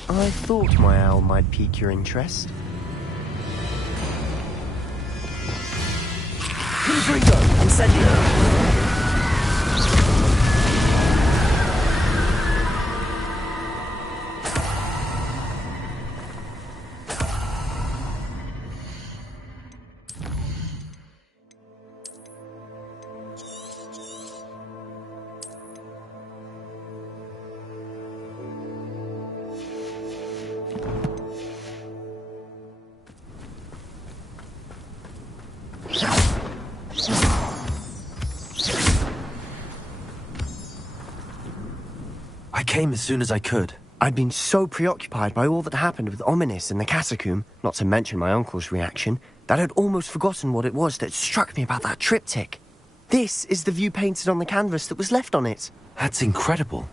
I thought my owl might pique your interest. Ringo, I'm sending her. I came as soon as I could. I'd been so preoccupied by all that happened with Ominous in the catacomb, not to mention my uncle's reaction, that I'd almost forgotten what it was that struck me about that triptych. This is the view painted on the canvas that was left on it. That's incredible.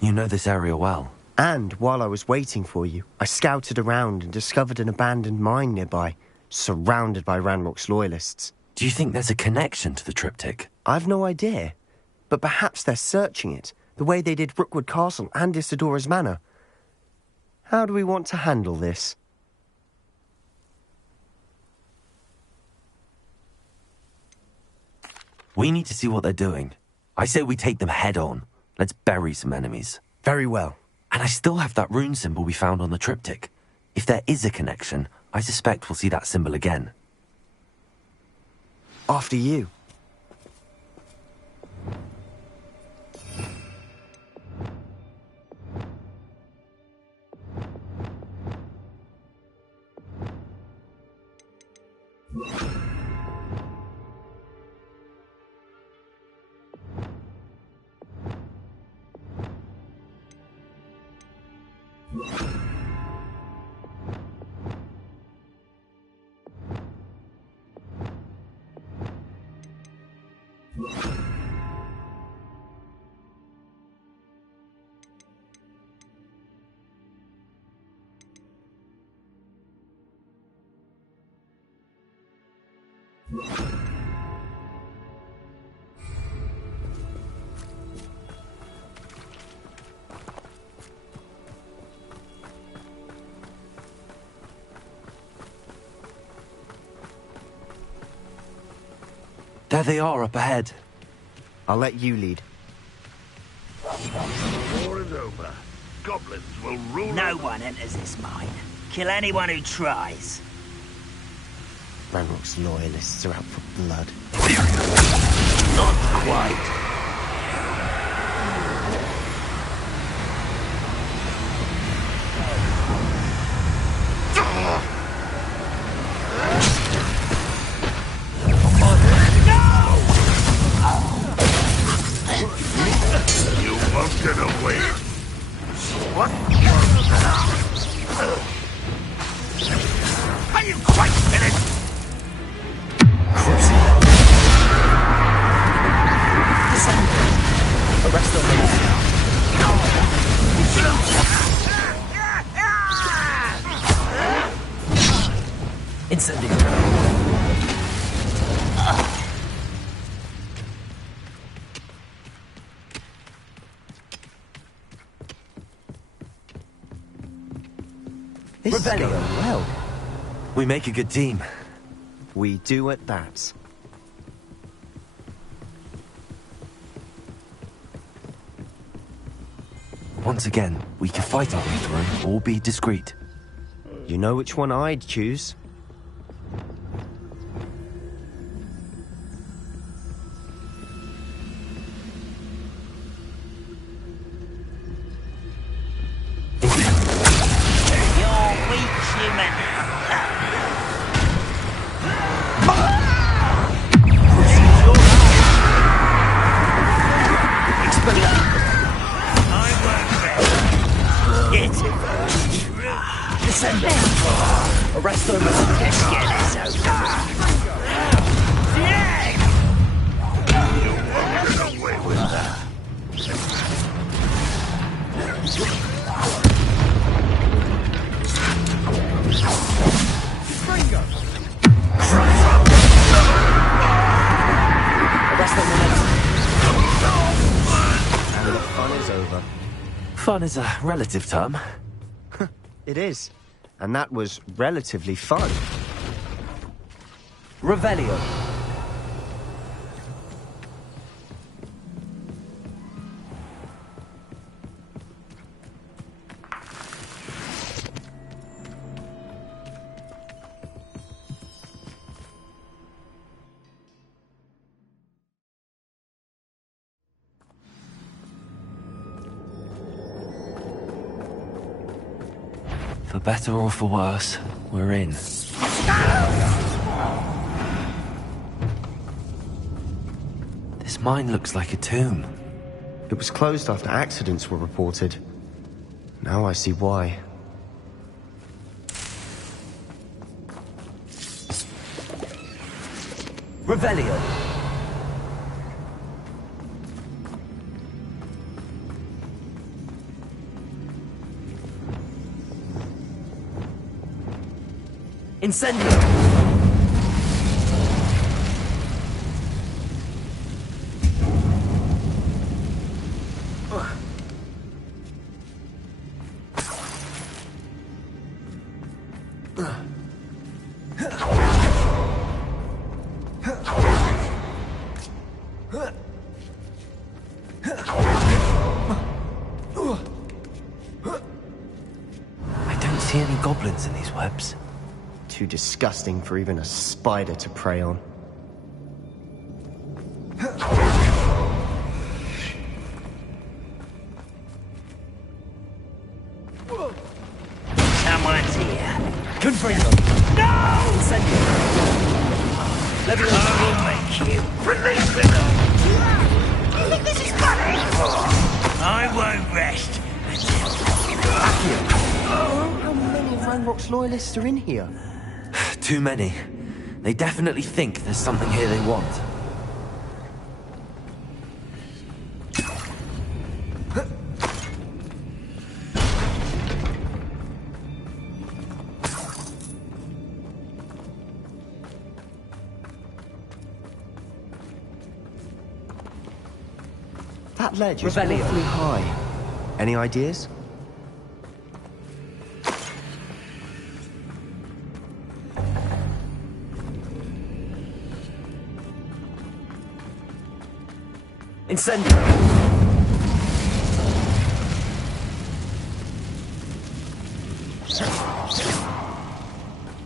You know this area well. And while I was waiting for you, I scouted around and discovered an abandoned mine nearby, surrounded by Ranrock's loyalists. Do you think there's a connection to the triptych? I've no idea, but perhaps they're searching it, the way they did Rookwood Castle and Isidora's Manor. How do we want to handle this? We need to see what they're doing. I say we take them head on. Let's bury some enemies. Very well. And I still have that rune symbol we found on the triptych. If there is a connection, I suspect we'll see that symbol again. After you. There they are up ahead. I'll let you lead. War is over. Goblins will rule. No one enters this mine. Kill anyone who tries. Ranrock's loyalists are out for blood. Not quite. You won't get away. What? Are you quite finished? Arrest them. Incendiary. This is going well. We make a good team. We do at that. Once again, we can fight our way through or be discreet. You know which one I'd choose. Fun is a relative term. It is. And that was relatively fun. Revelio. For better or for worse, we're in. This mine looks like a tomb. It was closed after accidents were reported. Now I see why. Revelio. Incendio! I don't see any goblins in these webs. Too disgusting for even a spider to prey on. Someone's here. Confront them. No! Incendio. I will make you. Release me. You think this is funny? I won't rest. How many of Ranrock's loyalists are in here? Too many. They definitely think there's something here they want. That ledge is Revelio. awfully high. Any ideas? Incendio!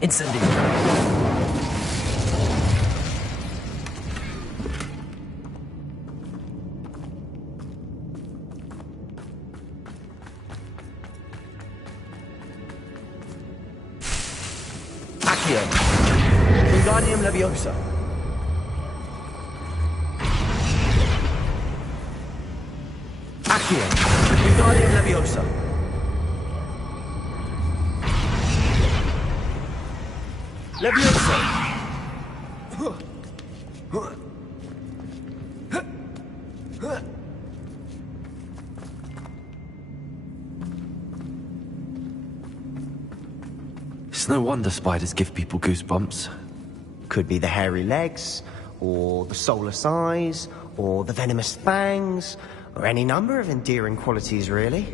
Incendio! Accio! Wingardium Leviosa! Accio! Wingardium Leviosa! Leviosa! It's no wonder spiders give people goosebumps. Could be the hairy legs, or the soulless eyes, or the venomous fangs, or any number of endearing qualities, really.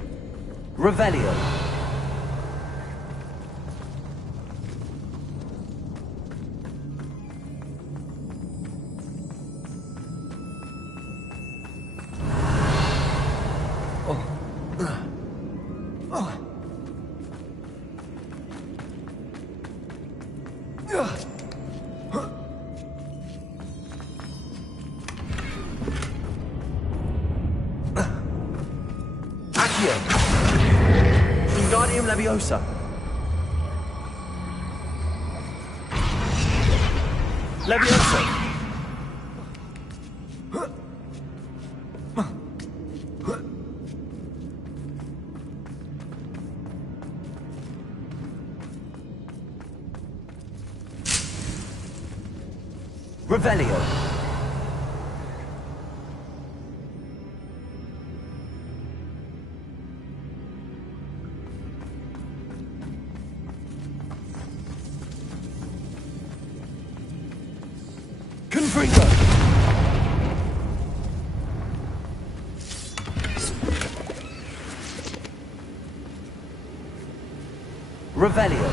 Revelio. Accio! Wingardium Leviosa! Leviosa! Revelio! Confringo! Revelio!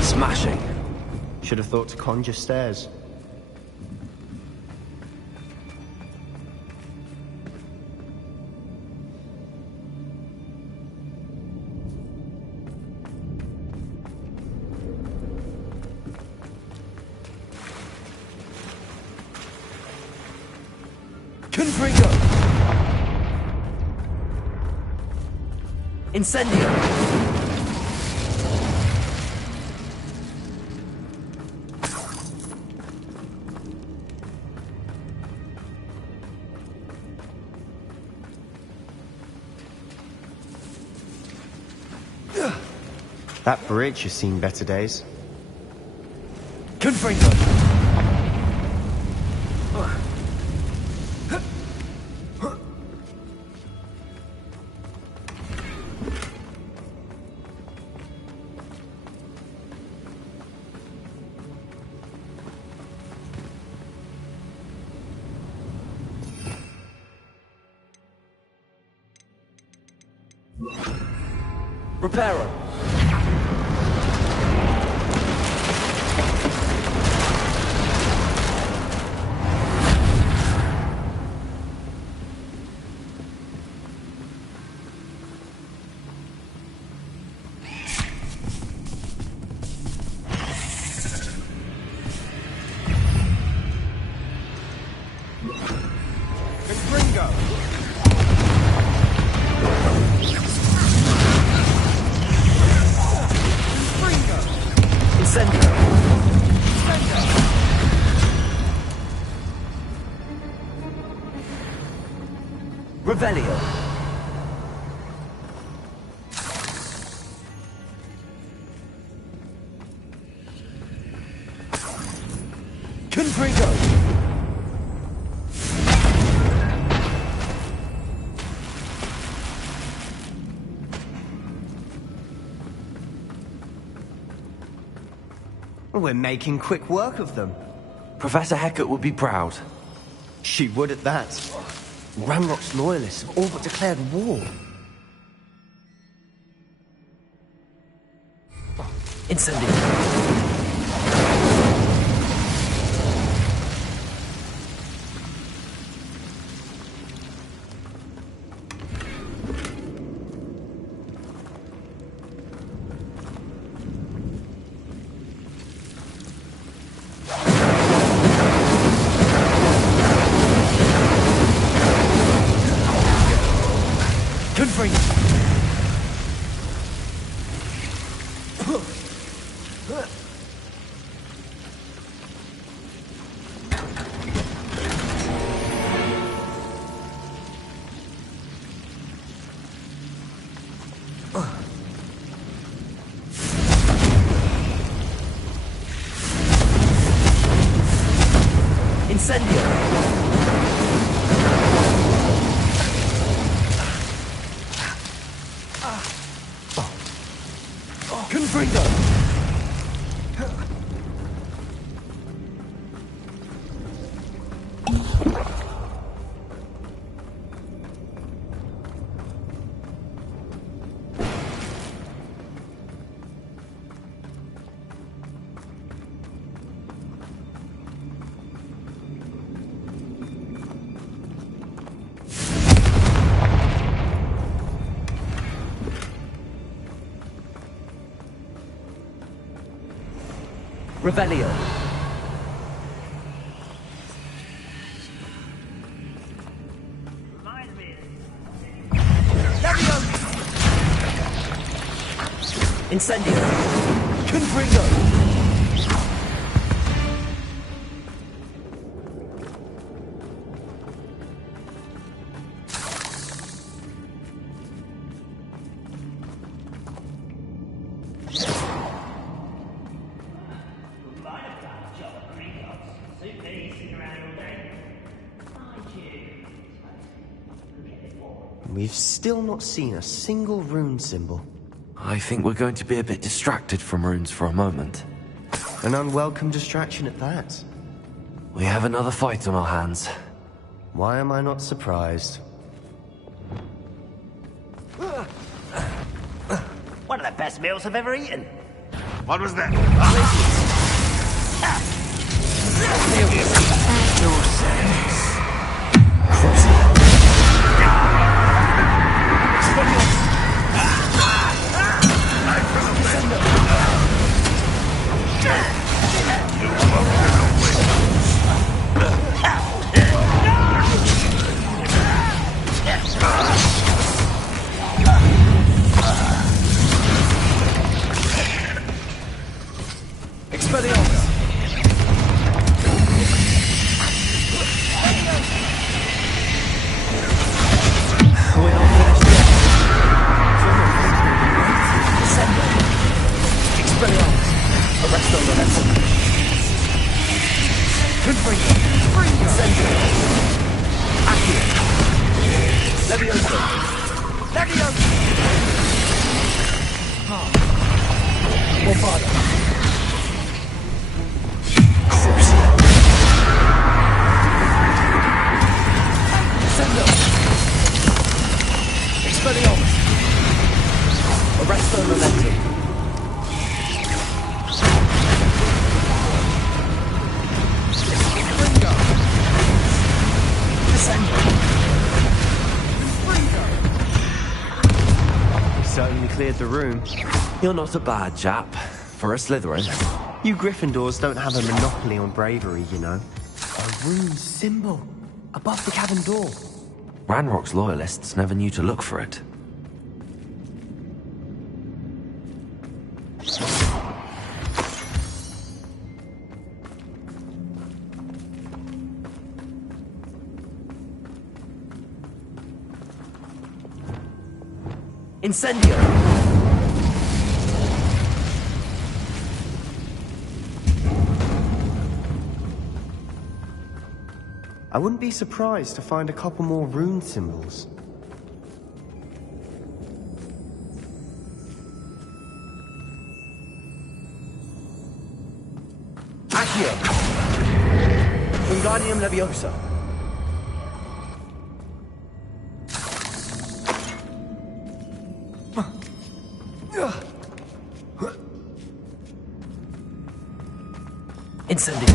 Smashing. Should have thought to conjure stairs. Confringo! Incendio! That bridge has seen better days. Confringo! Reparo! Revelio. Confringo. We're making quick work of them. Professor Hecat would be proud. She would at that. Ramrock's loyalists have all but declared war. Incendio. Revelio. Incendio. Confringo. We've still not seen a single rune symbol. I think we're going to be a bit distracted from runes for a moment. An unwelcome distraction at that. We have another fight on our hands. Why am I not surprised? One of the best meals I've ever eaten. What was that? No sense. The room. You're not a bad chap for a Slytherin. You Gryffindors don't have a monopoly on bravery, you know. A rune symbol above the cabin door. Ranrock's loyalists never knew to look for it. Incendio! I wouldn't be surprised to find a couple more rune symbols. Accio! Wingardium Leviosa! Incendio!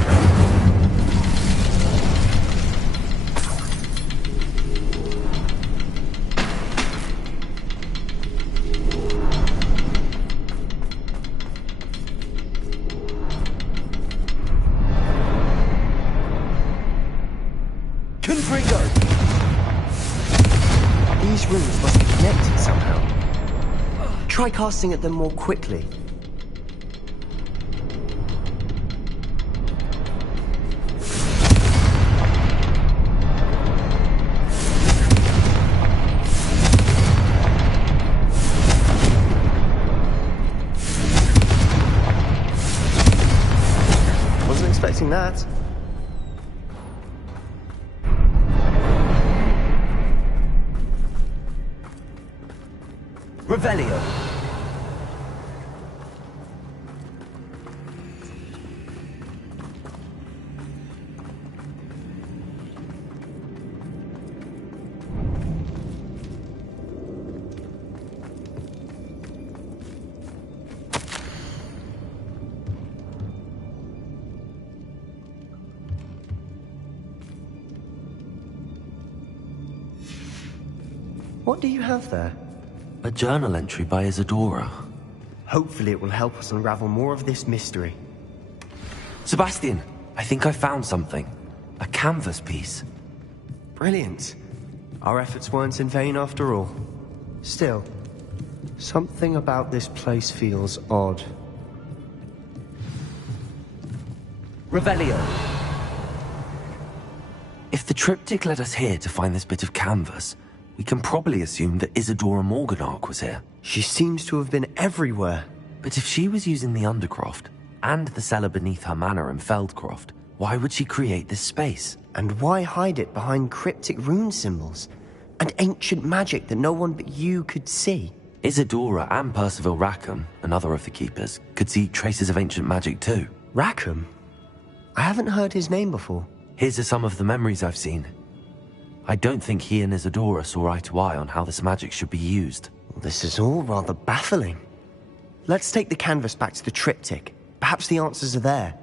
These runes must be connected somehow. Try casting at them more quickly. Wasn't expecting that. Revelio. What do you have there? A journal entry by Isadora. Hopefully it will help us unravel more of this mystery. Sebastian, I think I found something. A canvas piece. Brilliant. Our efforts weren't in vain after all. Still, something about this place feels odd. Revelio. If the triptych led us here to find this bit of canvas, we can probably assume that Isadora Morganark was here. She seems to have been everywhere. But if she was using the Undercroft, and the cellar beneath her manor in Feldcroft, why would she create this space? And why hide it behind cryptic rune symbols? And ancient magic that no one but you could see? Isadora and Percival Rackham, another of the Keepers, could see traces of ancient magic too. Rackham? I haven't heard his name before. Here's are some of the memories I've seen. I don't think he and Isadora saw eye to eye on how this magic should be used. This is all rather baffling. Let's take the canvas back to the triptych. Perhaps the answers are there.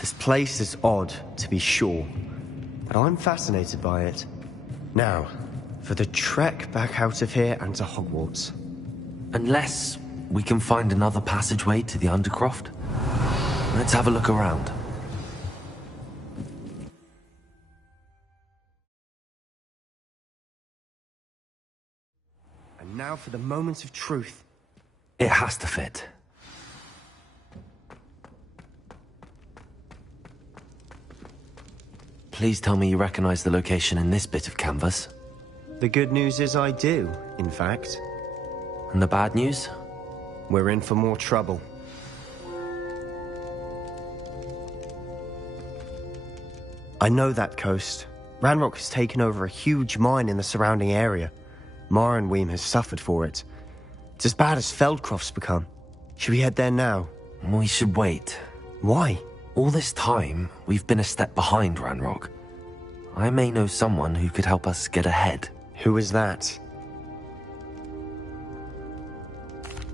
This place is odd, to be sure, but I'm fascinated by it. Now, for the trek back out of here and to Hogwarts. Unless we can find another passageway to the Undercroft. Let's have a look around. And now for the moment of truth. It has to fit. Please tell me you recognize the location in this bit of canvas. The good news is I do, in fact. And the bad news? We're in for more trouble. I know that coast. Ranrock has taken over a huge mine in the surrounding area. Marrenweem has suffered for it. It's as bad as Feldcroft's become. Should we head there now? We should wait. Why? All this time, we've been a step behind Ranrock. I may know someone who could help us get ahead. Who is that?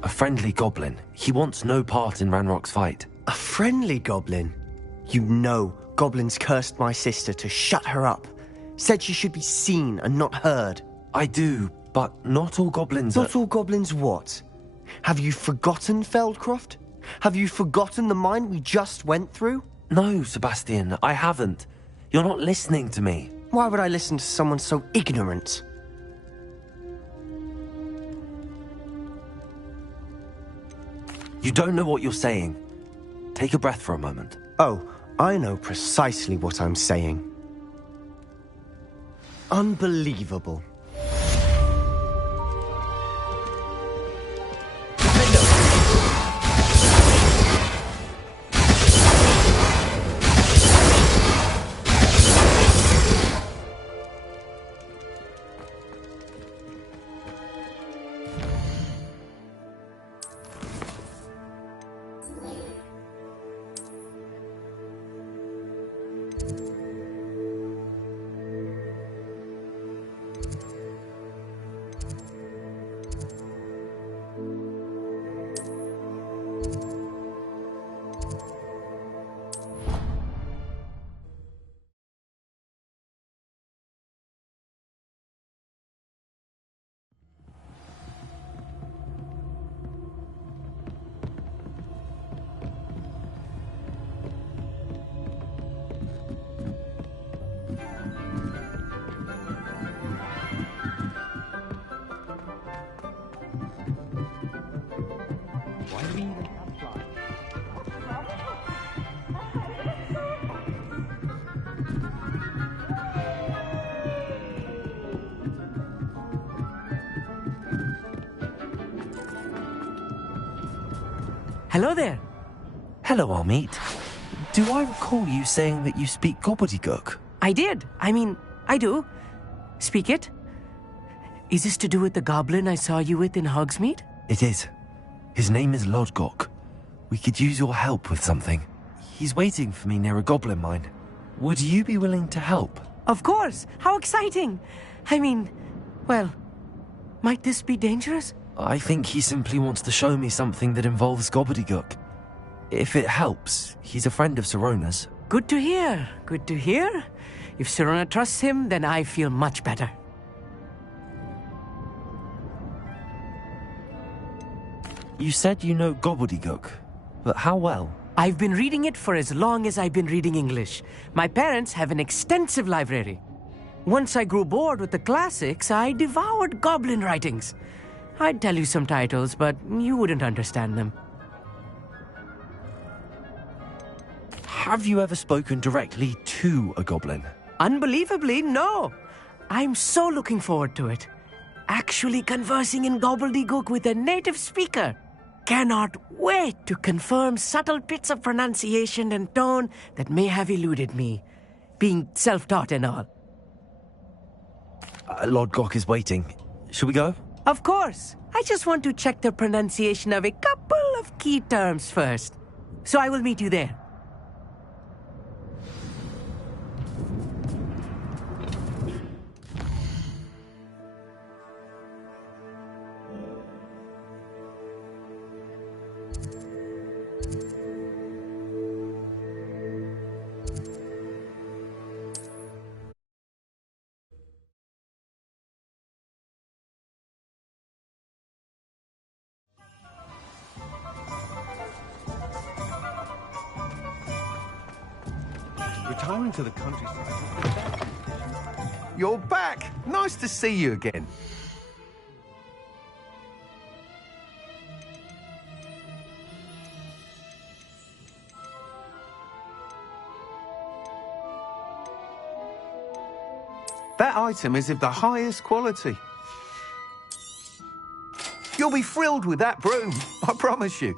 A friendly goblin. He wants no part in Ranrock's fight. A friendly goblin? You know, goblins cursed my sister to shut her up. Said she should be seen and not heard. I do, but not all goblins Not all goblins what? Have you forgotten Feldcroft? Have you forgotten the mine we just went through? No, Sebastian, I haven't. You're not listening to me. Why would I listen to someone so ignorant? You don't know what you're saying. Take a breath for a moment. Oh, I know precisely what I'm saying. Unbelievable. Hello there. Hello, Amit. Do I recall you saying that you speak gobbledygook? I did. I do. Speak it. Is this to do with the goblin I saw you with in Hogsmeade? It is. His name is Lodgok. We could use your help with something. He's waiting for me near a goblin mine. Would you be willing to help? Of course. How exciting. Well, might this be dangerous? I think he simply wants to show me something that involves gobbledygook. If it helps, he's a friend of Sirona's. Good to hear. Good to hear. If Sirona trusts him, then I feel much better. You said you know gobbledygook, but how well? I've been reading it for as long as I've been reading English. My parents have an extensive library. Once I grew bored with the classics, I devoured goblin writings. I'd tell you some titles, but you wouldn't understand them. Have you ever spoken directly to a goblin? Unbelievably, no. I'm so looking forward to it. Actually conversing in gobbledygook with a native speaker. Cannot wait to confirm subtle bits of pronunciation and tone that may have eluded me, being self-taught and all. Lord Gok is waiting. Should we go? Of course. I just want to check the pronunciation of a couple of key terms first. So I will meet you there. Retiring to the countryside. You're back! Nice to see you again. That item is of the highest quality. You'll be thrilled with that broom, I promise you.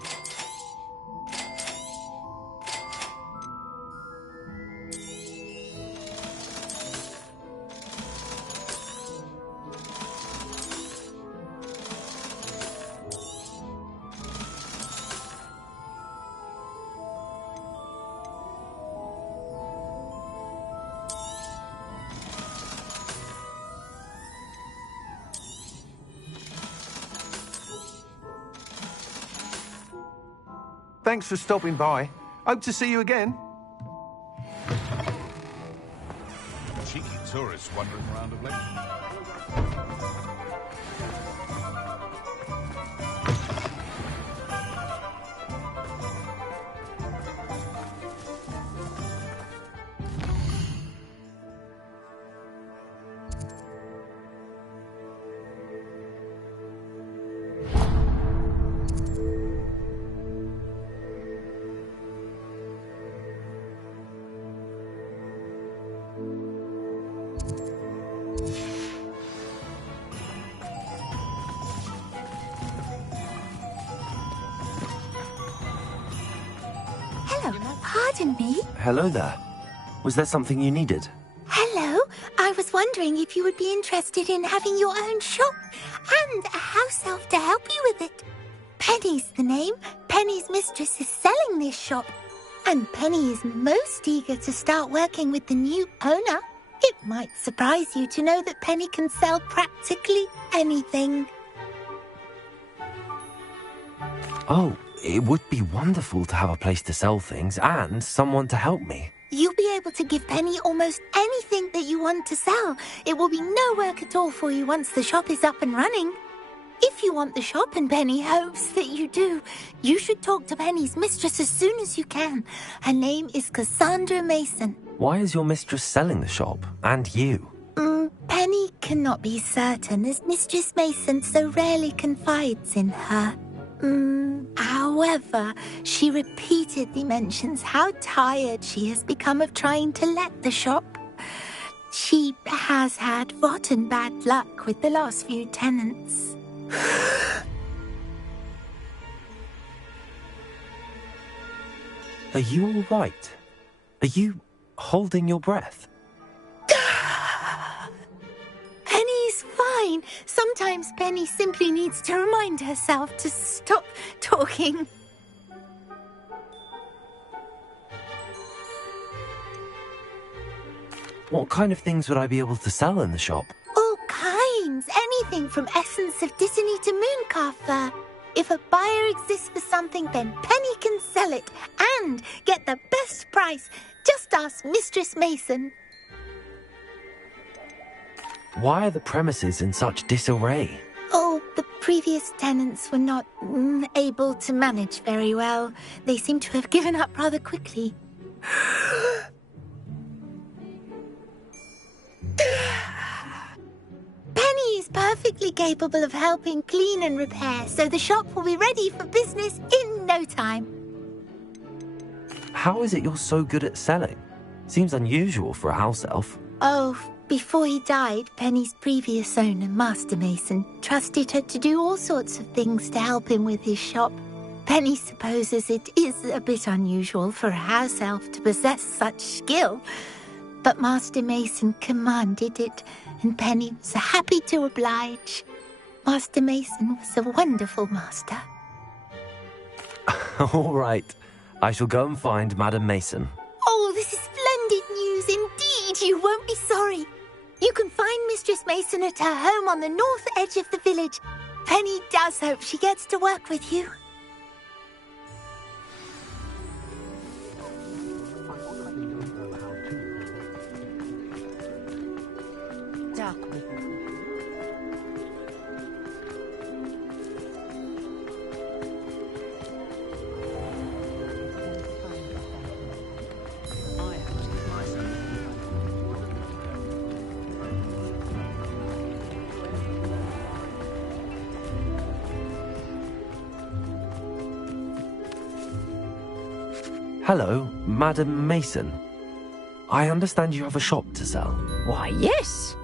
Thanks for stopping by. Hope to see you again. Cheeky tourists wandering around of late. Pardon me? Hello there. Was there something you needed? Hello. I was wondering if you would be interested in having your own shop and a house elf to help you with it. Penny's the name. Penny's mistress is selling this shop. And Penny is most eager to start working with the new owner. It might surprise you to know that Penny can sell practically anything. Oh, it would be wonderful to have a place to sell things and someone to help me. You'll be able to give Penny almost anything that you want to sell. It will be no work at all for you once the shop is up and running. If you want the shop and Penny hopes that you do, you should talk to Penny's mistress as soon as you can. Her name is Cassandra Mason. Why is your mistress selling the shop? And you? Penny cannot be certain, as Mistress Mason so rarely confides in her. However, she repeatedly mentions how tired she has become of trying to let the shop. She has had rotten bad luck with the last few tenants. Are you all right? Are you holding your breath? Penny's fine. Sometimes Penny simply needs to remind herself to stop talking. What kind of things would I be able to sell in the shop? All kinds. Anything from essence of Disney to Mooncalf fur. If a buyer exists for something, then Penny can sell it and get the best price. Just ask Mistress Mason. Why are the premises in such disarray? Oh, the previous tenants were not able to manage very well. They seem to have given up rather quickly. Penny is perfectly capable of helping clean and repair, so the shop will be ready for business in no time. How is it you're so good at selling? Seems unusual for a house elf. Oh, before he died, Penny's previous owner, Master Mason, trusted her to do all sorts of things to help him with his shop. Penny supposes it is a bit unusual for a house elf to possess such skill, but Master Mason commanded it, and Penny was happy to oblige. Master Mason was a wonderful master. All right. I shall go and find Madam Mason. Oh, this is splendid news indeed. You won't be sorry. You can find Mistress Mason at her home on the north edge of the village. Penny does hope she gets to work with you. Hello, Madam Mason. I understand you have a shop to sell. Why, yes.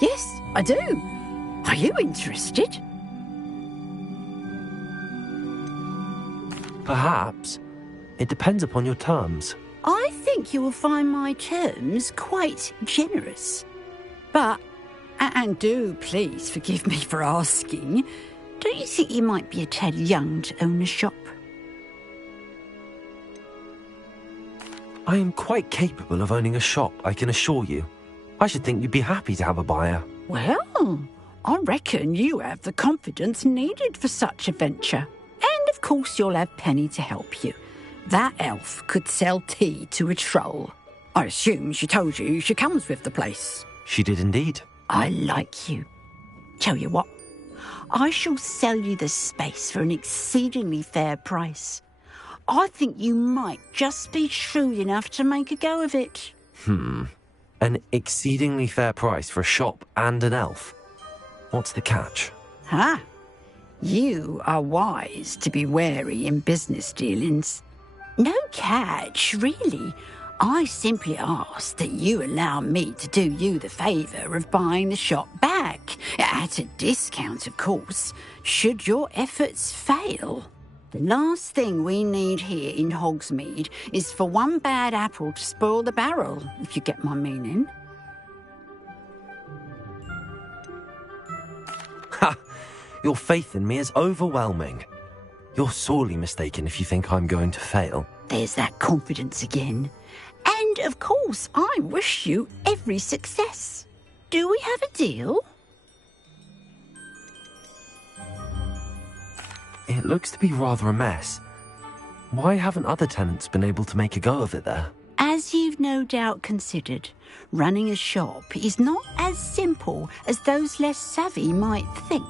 Yes, I do. Are you interested? Perhaps. It depends upon your terms. I think you will find my terms quite generous. But, and do please forgive me for asking, don't you think you might be a tad young to own a shop? I am quite capable of owning a shop, I can assure you. I should think you'd be happy to have a buyer. Well, I reckon you have the confidence needed for such a venture. And of course you'll have Penny to help you. That elf could sell tea to a troll. I assume she told you she comes with the place. She did indeed. I like you. Tell you what, I shall sell you the space for an exceedingly fair price. I think you might just be shrewd enough to make a go of it. An exceedingly fair price for a shop and an elf. What's the catch? Ah, you are wise to be wary in business dealings. No catch, really. I simply ask that you allow me to do you the favour of buying the shop back. At a discount, of course, should your efforts fail. The last thing we need here in Hogsmeade is for one bad apple to spoil the barrel, if you get my meaning. Ha! Your faith in me is overwhelming. You're sorely mistaken if you think I'm going to fail. There's that confidence again. And, of course, I wish you every success. Do we have a deal? It looks to be rather a mess. Why haven't other tenants been able to make a go of it there? As you've no doubt considered, running a shop is not as simple as those less savvy might think.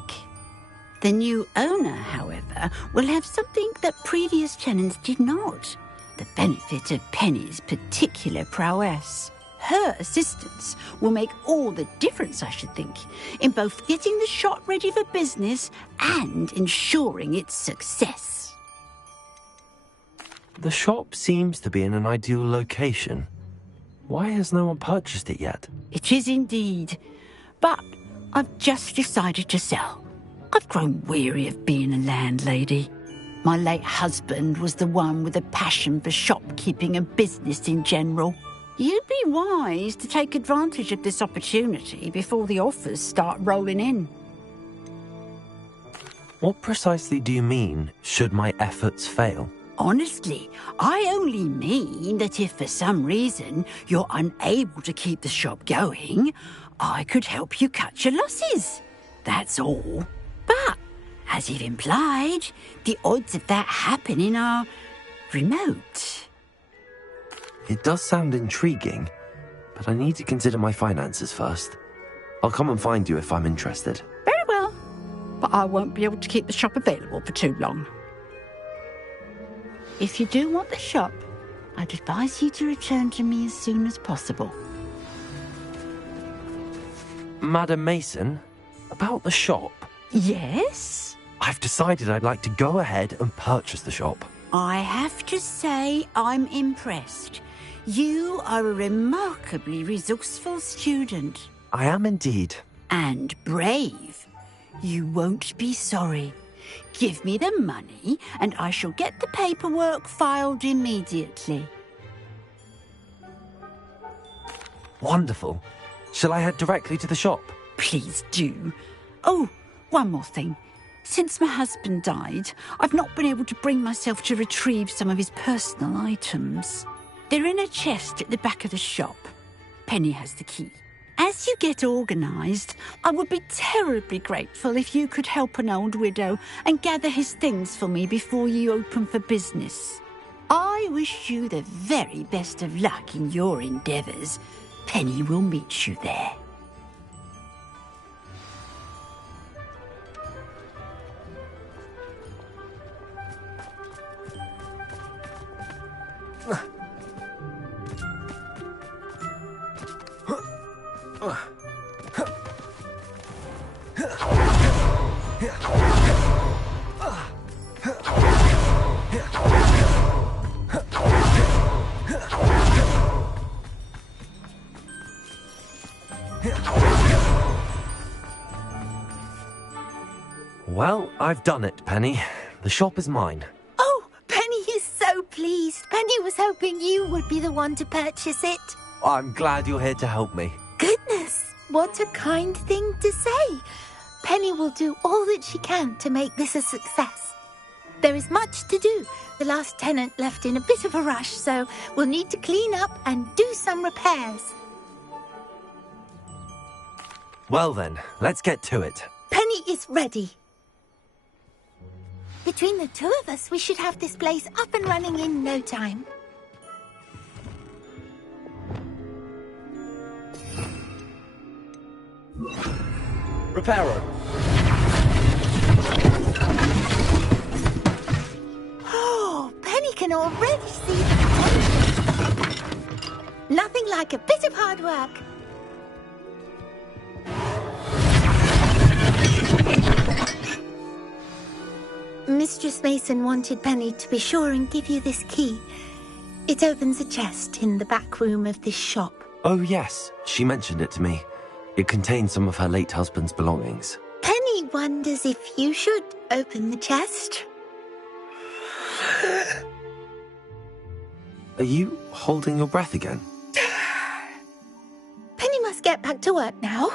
The new owner, however, will have something that previous tenants did not. The benefit of Penny's particular prowess. Her assistance will make all the difference, I should think, in both getting the shop ready for business and ensuring its success. The shop seems to be in an ideal location. Why has no one purchased it yet? It is indeed, but I've just decided to sell. I've grown weary of being a landlady. My late husband was the one with a passion for shopkeeping and business in general. You'd be wise to take advantage of this opportunity before the offers start rolling in. What precisely do you mean, should my efforts fail? Honestly, I only mean that if for some reason you're unable to keep the shop going, I could help you cut your losses. That's all. But, as you've implied, the odds of that happening are remote. It does sound intriguing, but I need to consider my finances first. I'll come and find you if I'm interested. Very well. but I won't be able to keep the shop available for too long. If you do want the shop, I'd advise you to return to me as soon as possible. Madam Mason, about the shop. Yes? I've decided I'd like to go ahead and purchase the shop. I have to say I'm impressed. You are a remarkably resourceful student. I am indeed. And brave. You won't be sorry. Give me the money, and I shall get the paperwork filed immediately. Wonderful. Shall I head directly to the shop? Please do. Oh, one more thing. Since my husband died, I've not been able to bring myself to retrieve some of his personal items. They're in a chest at the back of the shop. Penny has the key. As you get organised, I would be terribly grateful if you could help an old widow and gather his things for me before you open for business. I wish you the very best of luck in your endeavours. Penny will meet you there. Well, I've done it, Penny. The shop is mine. Oh, Penny is so pleased. Penny was hoping you would be the one to purchase it. I'm glad you're here to help me. Goodness, what a kind thing to say. Penny will do all that she can to make this a success. There is much to do. The last tenant left in a bit of a rush, so we'll need to clean up and do some repairs. Well then, let's get to it. Penny is ready. Between the two of us, we should have this place up and running in no time. Reparo. Oh, Penny can already see the potential. Nothing like a bit of hard work. Mistress Mason wanted Penny to be sure and give you this key. It opens a chest in the back room of this shop. Oh yes, she mentioned it to me. It contains some of her late husband's belongings. Penny wonders if you should open the chest. Are you holding your breath again? Penny must get back to work now.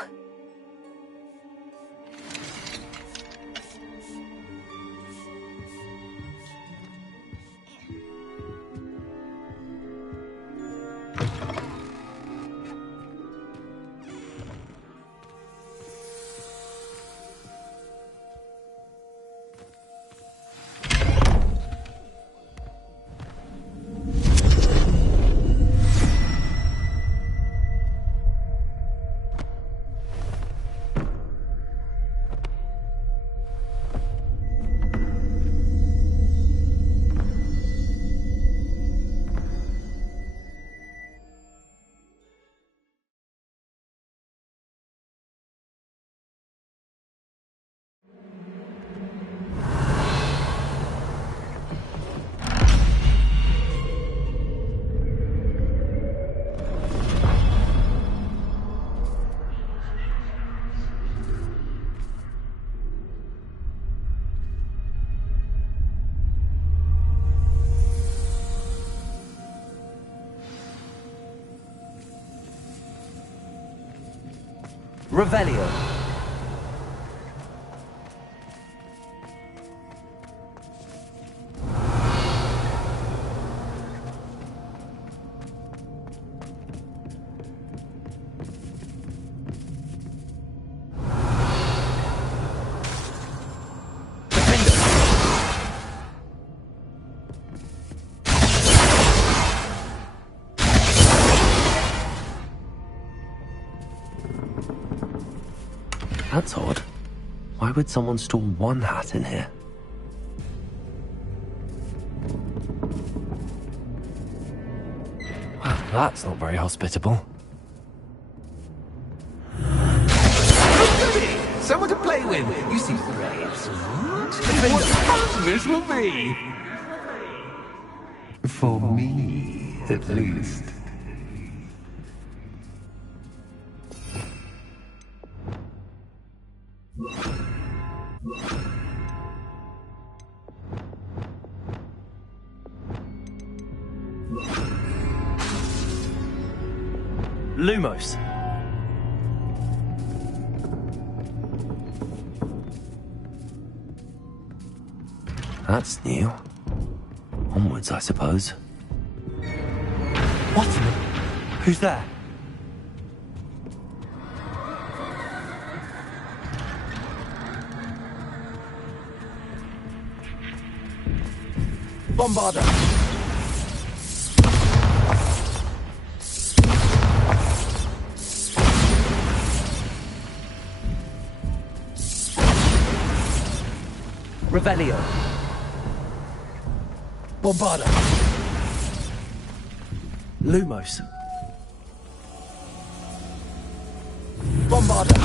Revelio. That's odd. Why would someone store one hat in here? Well, that's not very hospitable. Someone to play with. You seem very absolute. What fun this will be! For me, at least. Lumos. That's new. Onwards, I suppose. What in the... Who's there? Bombarder! Revelio. Bombarder. Lumos. Bombarder.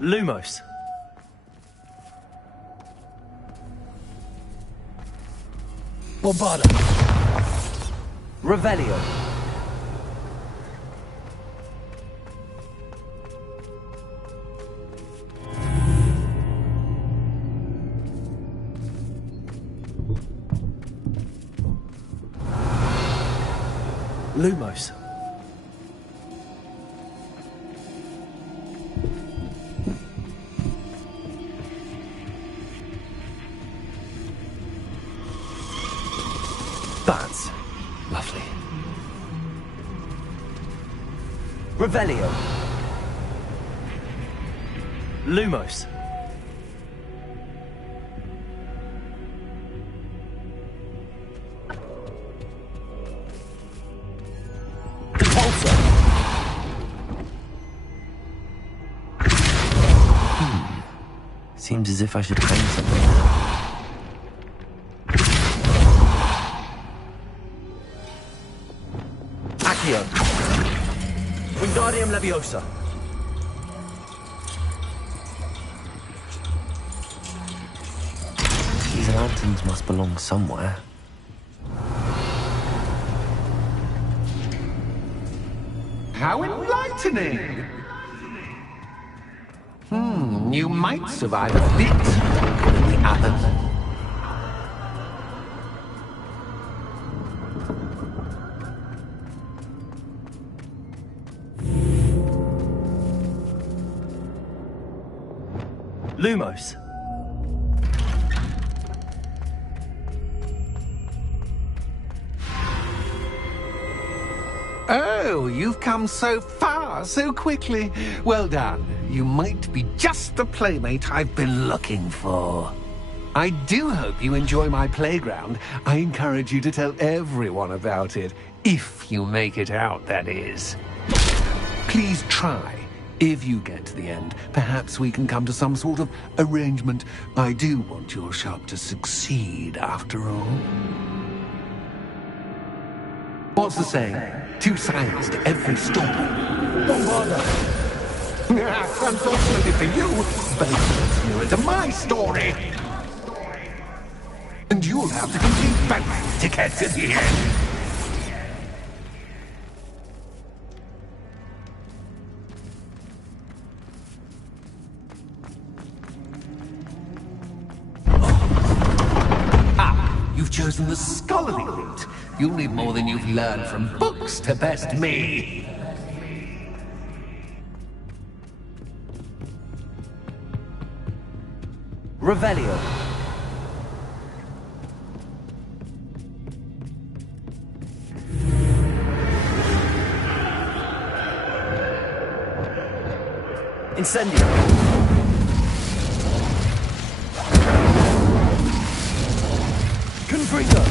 Lumos. Bombarder. Revelio. Lumos. That's lovely. Revelio. Lumos. Seems as if I should hang something. Accio. Wingardium Leviosa. These lanterns must belong somewhere. How enlightening! You might survive a bit in the others. Lumos. Oh, you've come so far so quickly. Well done. You might be just the playmate I've been looking for. I do hope you enjoy my playground. I encourage you to tell everyone about it. If you make it out, that is. Please try. If you get to the end, perhaps we can come to some sort of arrangement. I do want your shop to succeed, after all. What's the saying? 2 sides to every story. Bombarder! Unfortunately for you, both nearer to my story. And you'll have to complete both to get to the end. You've chosen the scholarly route. You'll need more than you've learned from books to best me. Revelio. Incendio. Confringo.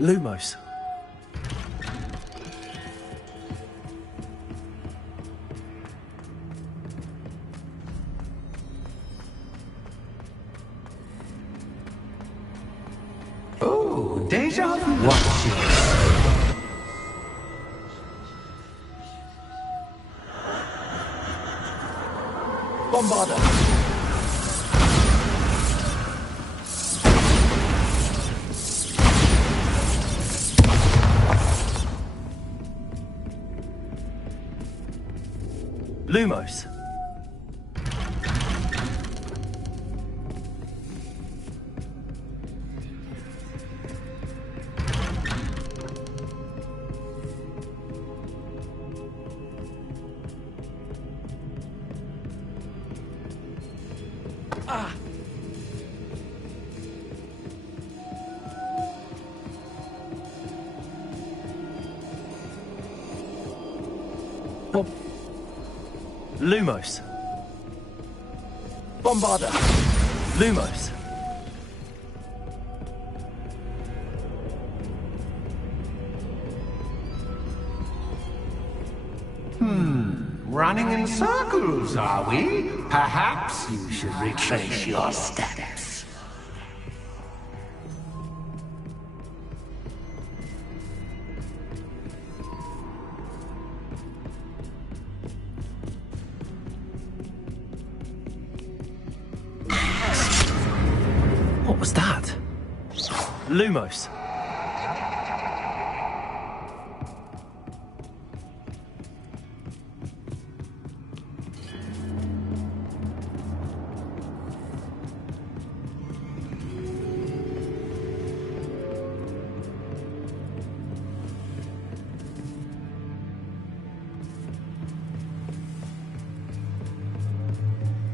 Lumos. Oh, deja vu. Watch it. Bombarder. Lumos. Ah. Lumos. Bombarder. Lumos. Running in circles, are we? Perhaps you should retrace your steps. What was that? Lumos.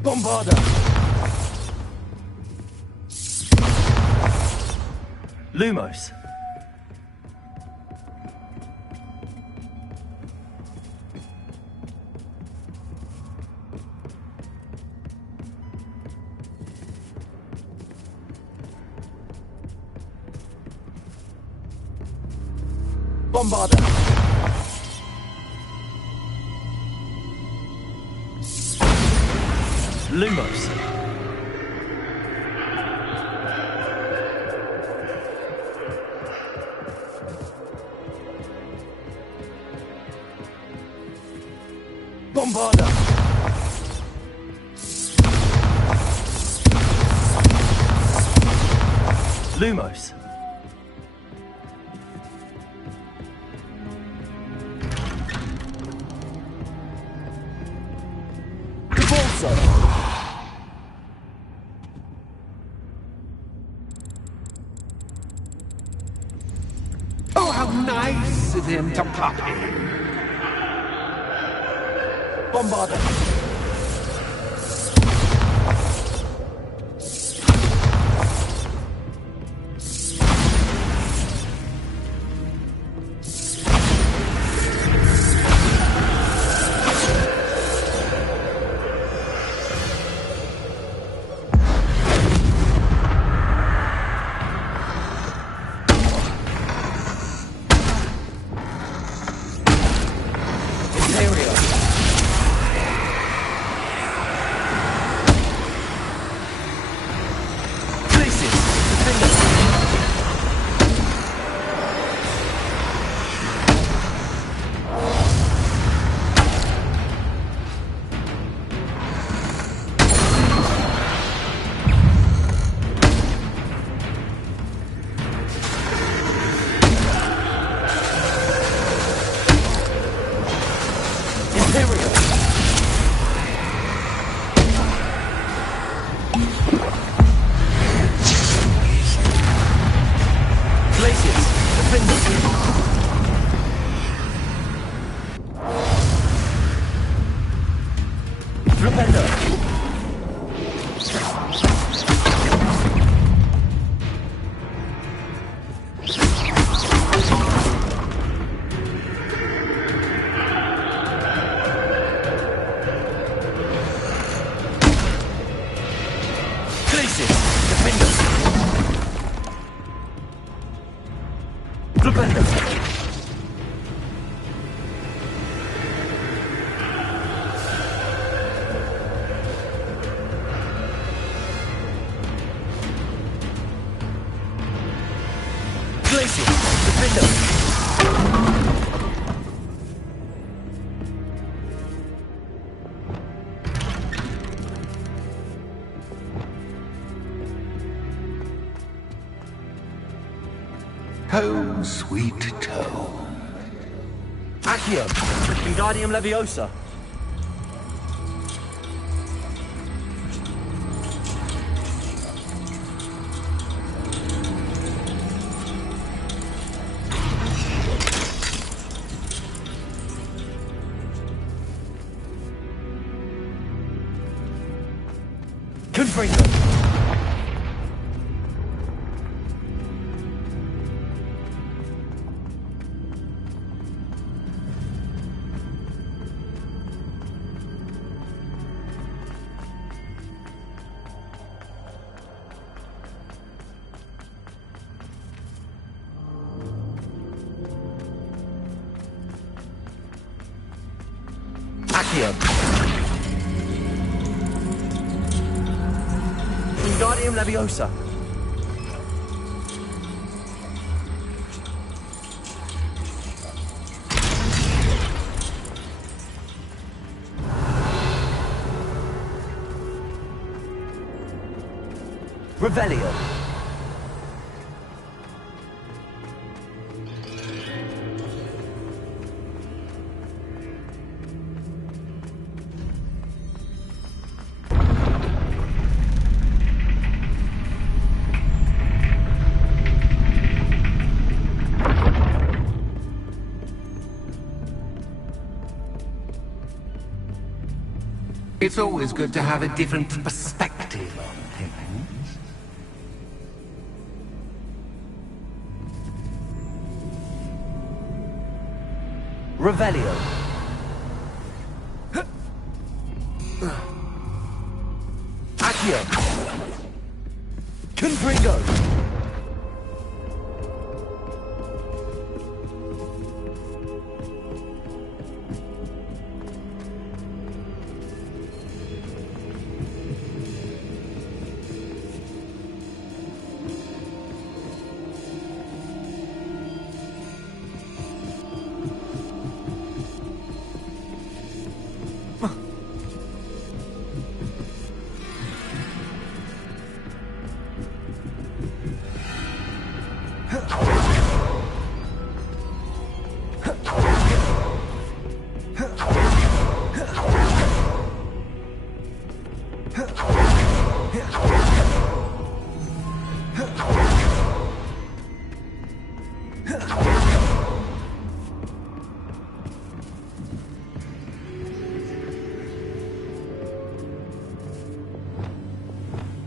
Bombarder. Lumos. Bombarder. Lumos. Bombarder. Lumos. Oh, how nice of him to pop in. Bombarder. Home sweet home. Accio! Wingardium Leviosa! Confringo! Accio! Wingardium Leviosa! Revelio! It's always good to have a different perspective on things. Revelio! Accio! Confringo!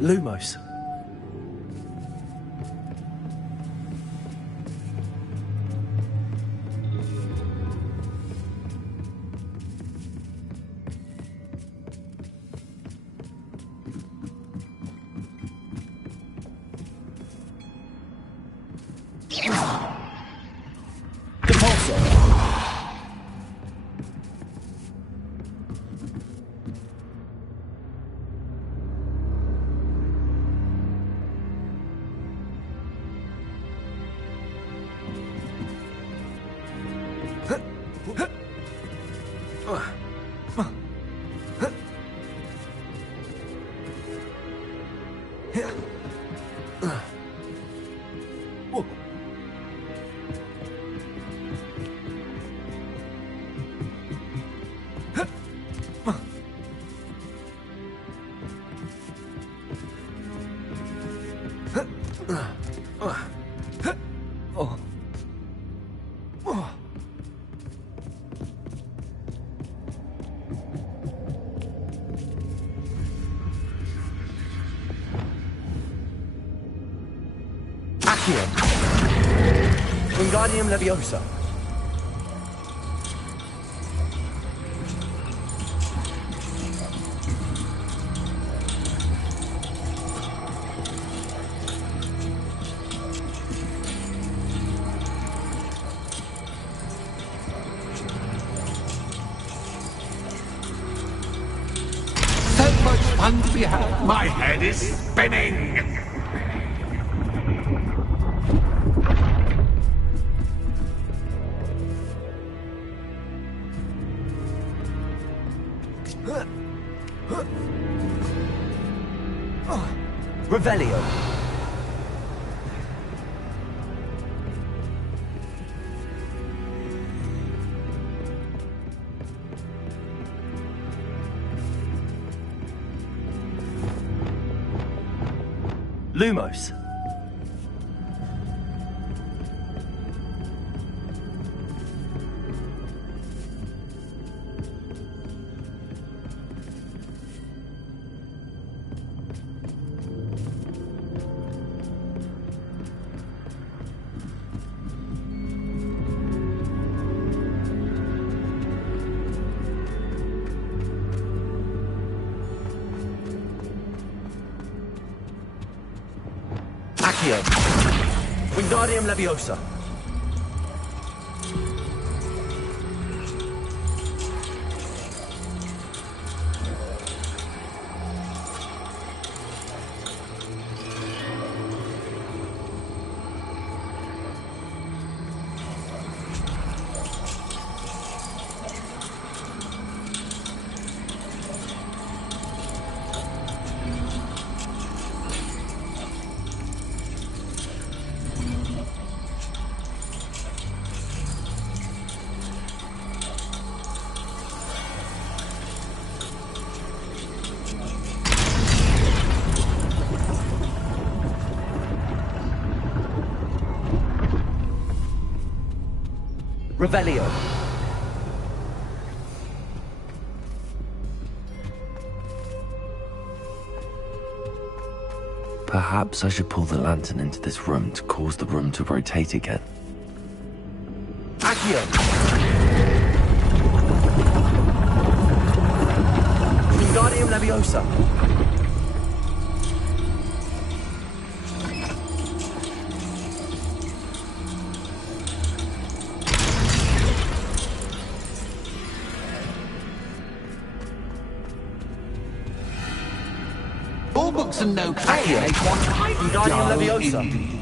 Lumos. Wingardium Leviosa. So much fun to be had. My head is spinning. Revelio. Lumos. Accio. Wingardium Leviosa. Revelio. Perhaps I should pull the lantern into this room to cause the room to rotate again. Accio! Wingardium Leviosa. All books and no play make one Wingardium Leviosa.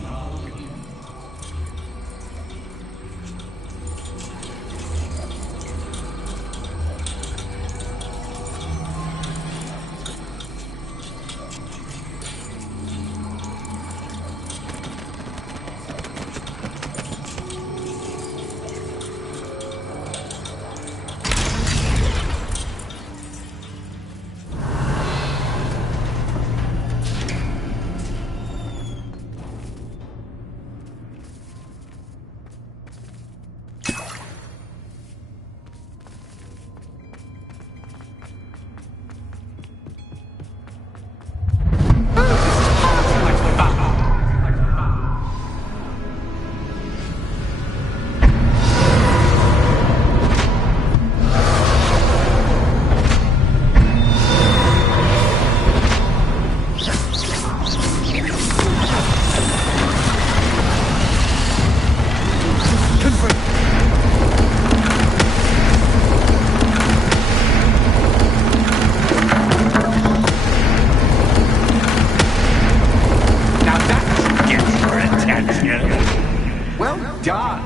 Well done.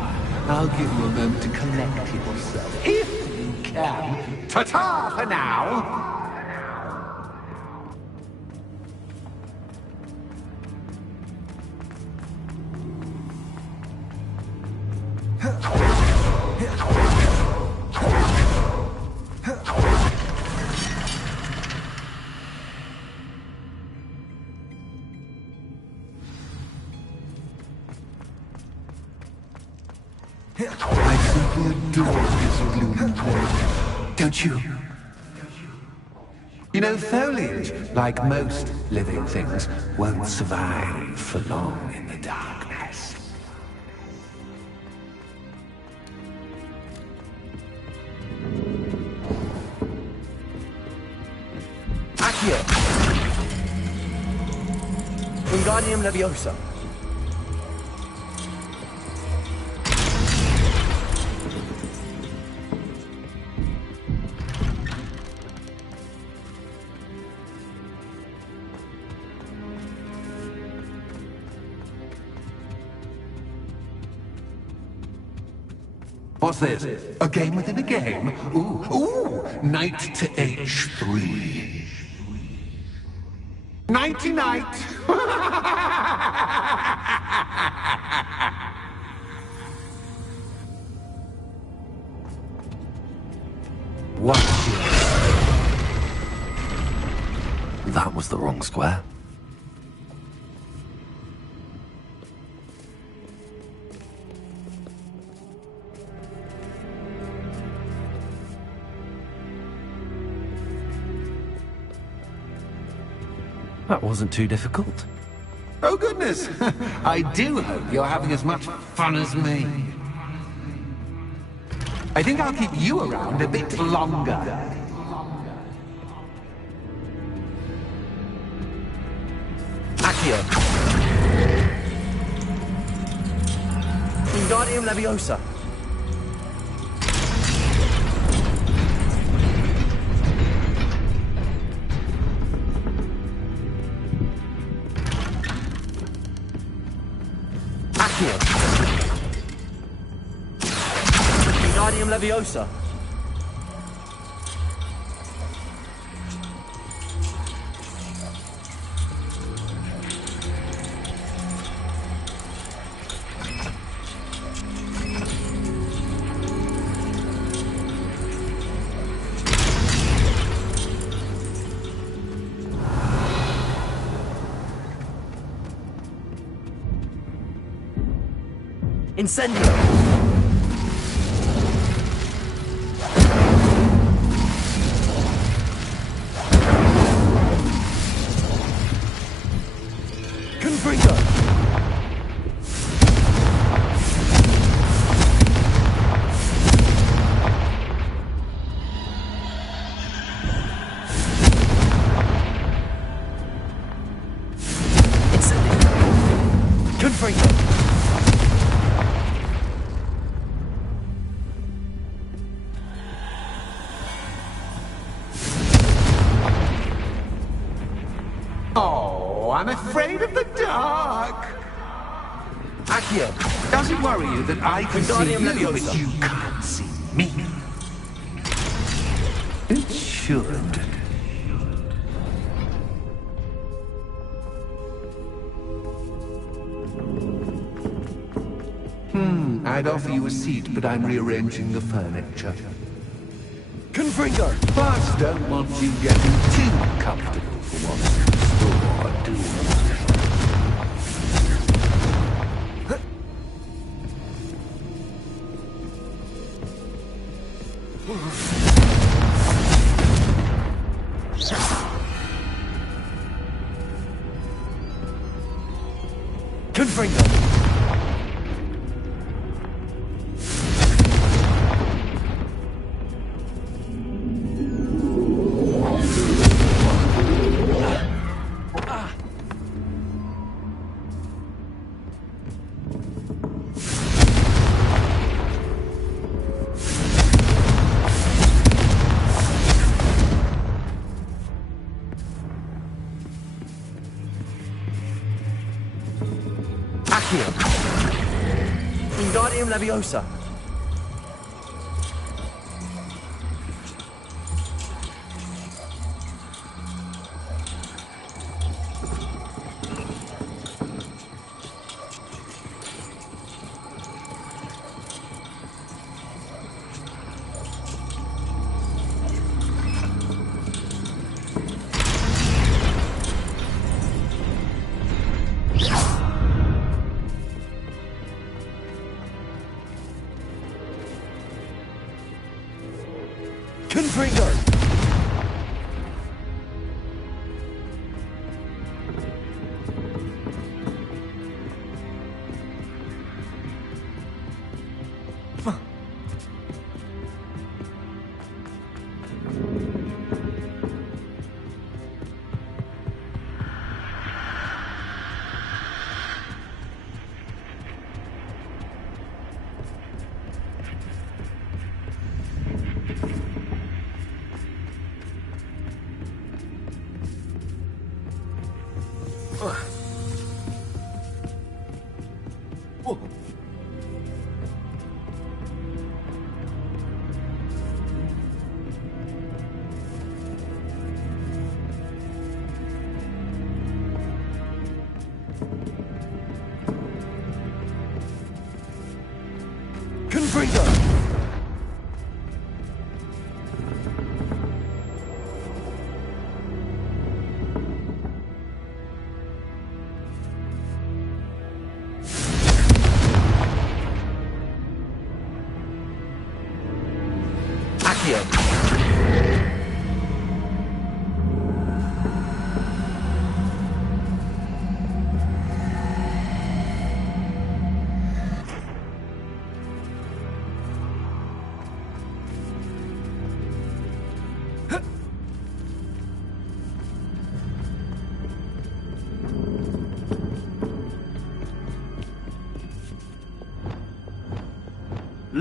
I'll give you a moment to collect yourself, if you can. Ta-ta for now. I simply adore this blooming place, don't you? You know, foliage, like most living things, won't survive for long in the darkness. Accio. Wingardium Leviosa. What's this? A game within a game? Ooh, knight to H3. Nighty-night! What? That was the wrong square. That wasn't too difficult. Oh, goodness! I do hope you're having as much fun as me. I think I'll keep you around a bit longer. Accio. Wingardium Leviosa. Accio. Wingardium Leviosa. Incendio! Confringo! Incendio! Confringo! Oh, I'm afraid of the dark. Accio, does it worry you that I can see Wingardium you, Leviosa. but you can't see me? It should. I'd offer you a seat, but I'm rearranging the furniture. Confringo! Plus, don't want you getting too comfortable for once in the store, do you? Confringo! Accio. Wingardium Leviosa. Confringo! Confringo!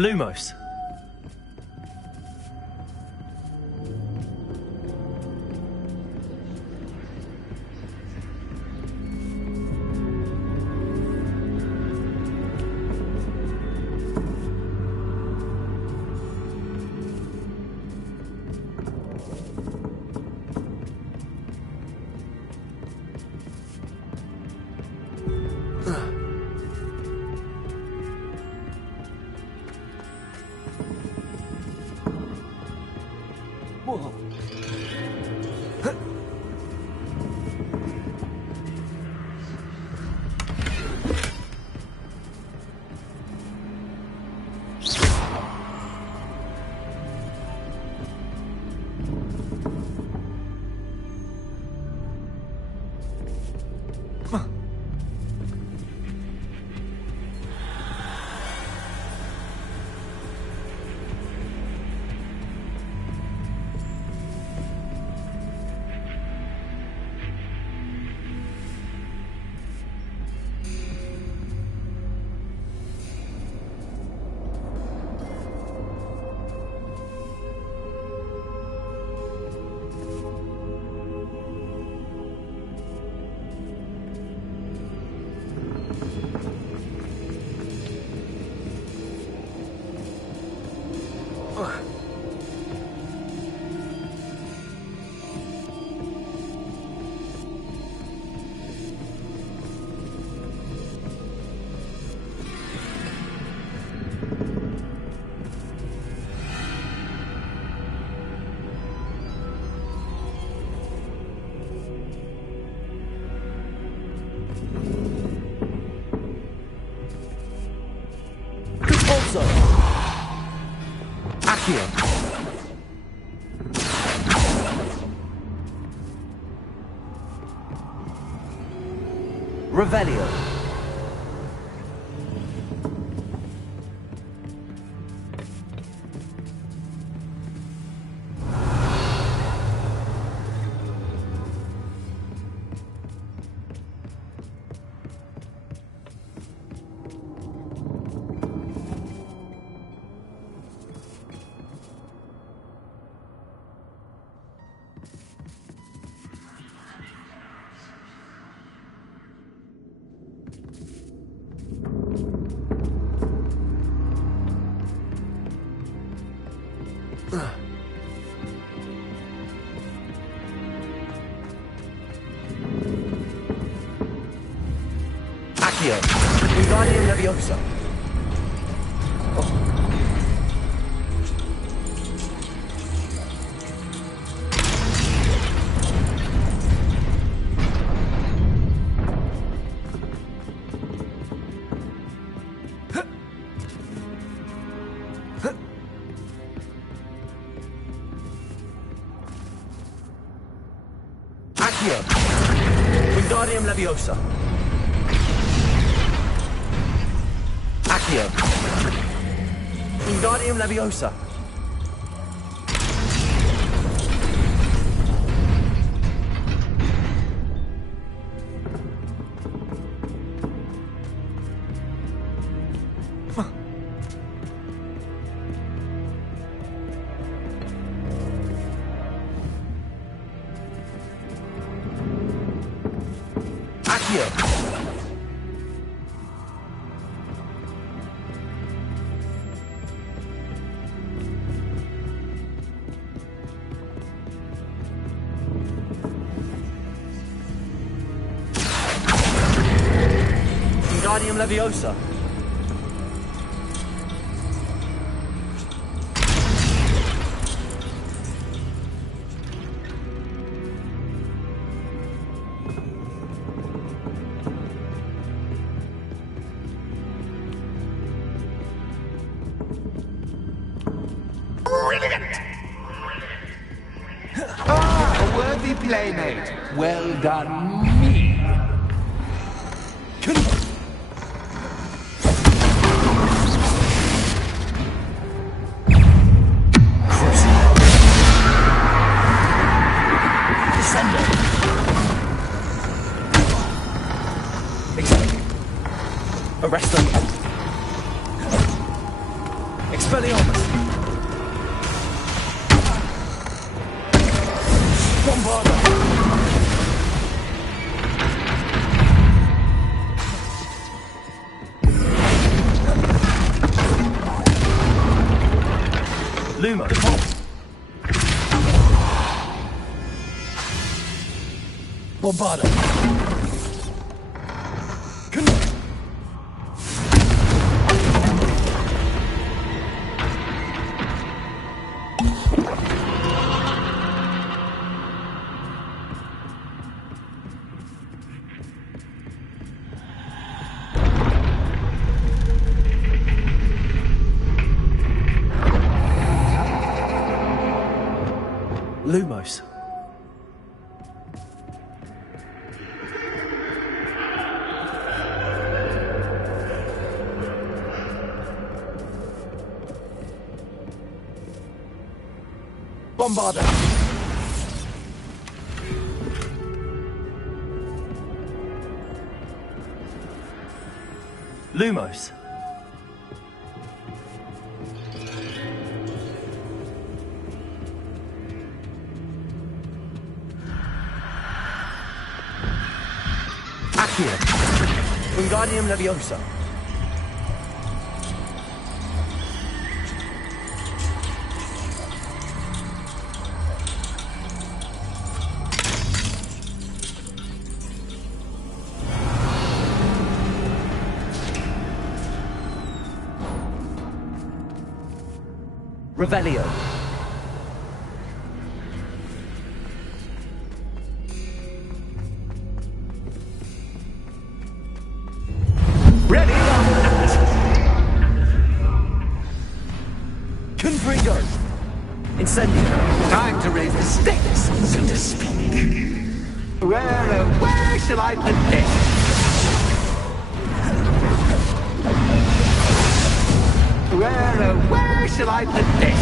Lumos. Also, Accio. Revelio. Accio. Wingardium Leviosa. Accio. Wingardium Leviosa. Accio. Wingardium Leviosa. Accio. Wingardium Leviosa. Brilliant! Ah, a worthy playmate. Well done, me. Arrest them. Bombarda. Lumos. Bombarda. Lumos. Accio. Wingardium Leviosa. Revelio. Ready? Confringo. Incendio. Time to raise the stakes, so to speak. Where shall I put this? Where shall I put this?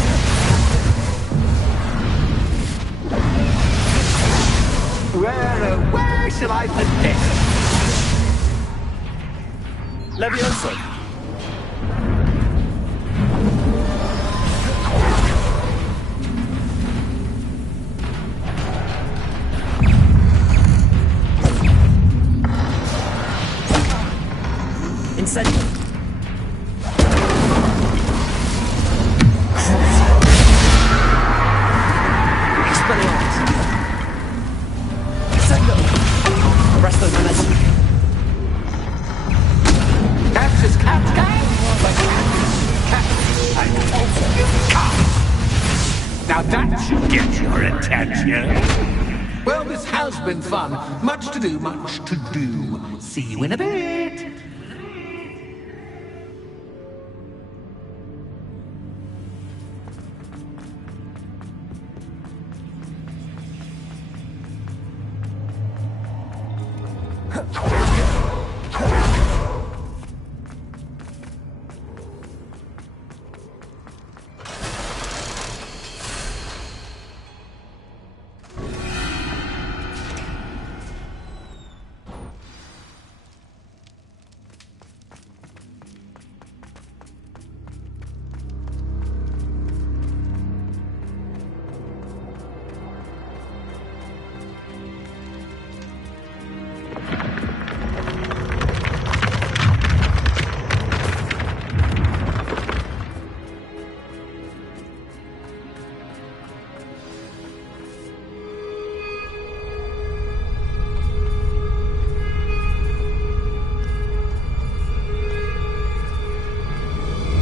Where shall I put this? Levioso. Incendio. Expelliarmus. Sendo. Arresto Momentum. Captures Captain. Now that should get your attention. Well, this has been fun. Much to do, much to do. See you in a bit.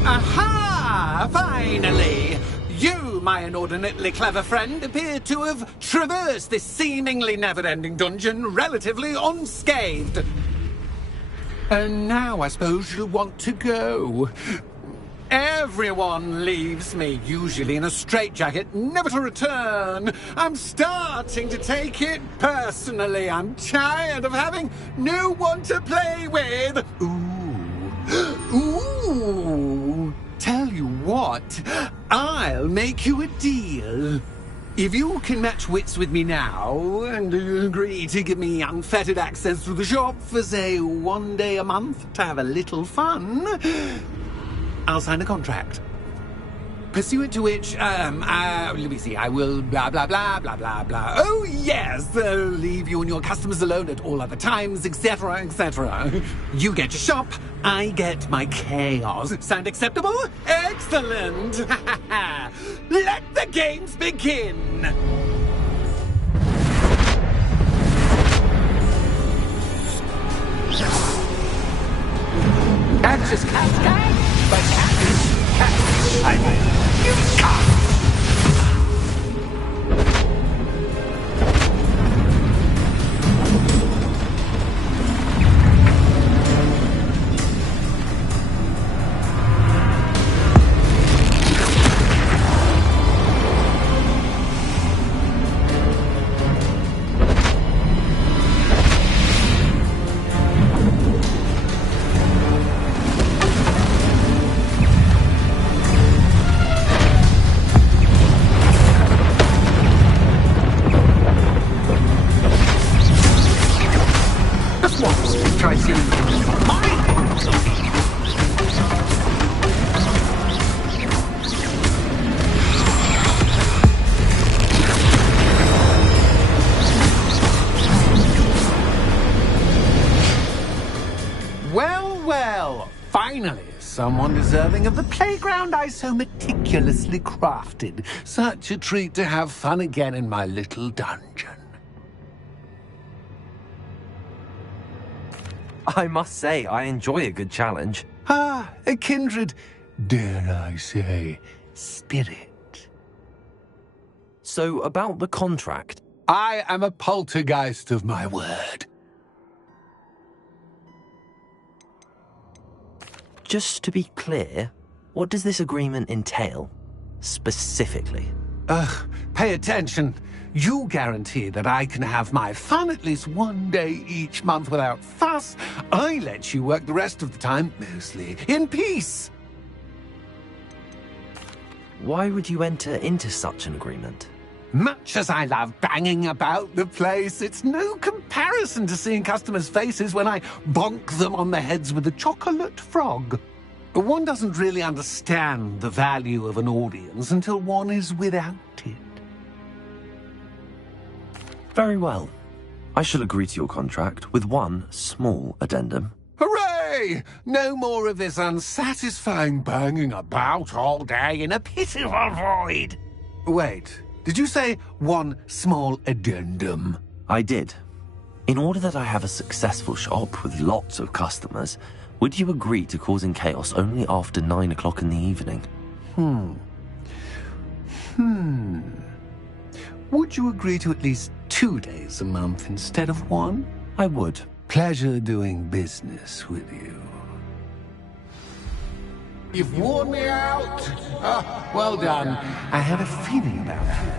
Aha! Finally! You, my inordinately clever friend, appear to have traversed this seemingly never-ending dungeon relatively unscathed. And now I suppose you'll want to go. Everyone leaves me, usually in a straitjacket, never to return. I'm starting to take it personally. I'm tired of having no one to play with. Ooh. Tell you what, I'll make you a deal. If you can match wits with me now, and agree to give me unfettered access to the shop for, say, 1 day a month to have a little fun, I'll sign a contract. Pursuant to which, let me see, I will blah, blah, blah, blah, blah, blah. Oh, yes, leave you and your customers alone at all other times, etc., etc. You get your shop, I get my chaos. Sound acceptable? Excellent! Let the games begin! Princess Cascade, but Catfish, I will. You can't! Try seeing well, finally, someone deserving of the playground I so meticulously crafted. Such a treat to have fun again in my little dungeon. I must say, I enjoy a good challenge. Ah, a kindred, dare I say, spirit. So, about the contract. I am a poltergeist of my word. Just to be clear, what does this agreement entail, specifically? Pay attention. You guarantee that I can have my fun at least one day each month without fuss. I let you work the rest of the time, mostly in peace. Why would you enter into such an agreement? Much as I love banging about the place, it's no comparison to seeing customers' faces when I bonk them on the heads with a chocolate frog. One doesn't really understand the value of an audience until one is without it. Very well. I shall agree to your contract with one small addendum. Hooray! No more of this unsatisfying banging about all day in a pitiful void. Wait, did you say one small addendum? I did. In order that I have a successful shop with lots of customers, would you agree to causing chaos only after 9 o'clock in the evening? Would you agree to at least 2 days a month instead of one? I would. Pleasure doing business with you. You've worn me out. Well done. I have a feeling about you.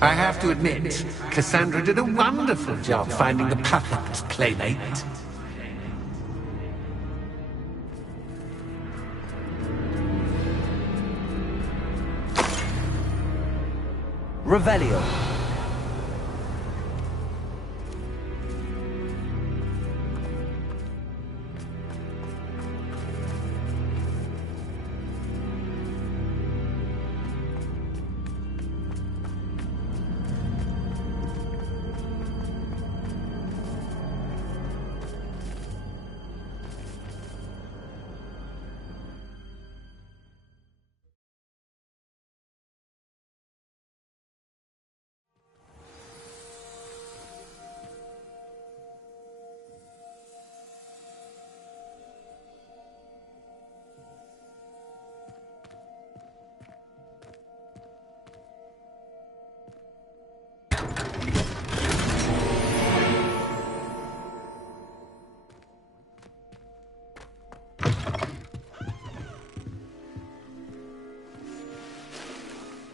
I have to admit, Cassandra did a wonderful job finding the perfect playmate. Revelio.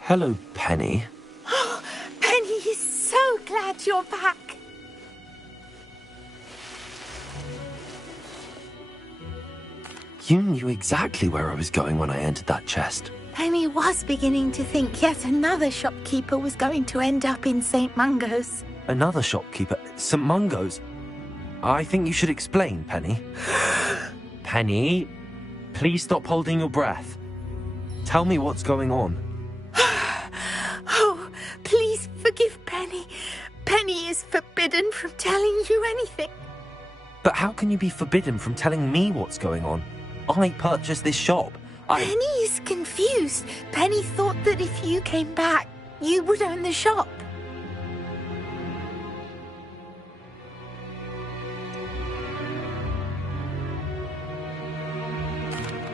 Hello, Penny. Penny is so glad you're back. You knew exactly where I was going when I entered that chest. Penny was beginning to think yet another shopkeeper was going to end up in St. Mungo's. Another shopkeeper? St. Mungo's? I think you should explain, Penny. Penny, please stop holding your breath. Tell me what's going on. Oh, please forgive Penny. Penny is forbidden from telling you anything. But how can you be forbidden from telling me what's going on? I purchased this shop. Penny is confused. Penny thought that if you came back, you would own the shop.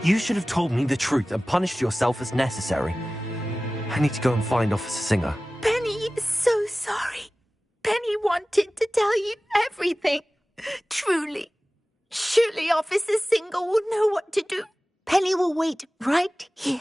You should have told me the truth and punished yourself as necessary. I need to go and find Officer Singer. Penny is so sorry. Penny wanted to tell you everything. Truly. Surely Officer Singer will know what to do. Penny will wait right here.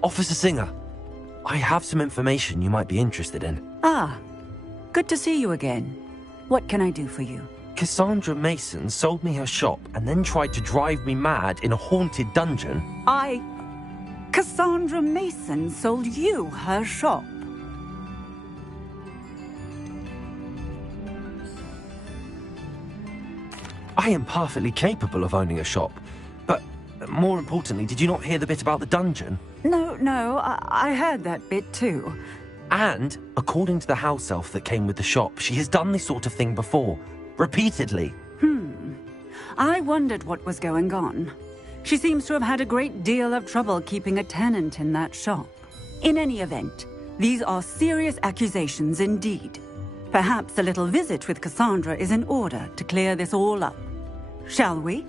Officer Singer, I have some information you might be interested in. Ah, good to see you again. What can I do for you? Cassandra Mason sold me her shop and then tried to drive me mad in a haunted dungeon. Cassandra Mason sold you her shop? I am perfectly capable of owning a shop, but more importantly, did you not hear the bit about the dungeon? No, I heard that bit too. And, according to the house elf that came with the shop, she has done this sort of thing before, repeatedly. I wondered what was going on. She seems to have had a great deal of trouble keeping a tenant in that shop. In any event, these are serious accusations indeed. Perhaps a little visit with Cassandra is in order to clear this all up. Shall we?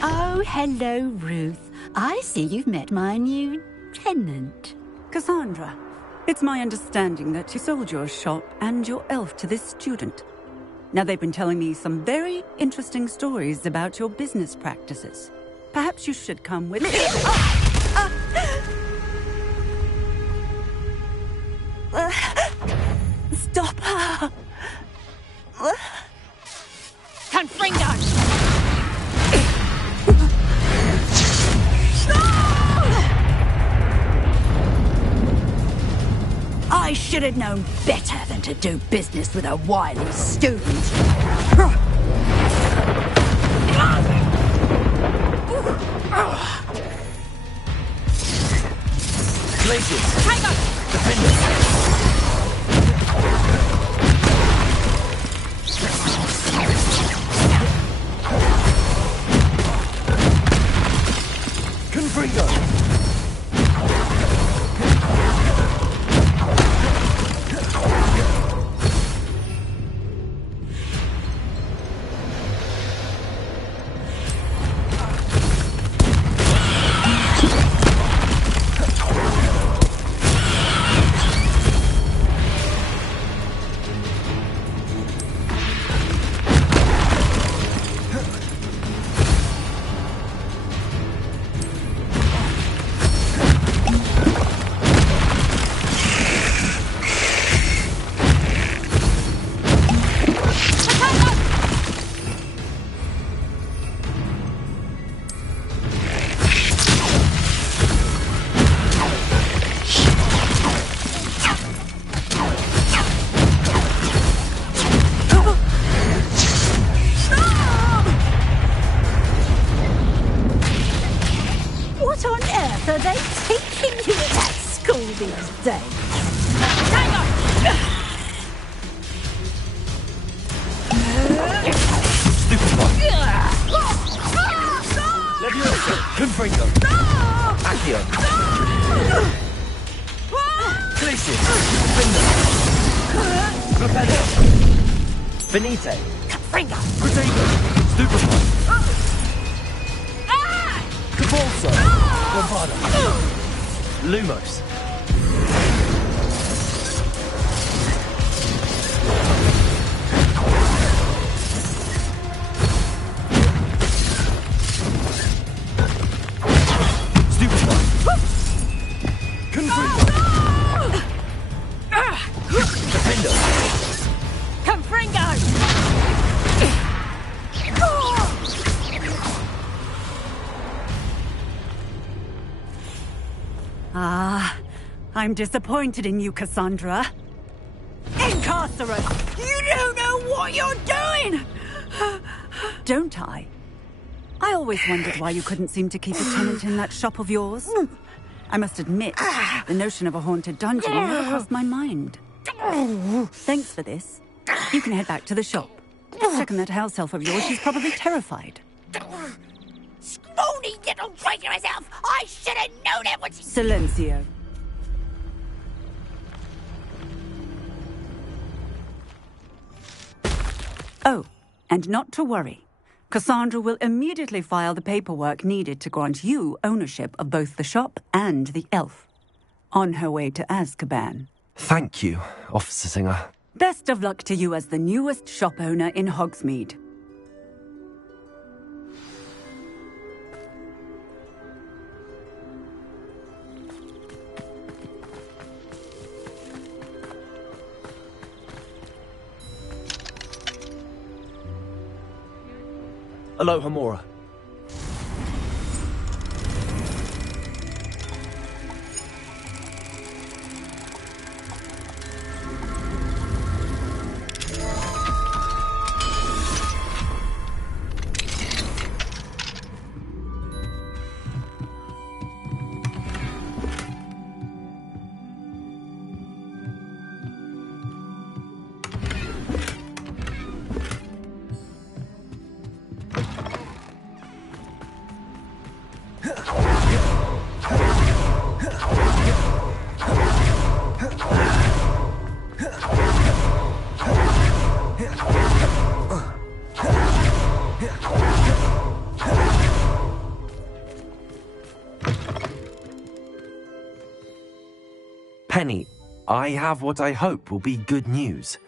Oh, hello, Ruth. I see you've met my new tenant. Cassandra, it's my understanding that you sold your shop and your elf to this student. Now, they've been telling me some very interesting stories about your business practices. Perhaps you should come with me. Stop her! Confringo! I should have known better than to do business with a wily student. Glaciers! Tiger! Defenders! Confringo! What on earth are they teaching you at that school these days? Leviosa! Confringo! Accio! Glaciers! Defender! Repello! Finite! Confringo! Protego! Stupefy! Cabalso! Bombada! Lumos! Stupefy! Confringo! Defender! Confringo! I'm disappointed in you, Cassandra. Incarcerate! You don't know what you're doing! Don't I? I always wondered why you couldn't seem to keep a tenant in that shop of yours. I must admit, the notion of a haunted dungeon never crossed my mind. Thanks for this. You can head back to the shop. Second that house elf of yours, she's probably terrified. Scrawny little traitor herself! I should have known it was... Silencio. Oh, and not to worry. Cassandra will immediately file the paperwork needed to grant you ownership of both the shop and the elf. On her way to Azkaban. Thank you, Officer Singer. Best of luck to you as the newest shop owner in Hogsmeade. Aloha Mora. Penny, I have what I hope will be good news.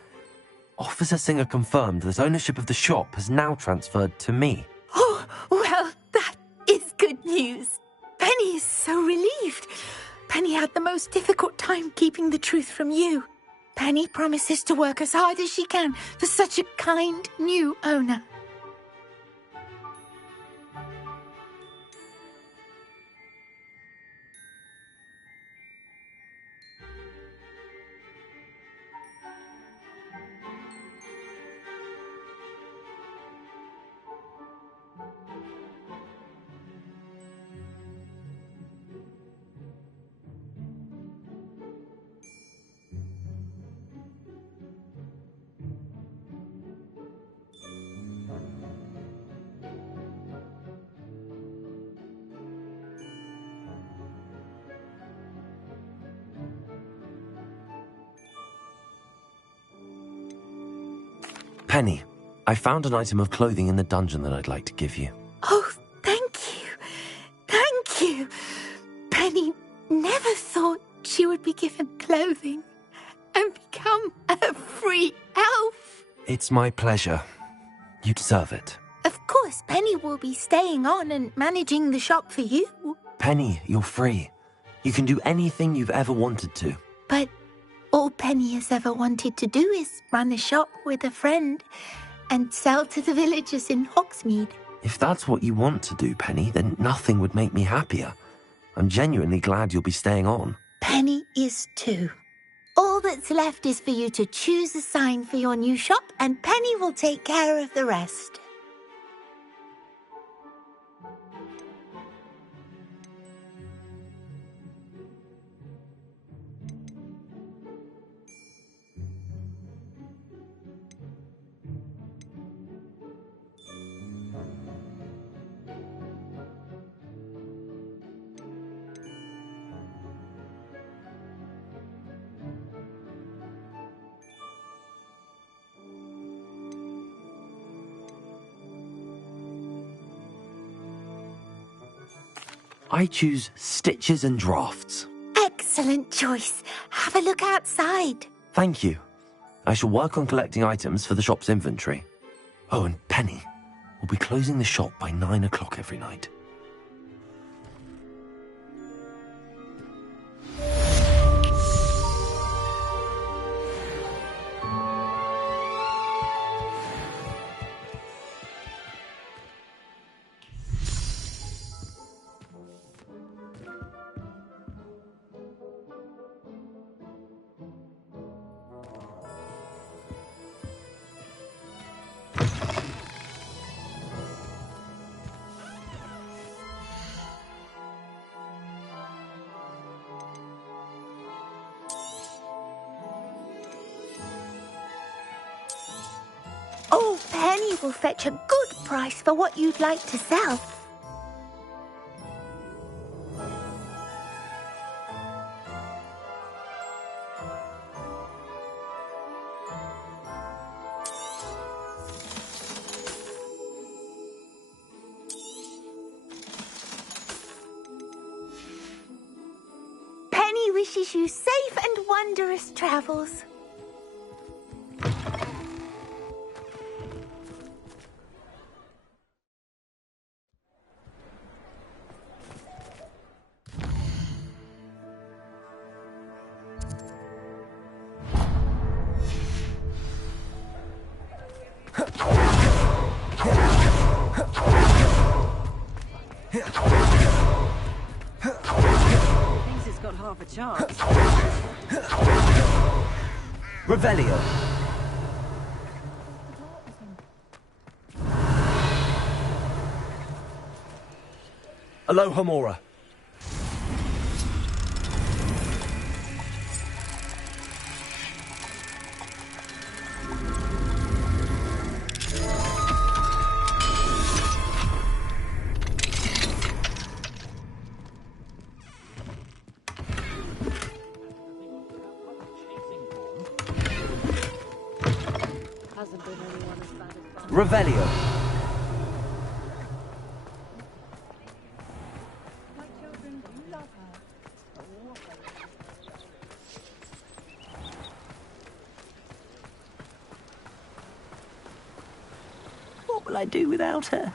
Officer Singer confirmed that ownership of the shop has now transferred to me. Oh, well, that is good news. Penny is so relieved. Penny had the most difficult time keeping the truth from you. Penny promises to work as hard as she can for such a kind new owner. Penny, I found an item of clothing in the dungeon that I'd like to give you. Oh, thank you. Thank you. Penny never thought she would be given clothing and become a free elf. It's my pleasure. You deserve it. Of course, Penny will be staying on and managing the shop for you. Penny, you're free. You can do anything you've ever wanted to. But all Penny has ever wanted to do is run a shop with a friend and sell to the villagers in Hogsmeade. If that's what you want to do, Penny, then nothing would make me happier. I'm genuinely glad you'll be staying on. Penny is too. All that's left is for you to choose a sign for your new shop, and Penny will take care of the rest. I choose stitches and drafts. Excellent choice. Have a look outside. Thank you. I shall work on collecting items for the shop's inventory. Oh, and Penny, we'll be closing the shop by 9 o'clock every night. Oh, Penny will fetch a good price for what you'd like to sell. Penny wishes you safe and wondrous travels. Thinks it's got half a chance. Revelio. Aloha Mora. Hasn't been anyone as bad as Revelio. What will I do without her?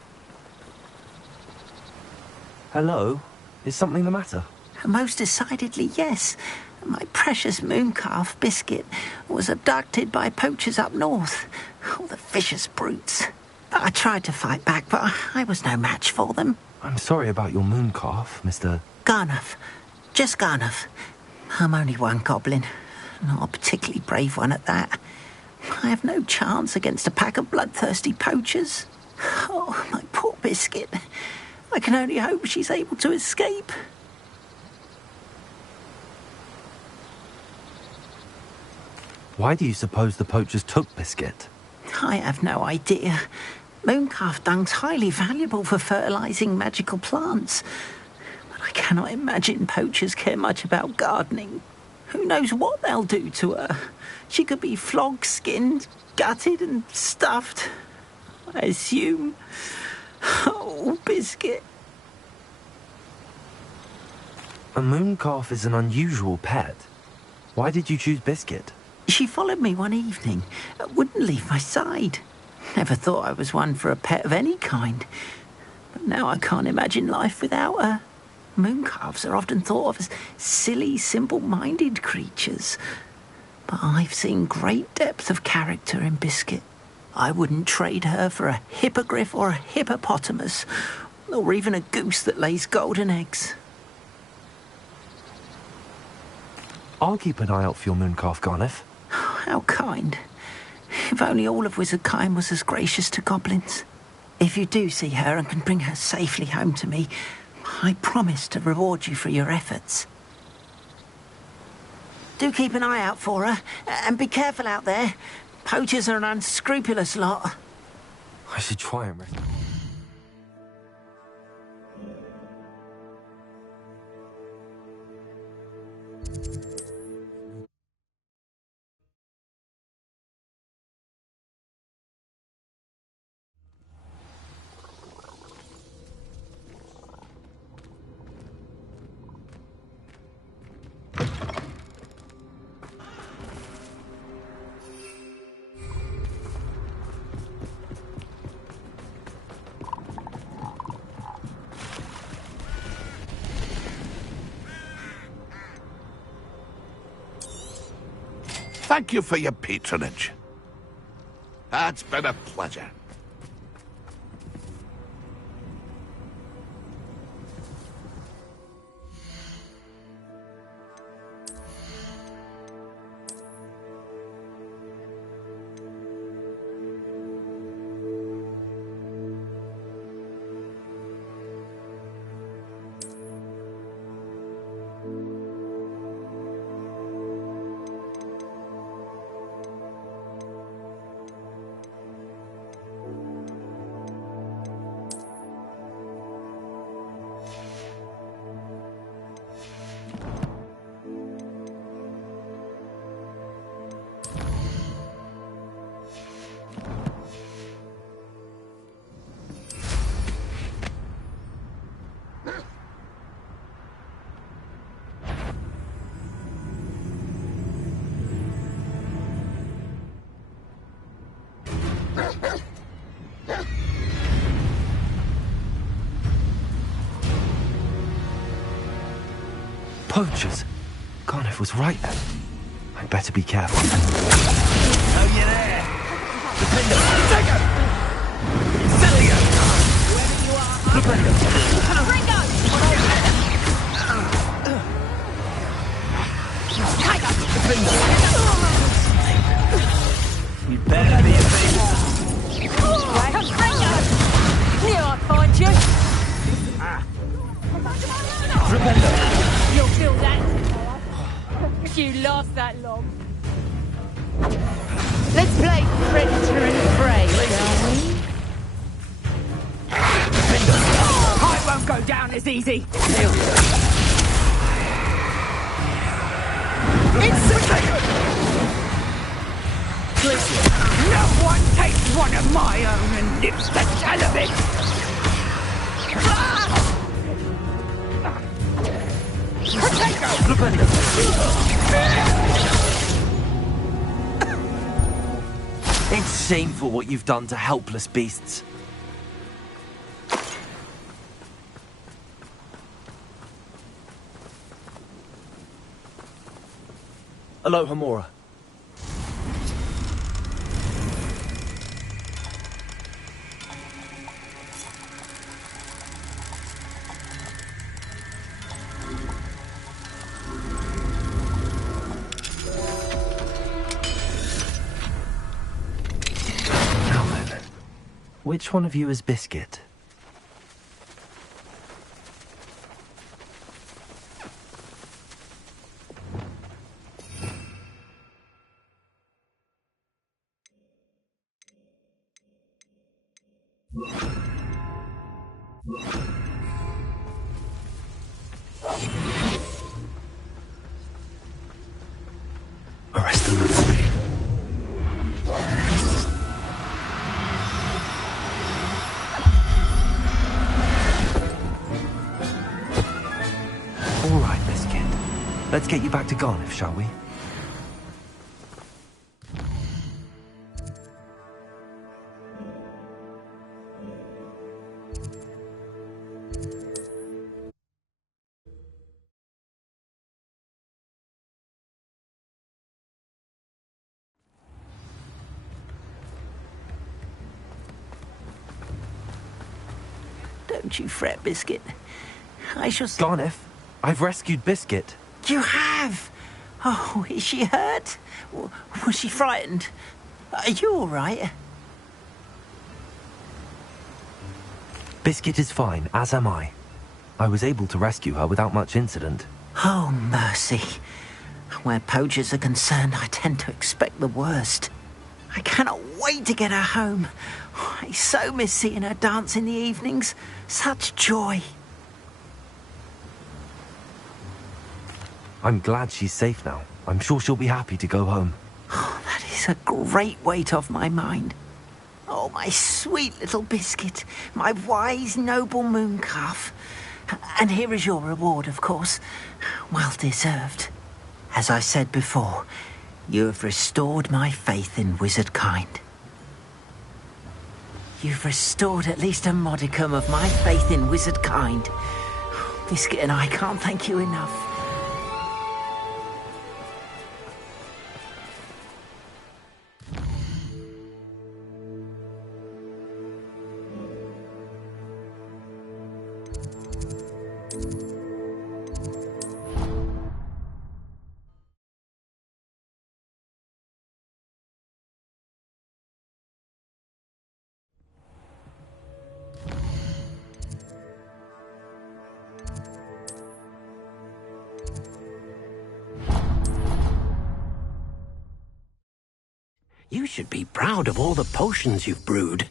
Hello? Is something the matter? Most decidedly, yes. My precious mooncalf, Biscuit, was abducted by poachers up north. All the vicious brutes. I tried to fight back, but I was no match for them. I'm sorry about your mooncalf, Mr. Garnuff. Just Garnuff. I'm only one goblin. Not a particularly brave one at that. I have no chance against a pack of bloodthirsty poachers. Oh, my poor Biscuit. I can only hope she's able to escape. Why do you suppose the poachers took Biscuit? I have no idea. Mooncalf dung's highly valuable for fertilizing magical plants. But I cannot imagine poachers care much about gardening. Who knows what they'll do to her? She could be flogged, skinned, gutted and stuffed. I assume. Oh, Biscuit. A mooncalf is an unusual pet. Why did you choose Biscuit? She followed me one evening, wouldn't leave my side. Never thought I was one for a pet of any kind. But now I can't imagine life without her. Mooncalves are often thought of as silly, simple-minded creatures. But I've seen great depth of character in Biscuit. I wouldn't trade her for a hippogriff or a hippopotamus, or even a goose that lays golden eggs. I'll keep an eye out for your mooncalf, Garniff. How kind. If only all of Wizardkind was as gracious to goblins. If you do see her and can bring her safely home to me, I promise to reward you for your efforts. Do keep an eye out for her, and be careful out there. Poachers are an unscrupulous lot. I should try and... Thank you for your patronage. It's been a pleasure. Poachers. Garniff was right then. I'd better be careful. Oh, you're there. Defender. Take it. Celia. Defender. Ringo! You better be a baby. Ringo! Knew I'd find you. You'll feel that if you last that long. Let's play Predator and Prey, shall we? I won't go down as easy. Listen, no one takes one of my own and lives to tell of it. It's shameful what you've done to helpless beasts. Aloha, Mora. Which one of you is Biscuit? Arrest them. All right, Biscuit. Let's get you back to Garniff, shall we? Don't you fret, Biscuit. I shall... Garniff, I've rescued Biscuit. You have? Oh, is she hurt? Was she frightened? Are you all right? Biscuit is fine, as am I. I was able to rescue her without much incident. Oh, mercy. Where poachers are concerned, I tend to expect the worst. I cannot wait to get her home. I so miss seeing her dance in the evenings. Such joy. I'm glad she's safe now. I'm sure she'll be happy to go home. Oh, that is a great weight off my mind. Oh, my sweet little Biscuit, my wise, noble moon calf. And here is your reward, of course. Well deserved. As I said before, you have restored my faith in wizard kind. You've restored at least a modicum of my faith in wizard kind. Biscuit and I can't thank you enough. You should be proud of all the potions you've brewed.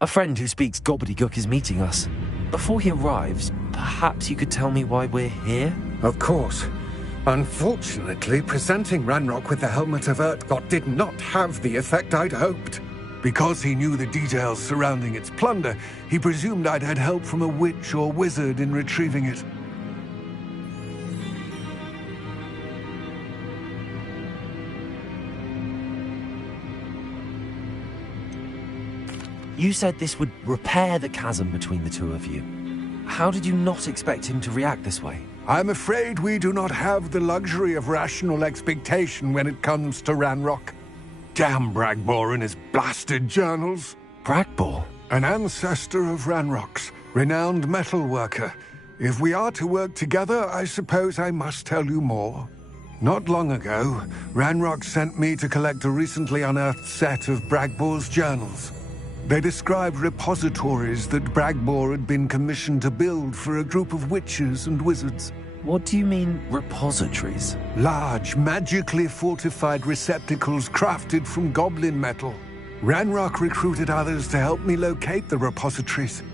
A friend who speaks gobbledygook is meeting us. Before he arrives, perhaps you could tell me why we're here? Of course. Unfortunately, presenting Ranrock with the Helmet of Urtkot did not have the effect I'd hoped. Because he knew the details surrounding its plunder, he presumed I'd had help from a witch or wizard in retrieving it. You said this would repair the chasm between the two of you. How did you not expect him to react this way? I'm afraid we do not have the luxury of rational expectation when it comes to Ranrock. Damn Bragbor and his blasted journals. Bragbor? An ancestor of Ranrock's, renowned metal worker. If we are to work together, I suppose I must tell you more. Not long ago, Ranrock sent me to collect a recently unearthed set of Bragbor's journals. They described repositories that Bragbor had been commissioned to build for a group of witches and wizards. What do you mean, repositories? Large, magically fortified receptacles crafted from goblin metal. Ranrock recruited others to help me locate the repositories.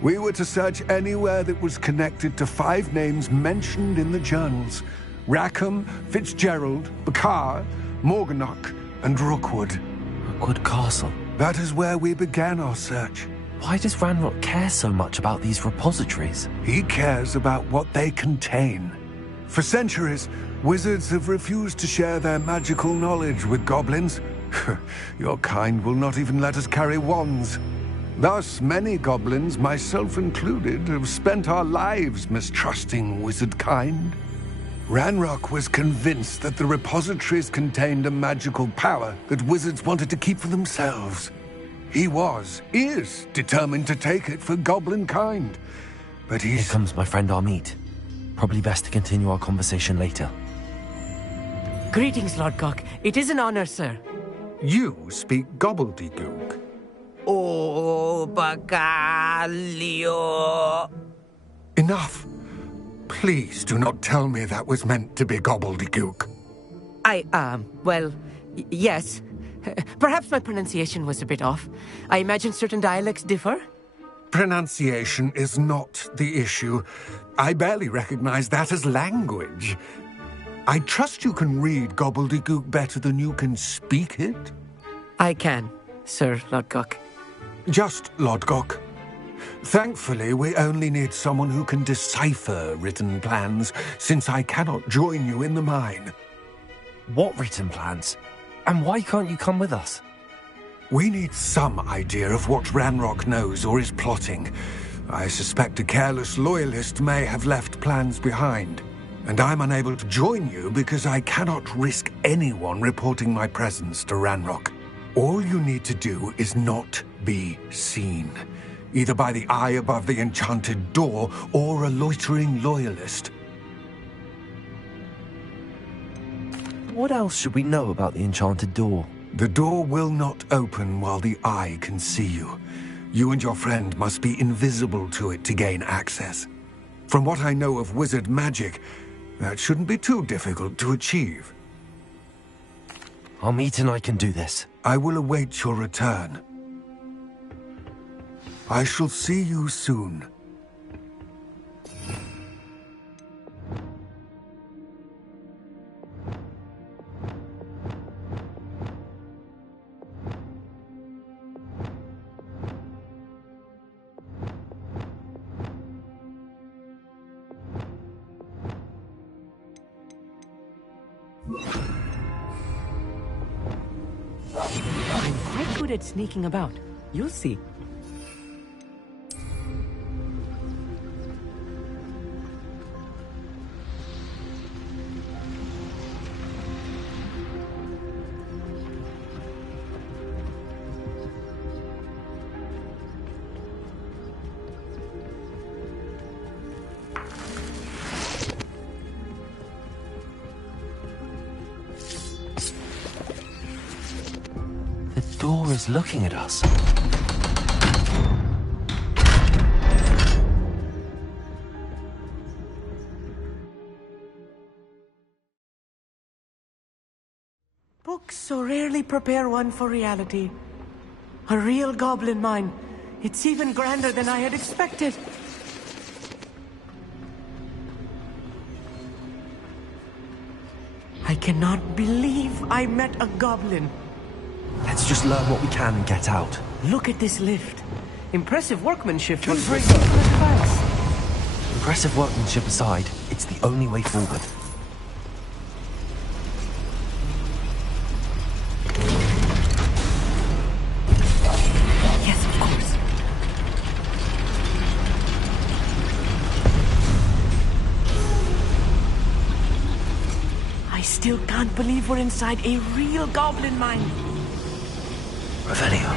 We were to search anywhere that was connected to 5 names mentioned in the journals: Rackham, Fitzgerald, Bakar, Morganach, and Rookwood. Rookwood Castle? That is where we began our search. Why does Ranrock care so much about these repositories? He cares about what they contain. For centuries, wizards have refused to share their magical knowledge with goblins. Your kind will not even let us carry wands. Thus, many goblins, myself included, have spent our lives mistrusting wizard kind. Ranrock was convinced that the repositories contained a magical power that wizards wanted to keep for themselves. He is determined to take it for goblin kind. But Here comes my friend Amit. Probably best to continue our conversation later. Greetings, Lodgok. It is an honor, sir. You speak gobbledygook. Oh, Bagalio. Enough. Please do not tell me that was meant to be gobbledygook. Yes. Perhaps my pronunciation was a bit off. I imagine certain dialects differ? Pronunciation is not the issue. I barely recognize that as language. I trust you can read gobbledygook better than you can speak it? I can, Sir Lodgok. Just Lodgok. Thankfully, we only need someone who can decipher written plans, since I cannot join you in the mine. What written plans? And why can't you come with us? We need some idea of what Ranrock knows or is plotting. I suspect a careless loyalist may have left plans behind. And I'm unable to join you because I cannot risk anyone reporting my presence to Ranrock. All you need to do is not be seen, either by the eye above the enchanted door or a loitering loyalist. What else should we know about the enchanted door? The door will not open while the eye can see you. You and your friend must be invisible to it to gain access. From what I know of wizard magic, that shouldn't be too difficult to achieve. Amit and I can do this. I will await your return. I shall see you soon. I'm quite good at sneaking about. You'll see. The door is looking at us. Books so rarely prepare one for reality. A real goblin mine. It's even grander than I had expected. I cannot believe I met a goblin. Let's just learn what we can and get out. Look at this lift. Impressive workmanship considering the class. Impressive workmanship aside, it's the only way forward. Yes, of course. I still can't believe we're inside a real goblin mine. Revelio.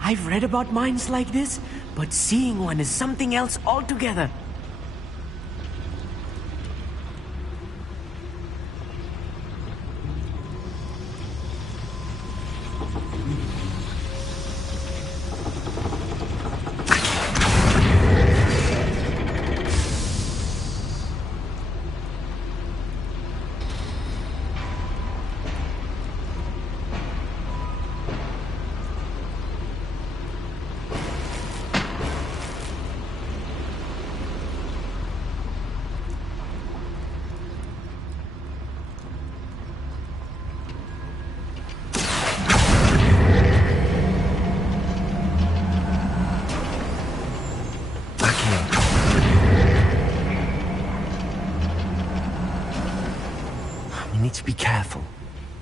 I've read about mines like this, but seeing one is something else altogether. We need to be careful,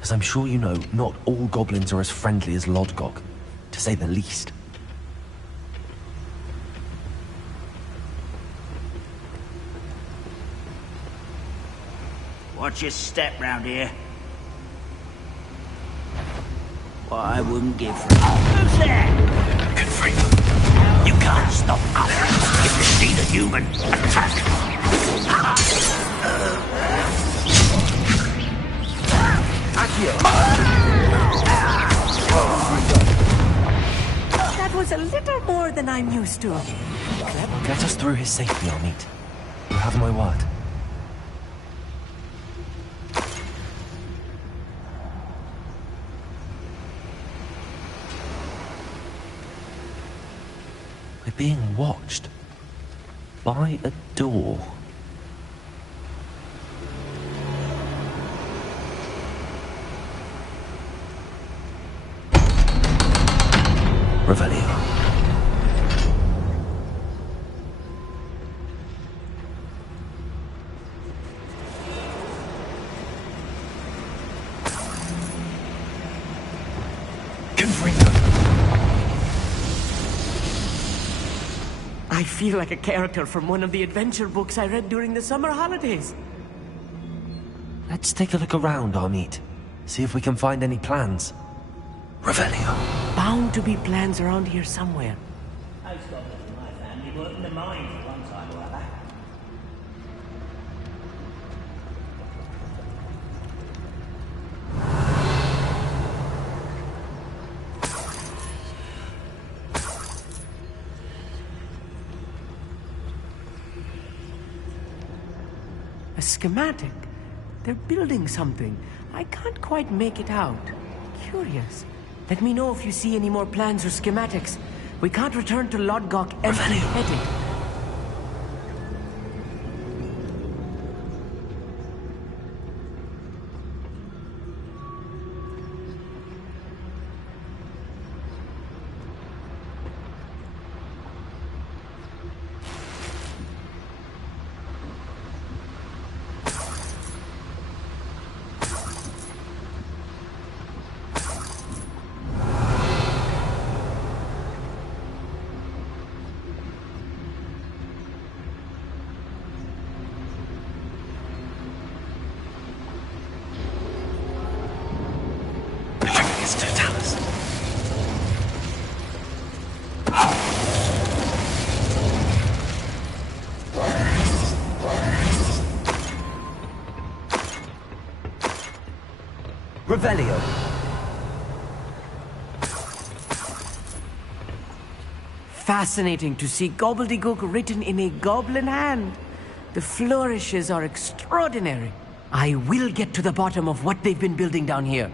as I'm sure you know, not all goblins are as friendly as Lodgok, to say the least. Watch your step round here. What I wouldn't give for it. Who's there? Good freak. You can't stop us if you see the human. Attack! That was a little more than I'm used to. Get us through his safety, Amit. You have my word. We're being watched by a door. Revelio. I feel like a character from one of the adventure books I read during the summer holidays. Let's take a look around, Amit. See if we can find any plans. Revelio. Bound to be plans around here somewhere. Most of us in my family worked in the mines at one time or other. A schematic. They're building something. I can't quite make it out. Curious. Let me know if you see any more plans or schematics. We can't return to Lodgok empty-headed. Revelio. Fascinating to see gobbledygook written in a goblin hand. The flourishes are extraordinary. I will get to the bottom of what they've been building down here.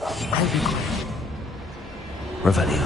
I'll be quick. Revelio.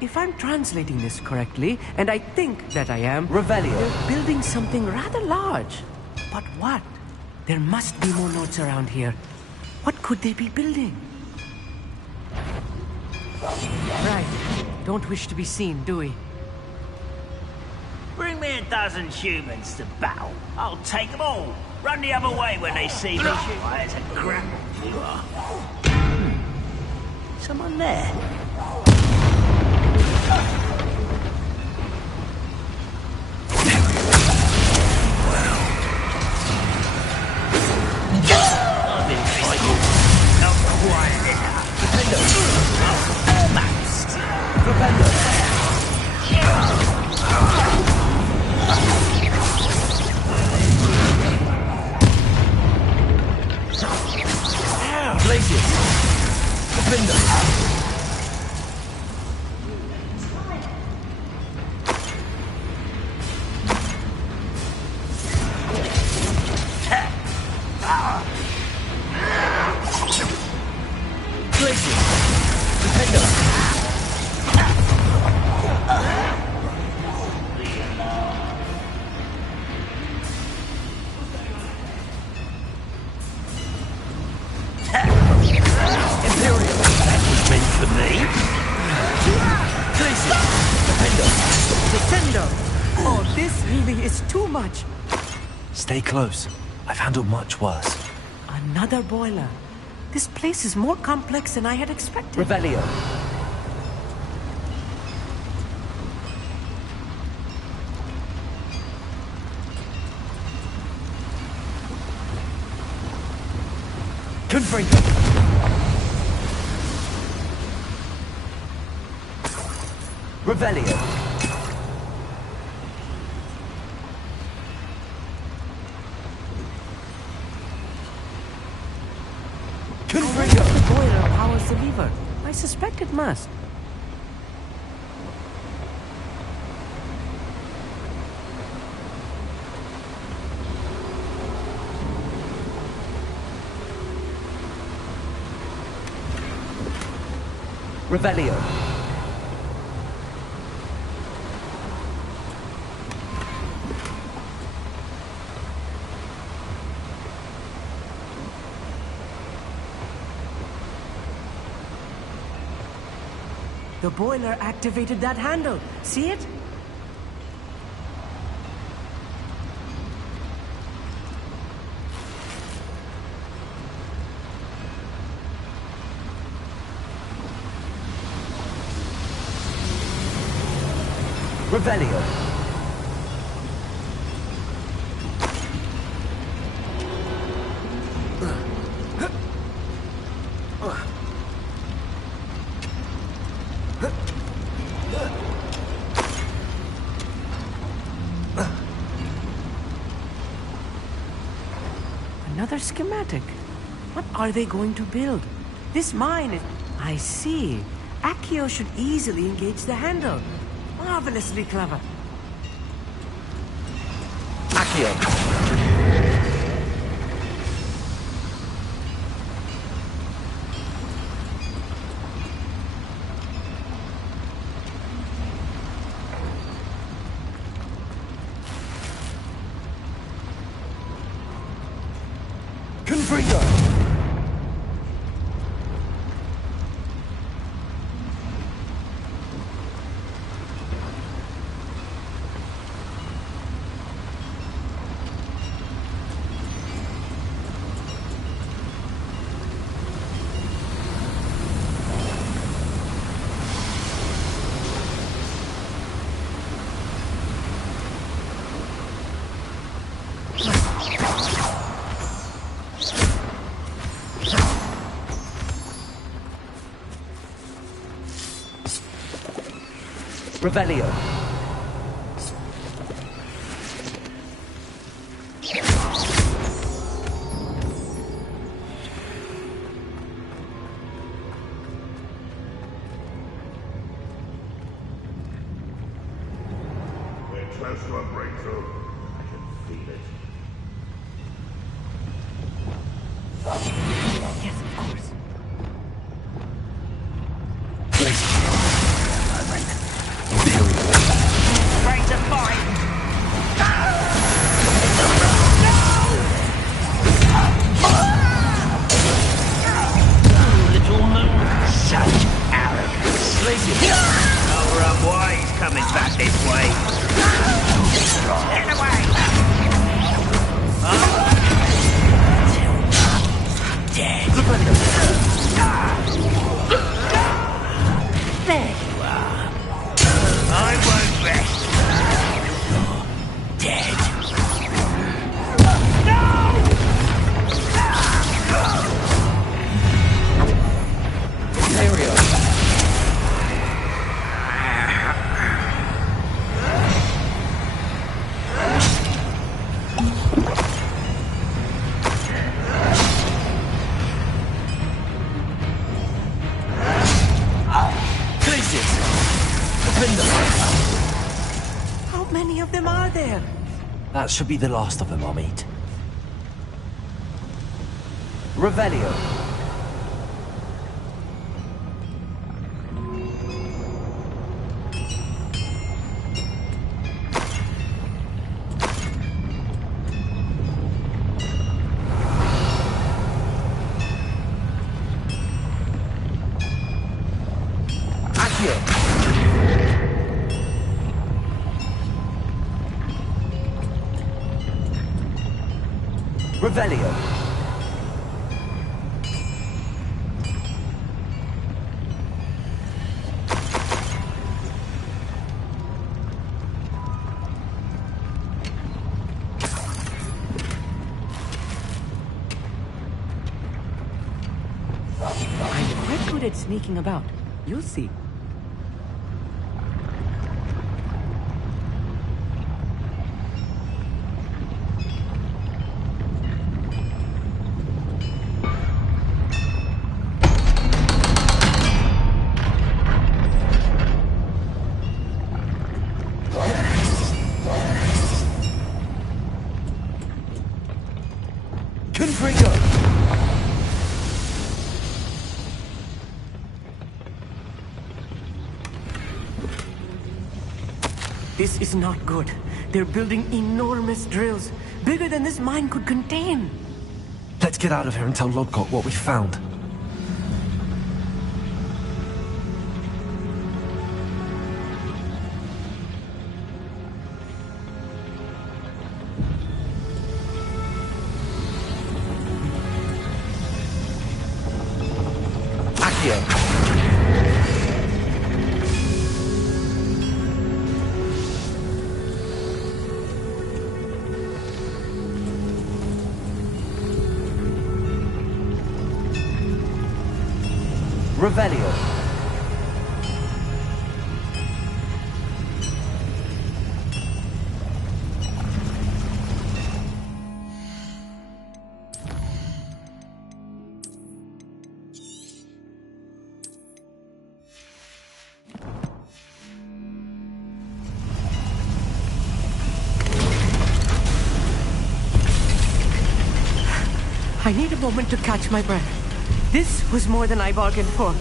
If I'm translating this correctly, and I think that I am, Revelio. They're building something rather large. But what? There must be more notes around here. What could they be building? Right. Don't wish to be seen, do we? Bring me a dozen humans to battle. I'll take them all. Run the other way when they see me. Why, it's a crap you are. Someone there? I've been fighting. Not quite enough. Almost. Places. Defender. Stay close. I've handled much worse. Another boiler. This place is more complex than I had expected. Revelio. Confringo. Revelio. Confringo. The boiler powers the lever. I suspect it must. Revelio. The boiler activated that handle. See it? Revelio. Another schematic. What are they going to build? This mine is... I see. Accio should easily engage the handle. Marvelously clever. Accio. Confringo. Revelio. We're close to a breakthrough. I can feel it. Yes, of course. Ready to fight! Little moon, such arrogance. Cover up why he's coming back this way. Get away! Dead. There you are. I won't rest. You're dead. How many of them are there? That should be the last of them, I'll meet. Revelio. Revelio. tried sneaking about. You'll see. This is not good. They're building enormous drills, bigger than this mine could contain. Let's get out of here and tell Lodgok what we found. Revelio. I need a moment to catch my breath. This was more than I bargained for.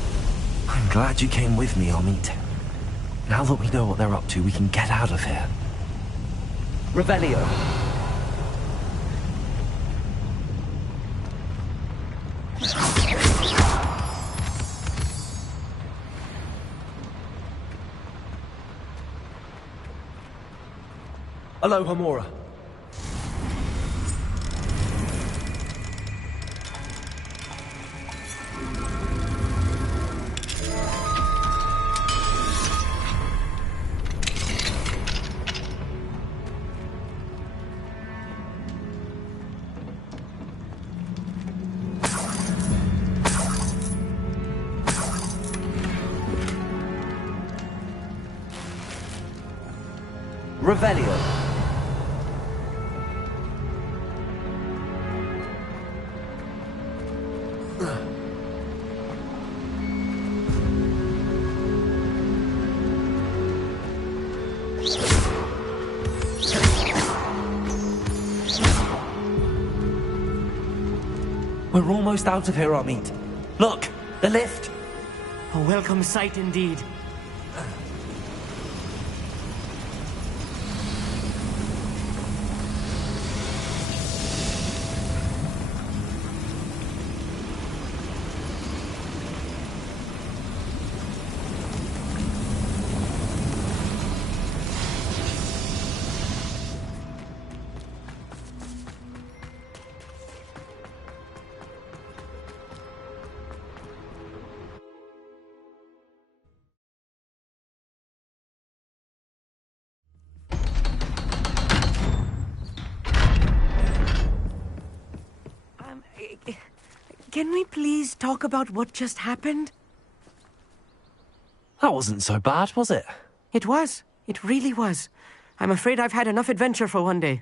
I'm glad you came with me, Amit. Now that we know what they're up to, we can get out of here. Revelio. Aloha, Mora. Revelio. We're almost out of here, Amit. Look, the lift. A welcome sight indeed. Can we please talk about what just happened? That wasn't so bad, was it? It was. It really was. I'm afraid I've had enough adventure for one day.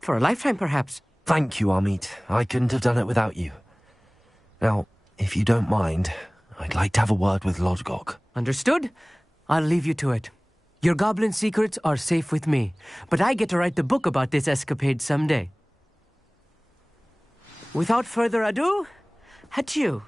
For a lifetime, perhaps. Thank you, Amit. I couldn't have done it without you. Now, if you don't mind, I'd like to have a word with Lodgok. Understood? I'll leave you to it. Your goblin secrets are safe with me, but I get to write the book about this escapade someday. Without further ado, adieu.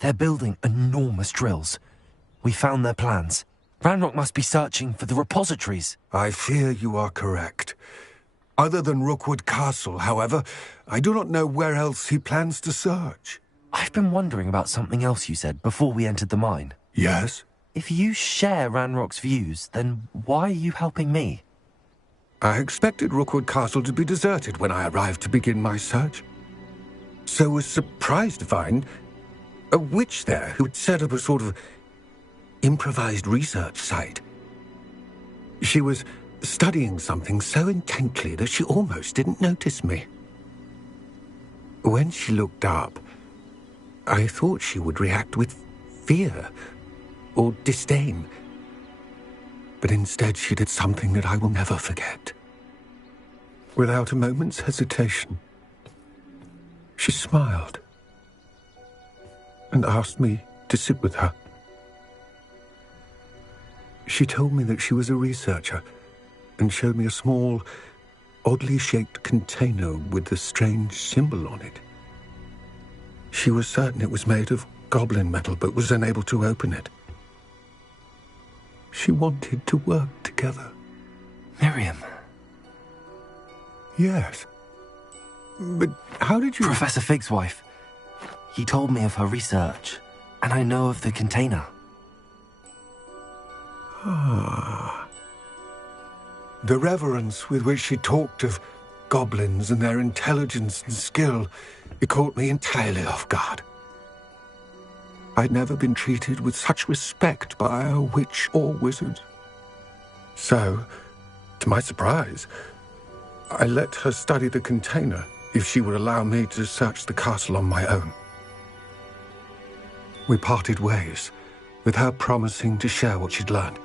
They're building enormous drills. We found their plans. Ranrock must be searching for the repositories. I fear you are correct. Other than Rookwood Castle, however, I do not know where else he plans to search. I've been wondering about something else you said before we entered the mine. Yes? If you share Ranrock's views, then why are you helping me? I expected Rookwood Castle to be deserted when I arrived to begin my search. So was surprised to find a witch there who had set up a sort of improvised research site. She was studying something so intently that she almost didn't notice me. When she looked up, I thought she would react with fear or disdain. But instead she did something that I will never forget. Without a moment's hesitation, she smiled and asked me to sit with her. She told me that she was a researcher and showed me a small, oddly shaped container with a strange symbol on it. She was certain it was made of goblin metal, but was unable to open it. She wanted to work together. Miriam. Yes. But how did you... Professor Fig's wife. He told me of her research, and I know of the container. Ah. The reverence with which she talked of goblins and their intelligence and skill, it caught me entirely off guard. I'd never been treated with such respect by a witch or wizard. So, to my surprise, I let her study the container if she would allow me to search the castle on my own. We parted ways, with her promising to share what she'd learned.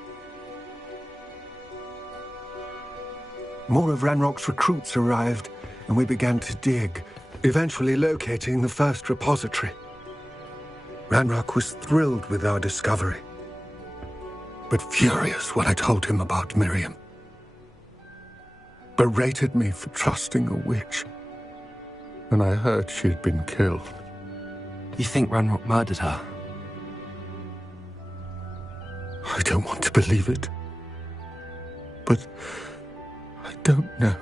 More of Ranrock's recruits arrived, and we began to dig, eventually locating the first repository. Ranrock was thrilled with our discovery, but furious when I told him about Miriam. Berated me for trusting a witch, and I heard she had been killed. You think Ranrock murdered her? I don't want to believe it, but I don't know.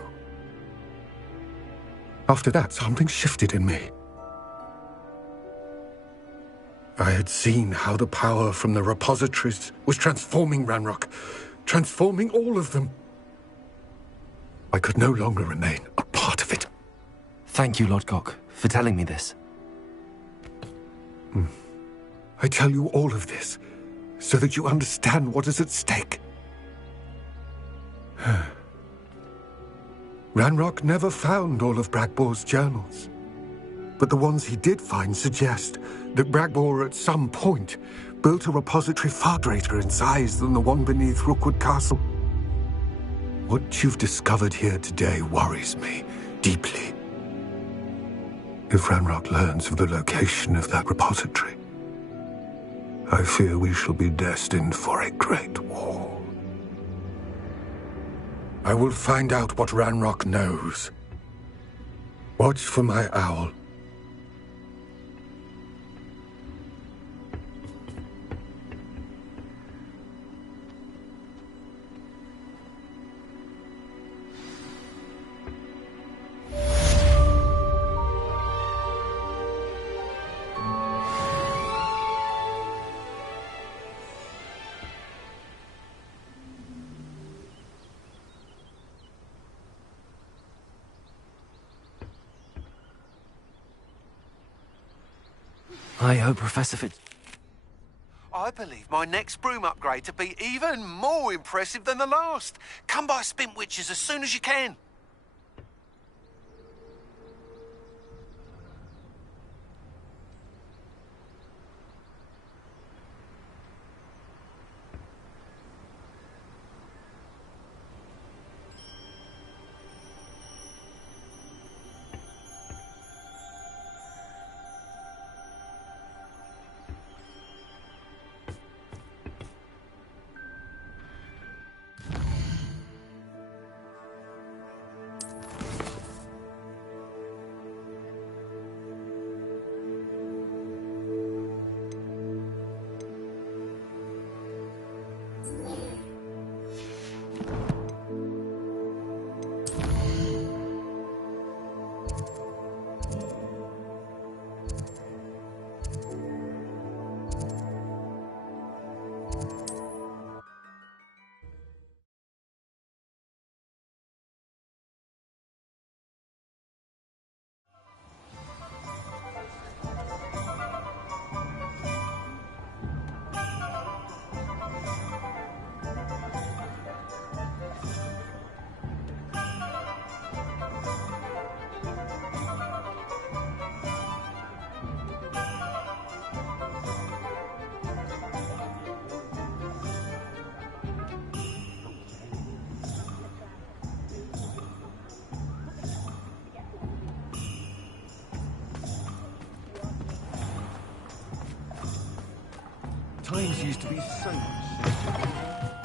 After that, something shifted in me. I had seen how the power from the repositories was transforming Ranrock, transforming all of them. I could no longer remain a part of it. Thank you, Lodgok, for telling me this. I tell you all of this so that you understand what is at stake. Ranrock never found all of Bragbor's journals, but the ones he did find suggest that Bragbor at some point built a repository far greater in size than the one beneath Rookwood Castle. What you've discovered here today worries me deeply. If Ranrock learns of the location of that repository, I fear we shall be destined for a great war. I will find out what Ranrock knows. Watch for my owl. I hope Professor Fitz... I believe my next broom upgrade to be even more impressive than the last. Come by Spint Witches as soon as you can. trains used to be so much.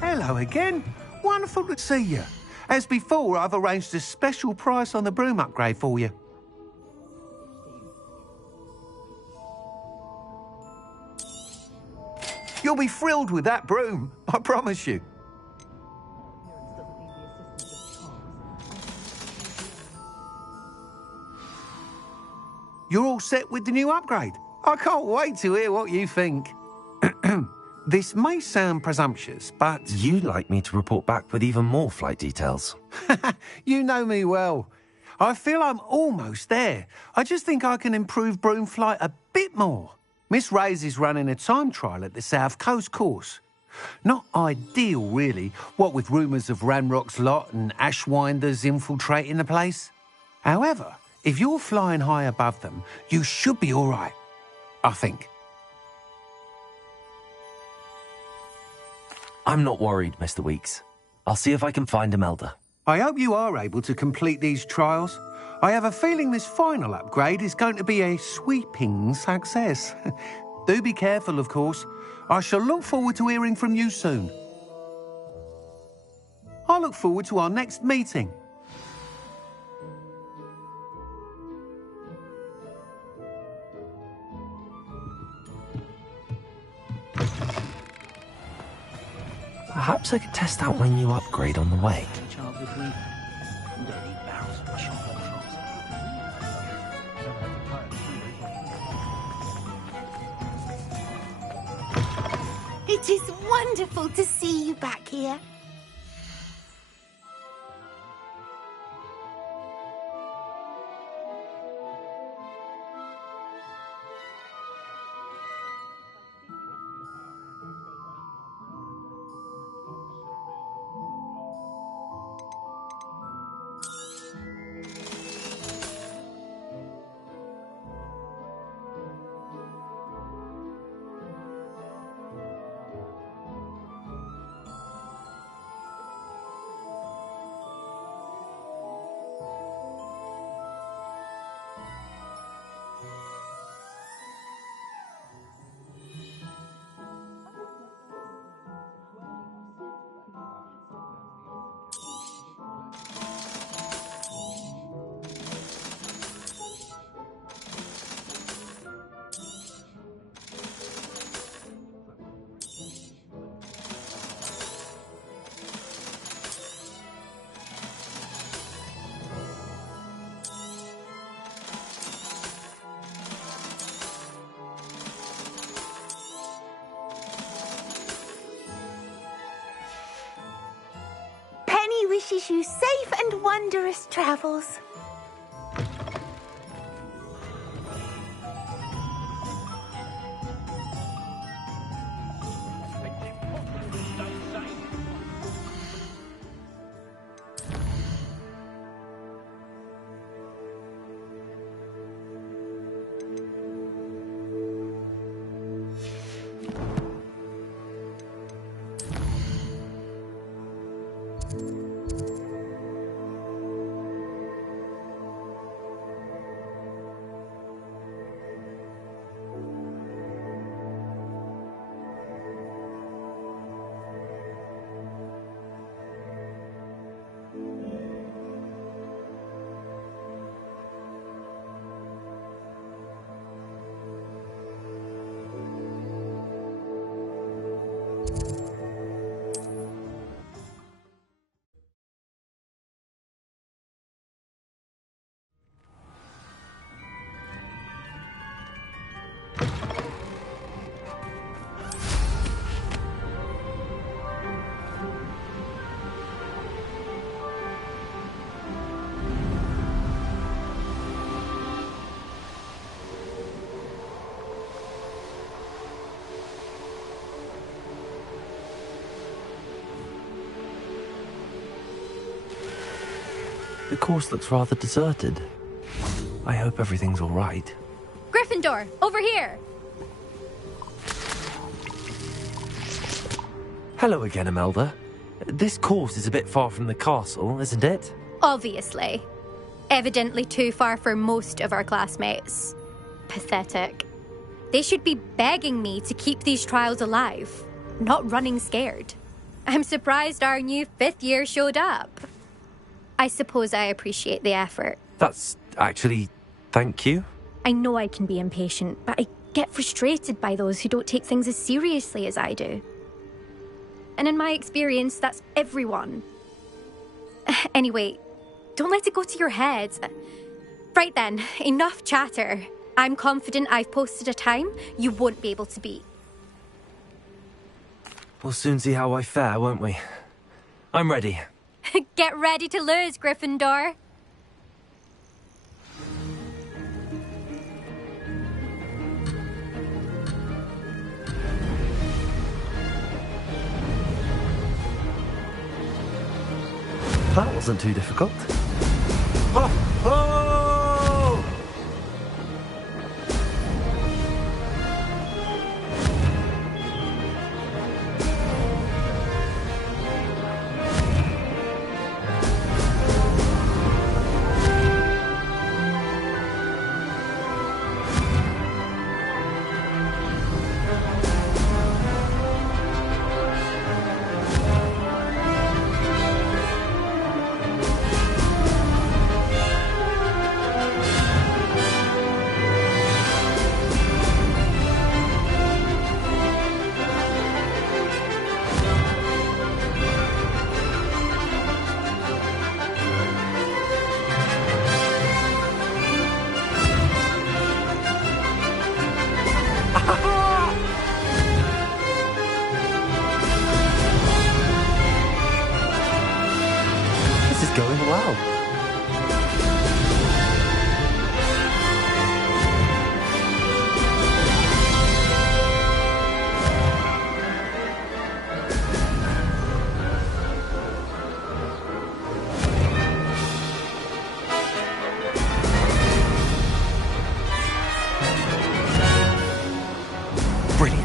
Hello again. Wonderful to see you. As before, I've arranged a special price on the broom upgrade for you. You'll be thrilled with that broom, I promise you. You're all set with the new upgrade. I can't wait to hear what you think. This may sound presumptuous, but... You'd like me to report back with even more flight details. You know me well. I feel I'm almost there. I just think I can improve broom flight a bit more. Miss Ray's is running a time trial at the South Coast course. Not ideal, really, what with rumours of Ranrock's lot and Ashwinders infiltrating the place. However, if you're flying high above them, you should be all right, I think. I'm not worried, Mr. Weeks. I'll see if I can find Imelda. I hope you are able to complete these trials. I have a feeling this final upgrade is going to be a sweeping success. Do be careful, of course. I shall look forward to hearing from you soon. I look forward to our next meeting. Perhaps I could test out my new upgrade on the way. It is wonderful to see you back here. Wishes you safe and wondrous travels. The course looks rather deserted. I hope everything's all right. Gryffindor, over here! Hello again, Imelda. This course is a bit far from the castle, isn't it? Obviously. Evidently too far for most of our classmates. Pathetic. They should be begging me to keep these trials alive, not running scared. I'm surprised our new 5th year showed up. I suppose I appreciate the effort. That's actually... thank you. I know I can be impatient, but I get frustrated by those who don't take things as seriously as I do. And in my experience, that's everyone. Anyway, don't let it go to your head. Right then, enough chatter. I'm confident I've posted a time you won't be able to beat. We'll soon see how I fare, won't we? I'm ready. Get ready to lose, Gryffindor. That wasn't too difficult. Ho, ho! This is going well. Brilliant.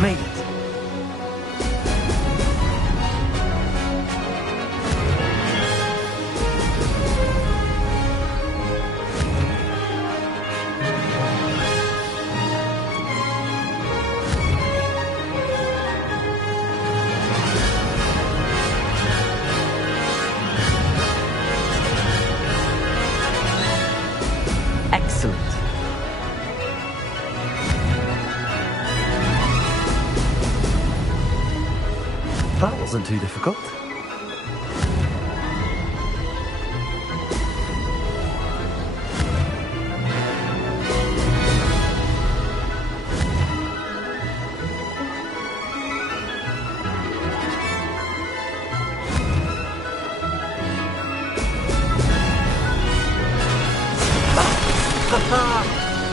Made it. Excellent. That wasn't too difficult.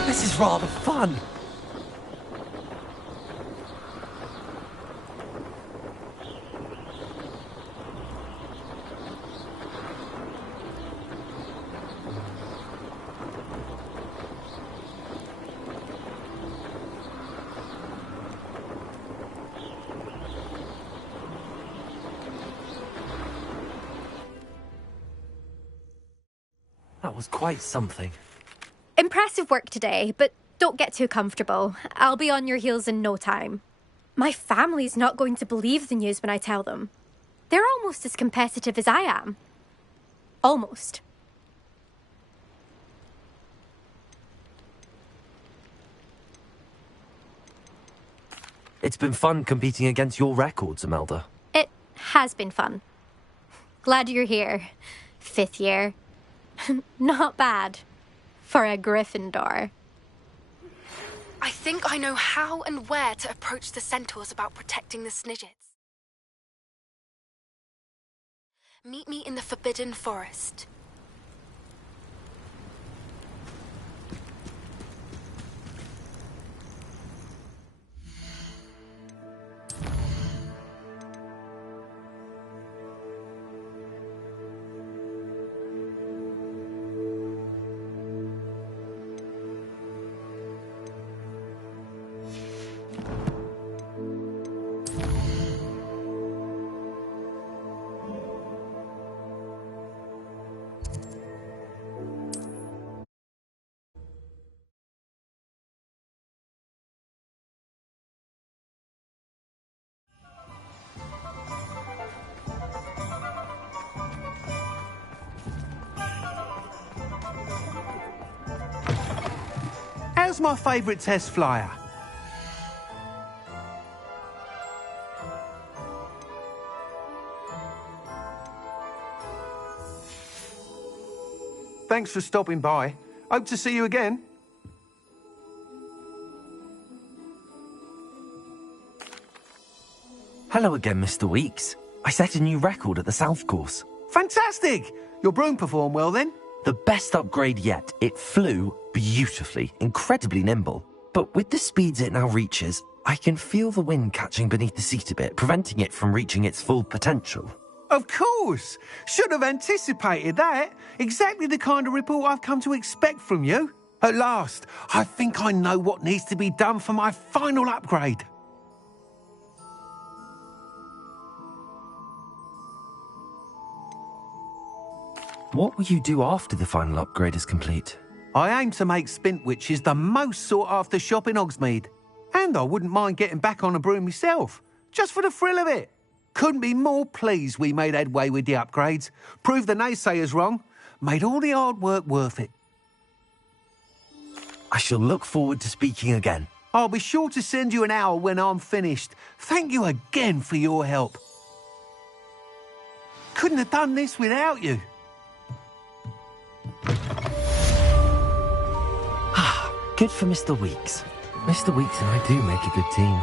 This is rather fun. That was quite something. Impressive work today, but don't get too comfortable. I'll be on your heels in no time. My family's not going to believe the news when I tell them. They're almost as competitive as I am. Almost. It's been fun competing against your records, Imelda. It has been fun. Glad you're here. 5th year. Not bad. For a Gryffindor. I think I know how and where to approach the centaurs about protecting the Snidgets. Meet me in the Forbidden Forest. How's my favourite test flyer? Thanks for stopping by. Hope to see you again. Hello again, Mr. Weeks. I set a new record at the South Course. Fantastic! Your broom performed well then? The best upgrade yet. It flew beautifully, incredibly nimble. But with the speeds it now reaches, I can feel the wind catching beneath the seat a bit, preventing it from reaching its full potential. Of course! Should have anticipated that. Exactly the kind of report I've come to expect from you. At last, I think I know what needs to be done for my final upgrade. What will you do after the final upgrade is complete? I aim to make Spintwitches the most sought-after shop in Hogsmeade. And I wouldn't mind getting back on a broom myself, just for the thrill of it. Couldn't be more pleased we made headway with the upgrades, proved the naysayers wrong, made all the hard work worth it. I shall look forward to speaking again. I'll be sure to send you an owl when I'm finished. Thank you again for your help. Couldn't have done this without you. Good for Mr. Weeks. Mr. Weeks and I do make a good team.